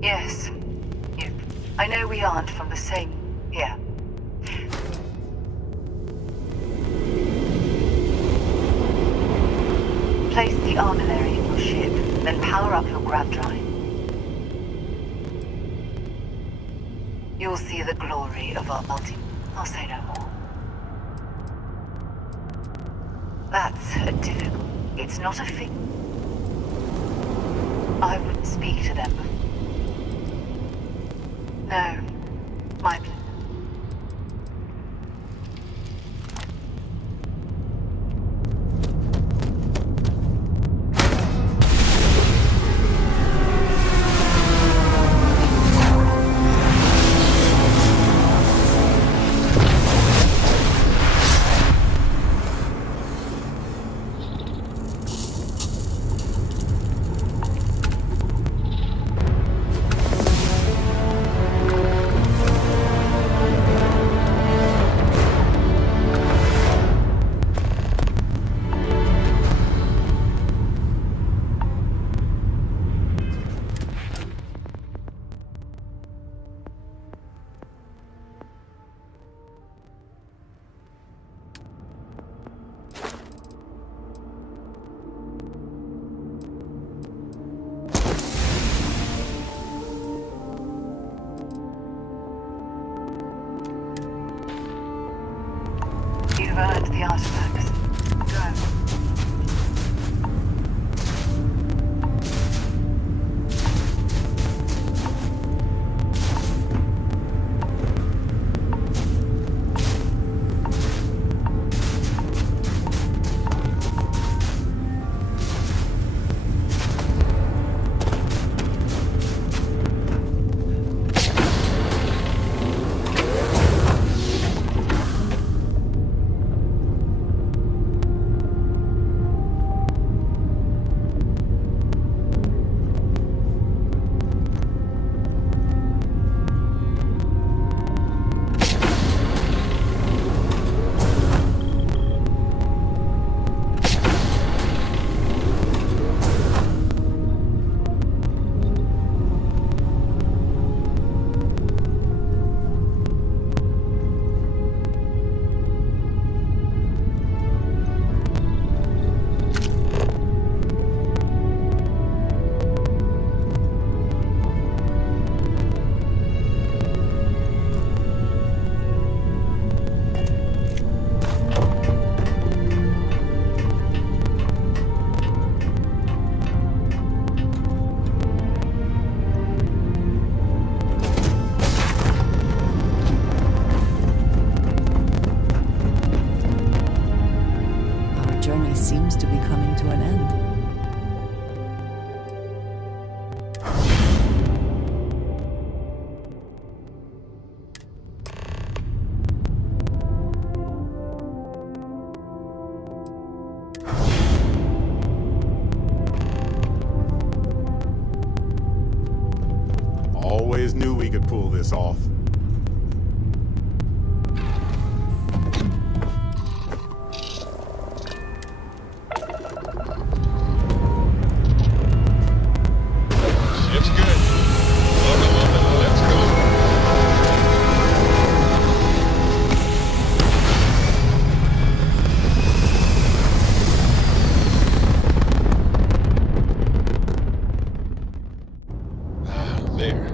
Yes. You. I know we aren't from the same... Here. Place the armillary in your ship, then power up your grav drive. You'll see the glory of our I'll say no more. That's a difficult... It's not a thing. I wouldn't speak to them. No. My... You've earned the artifacts. Go. Seems to be coming to an end. Always knew we could pull this off. Ship's good. Welcome up and let's go. There.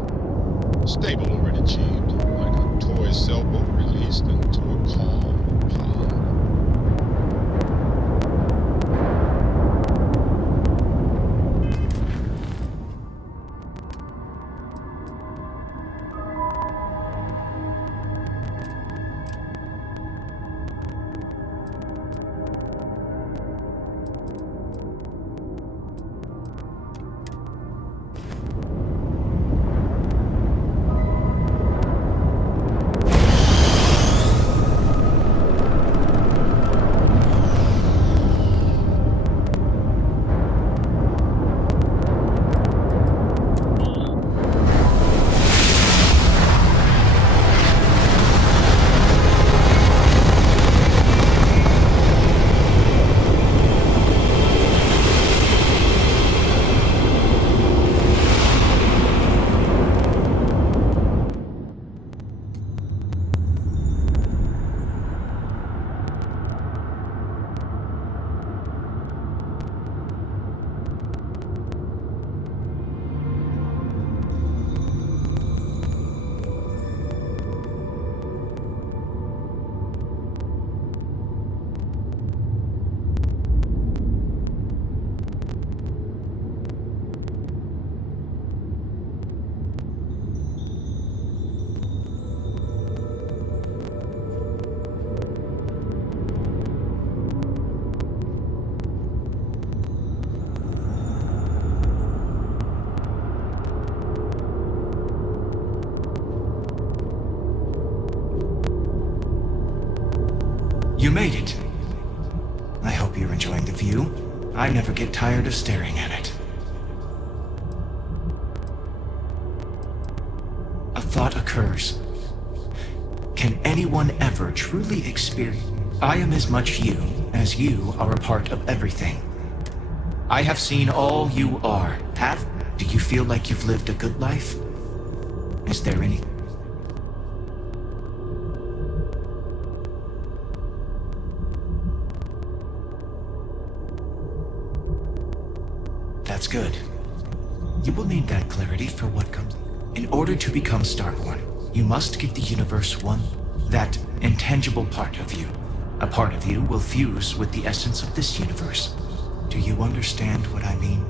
Stable already achieved. Like a toy sailboat released into a calm pond. You made it. I hope you're enjoying the view. I never get tired of staring at it. A thought occurs. Can anyone ever truly experience? I am as much you as you are a part of everything. I have seen all you are. Do you feel like you've lived a good life? Is there any? That's good. You will need that clarity for what comes. In order to become Starborn, you must give the universe that intangible part of you. A part of you will fuse with the essence of this universe. Do you understand what I mean?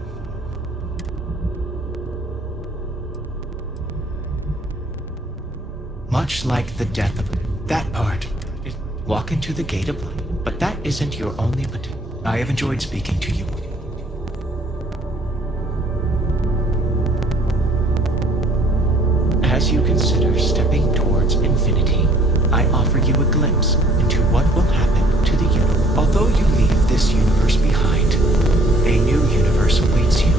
Much like the death of that part. Walk into the gate of light. But that isn't your only potential. I have enjoyed speaking to you. As you consider stepping towards infinity, I offer you a glimpse into what will happen to the universe. Although you leave this universe behind, a new universe awaits you.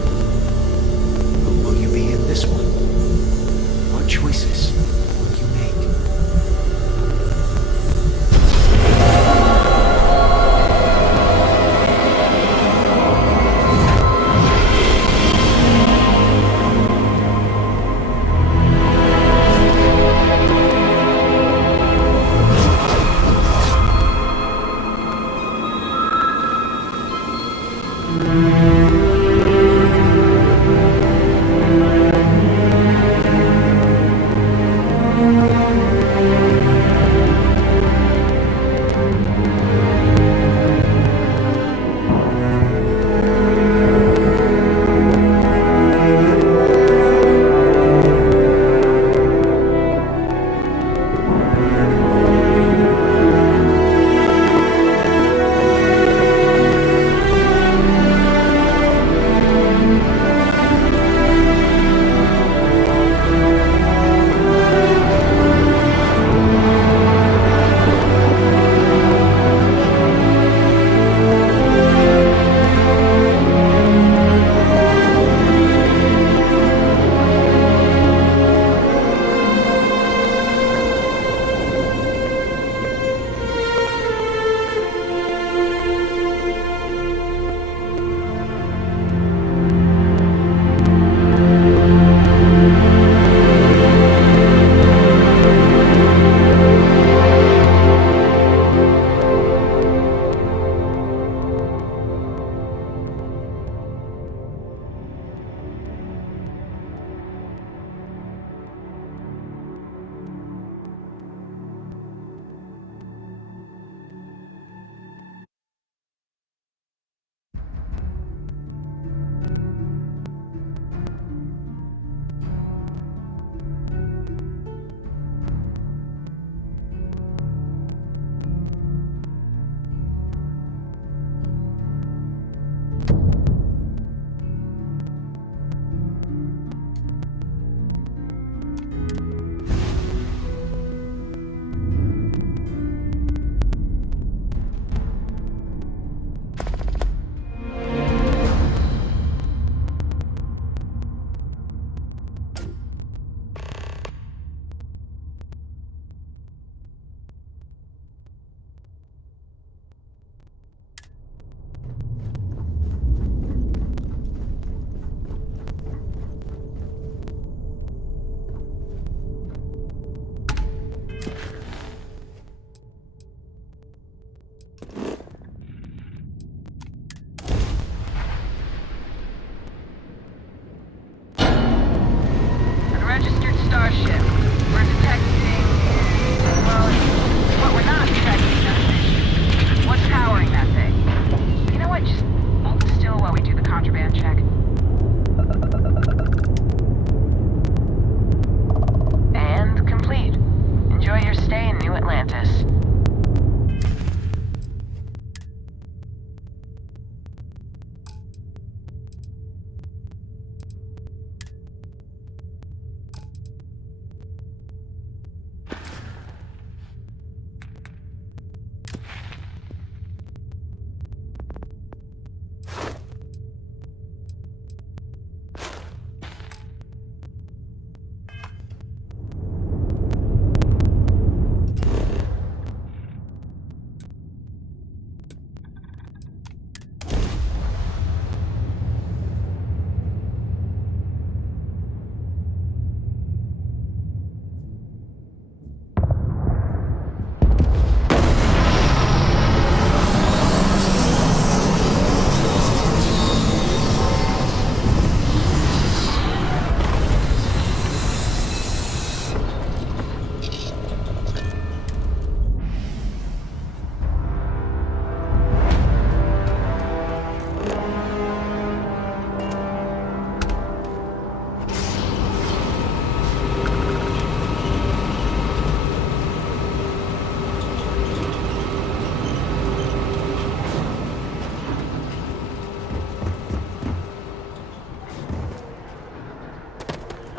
Who will you be in this one? What choices will you make?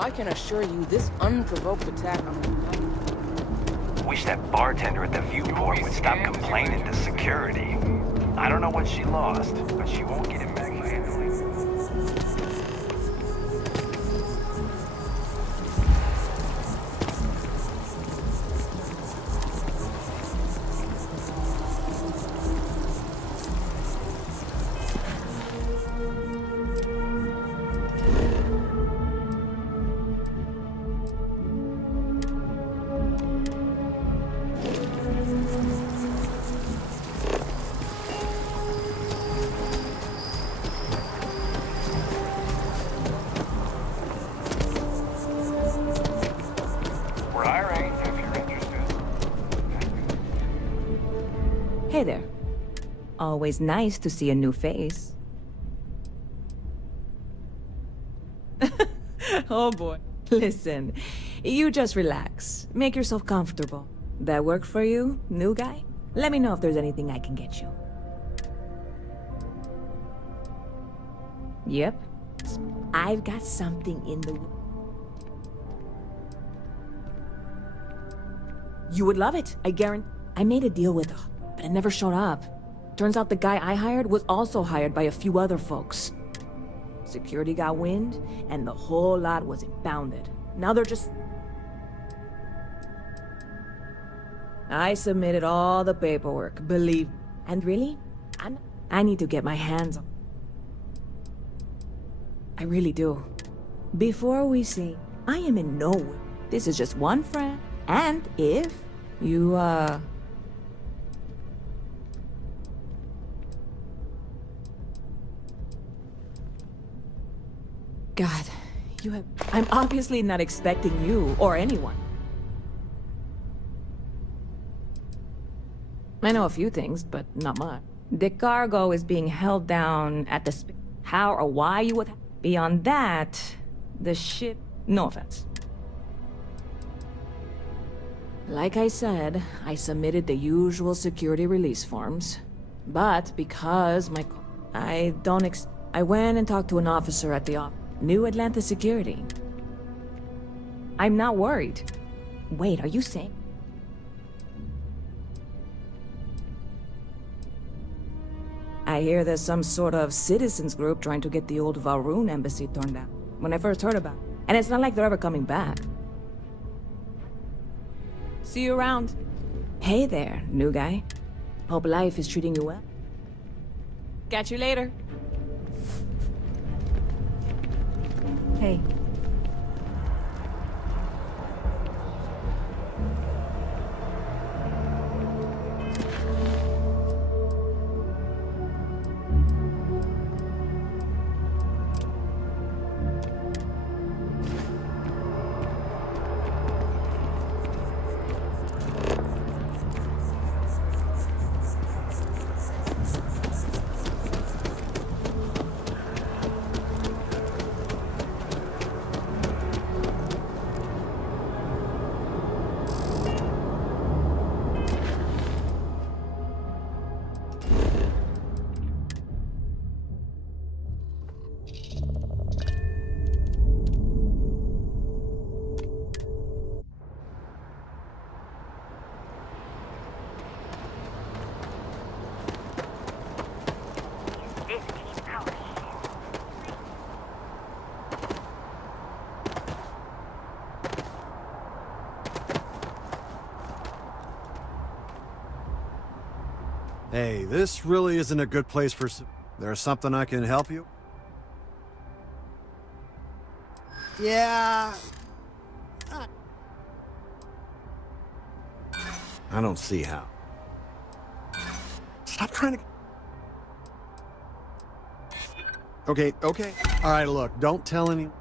I can assure you this unprovoked attack on the United... Wish that bartender at the viewport would stop complaining to security. I don't know what she lost, but she won't get it back easily. Hey there. Always nice to see a new face. Oh boy. Listen, you just relax. Make yourself comfortable. That work for you, new guy? Let me know if there's anything I can get you. Yep. I've got something in the... You would love it, I guarantee. I made a deal with her, but it never showed up. Turns out the guy I hired was also hired by a few other folks. Security got wind, and the whole lot was impounded. Now they're just... I submitted all the paperwork, believe. And really, I need to get my hands on... I really do. Before we say, I am in no way. This is just one friend, and if you, God, you have... I'm obviously not expecting you or anyone. I know a few things, but not much. The cargo is being held down at the... How or why you would... Beyond that, the ship... No offense. Like I said, I submitted the usual security release forms. But because my... I went and talked to an officer at the New Atlanta Security. I'm not worried. Wait, are you saying... I hear there's some sort of citizens group trying to get the old Valroon embassy torn down. When I first heard about it. And it's not like they're ever coming back. See you around. Hey there, new guy. Hope life is treating you well. Catch you later. Hey. Hey, this really isn't a good place for... There's something I can help you? Yeah... I don't see how. Stop trying to... Okay. Alright, look, don't tell anyone.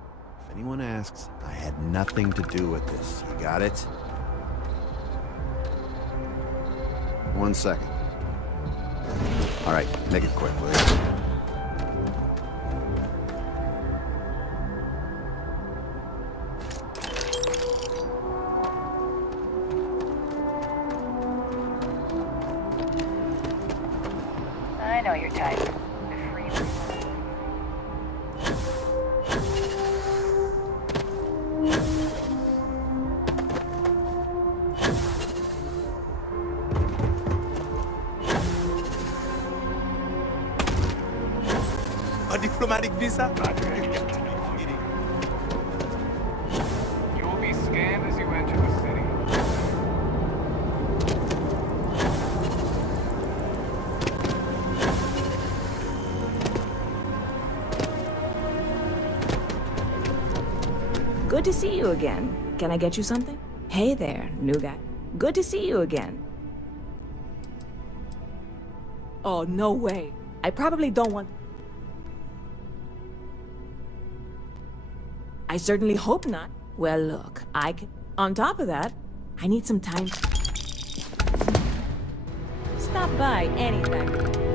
If anyone asks, I had nothing to do with this. You got it? 1 second. All right, make it quick, will you? I know your type. diplomatic visa? You will be scanned as you enter the city. Good to see you again. Can I get you something? Hey there, new guy. Good to see you again. Oh, no way. I probably don't want... I certainly hope not. Well, look, I can... On top of that, I need some time... Stop by anytime.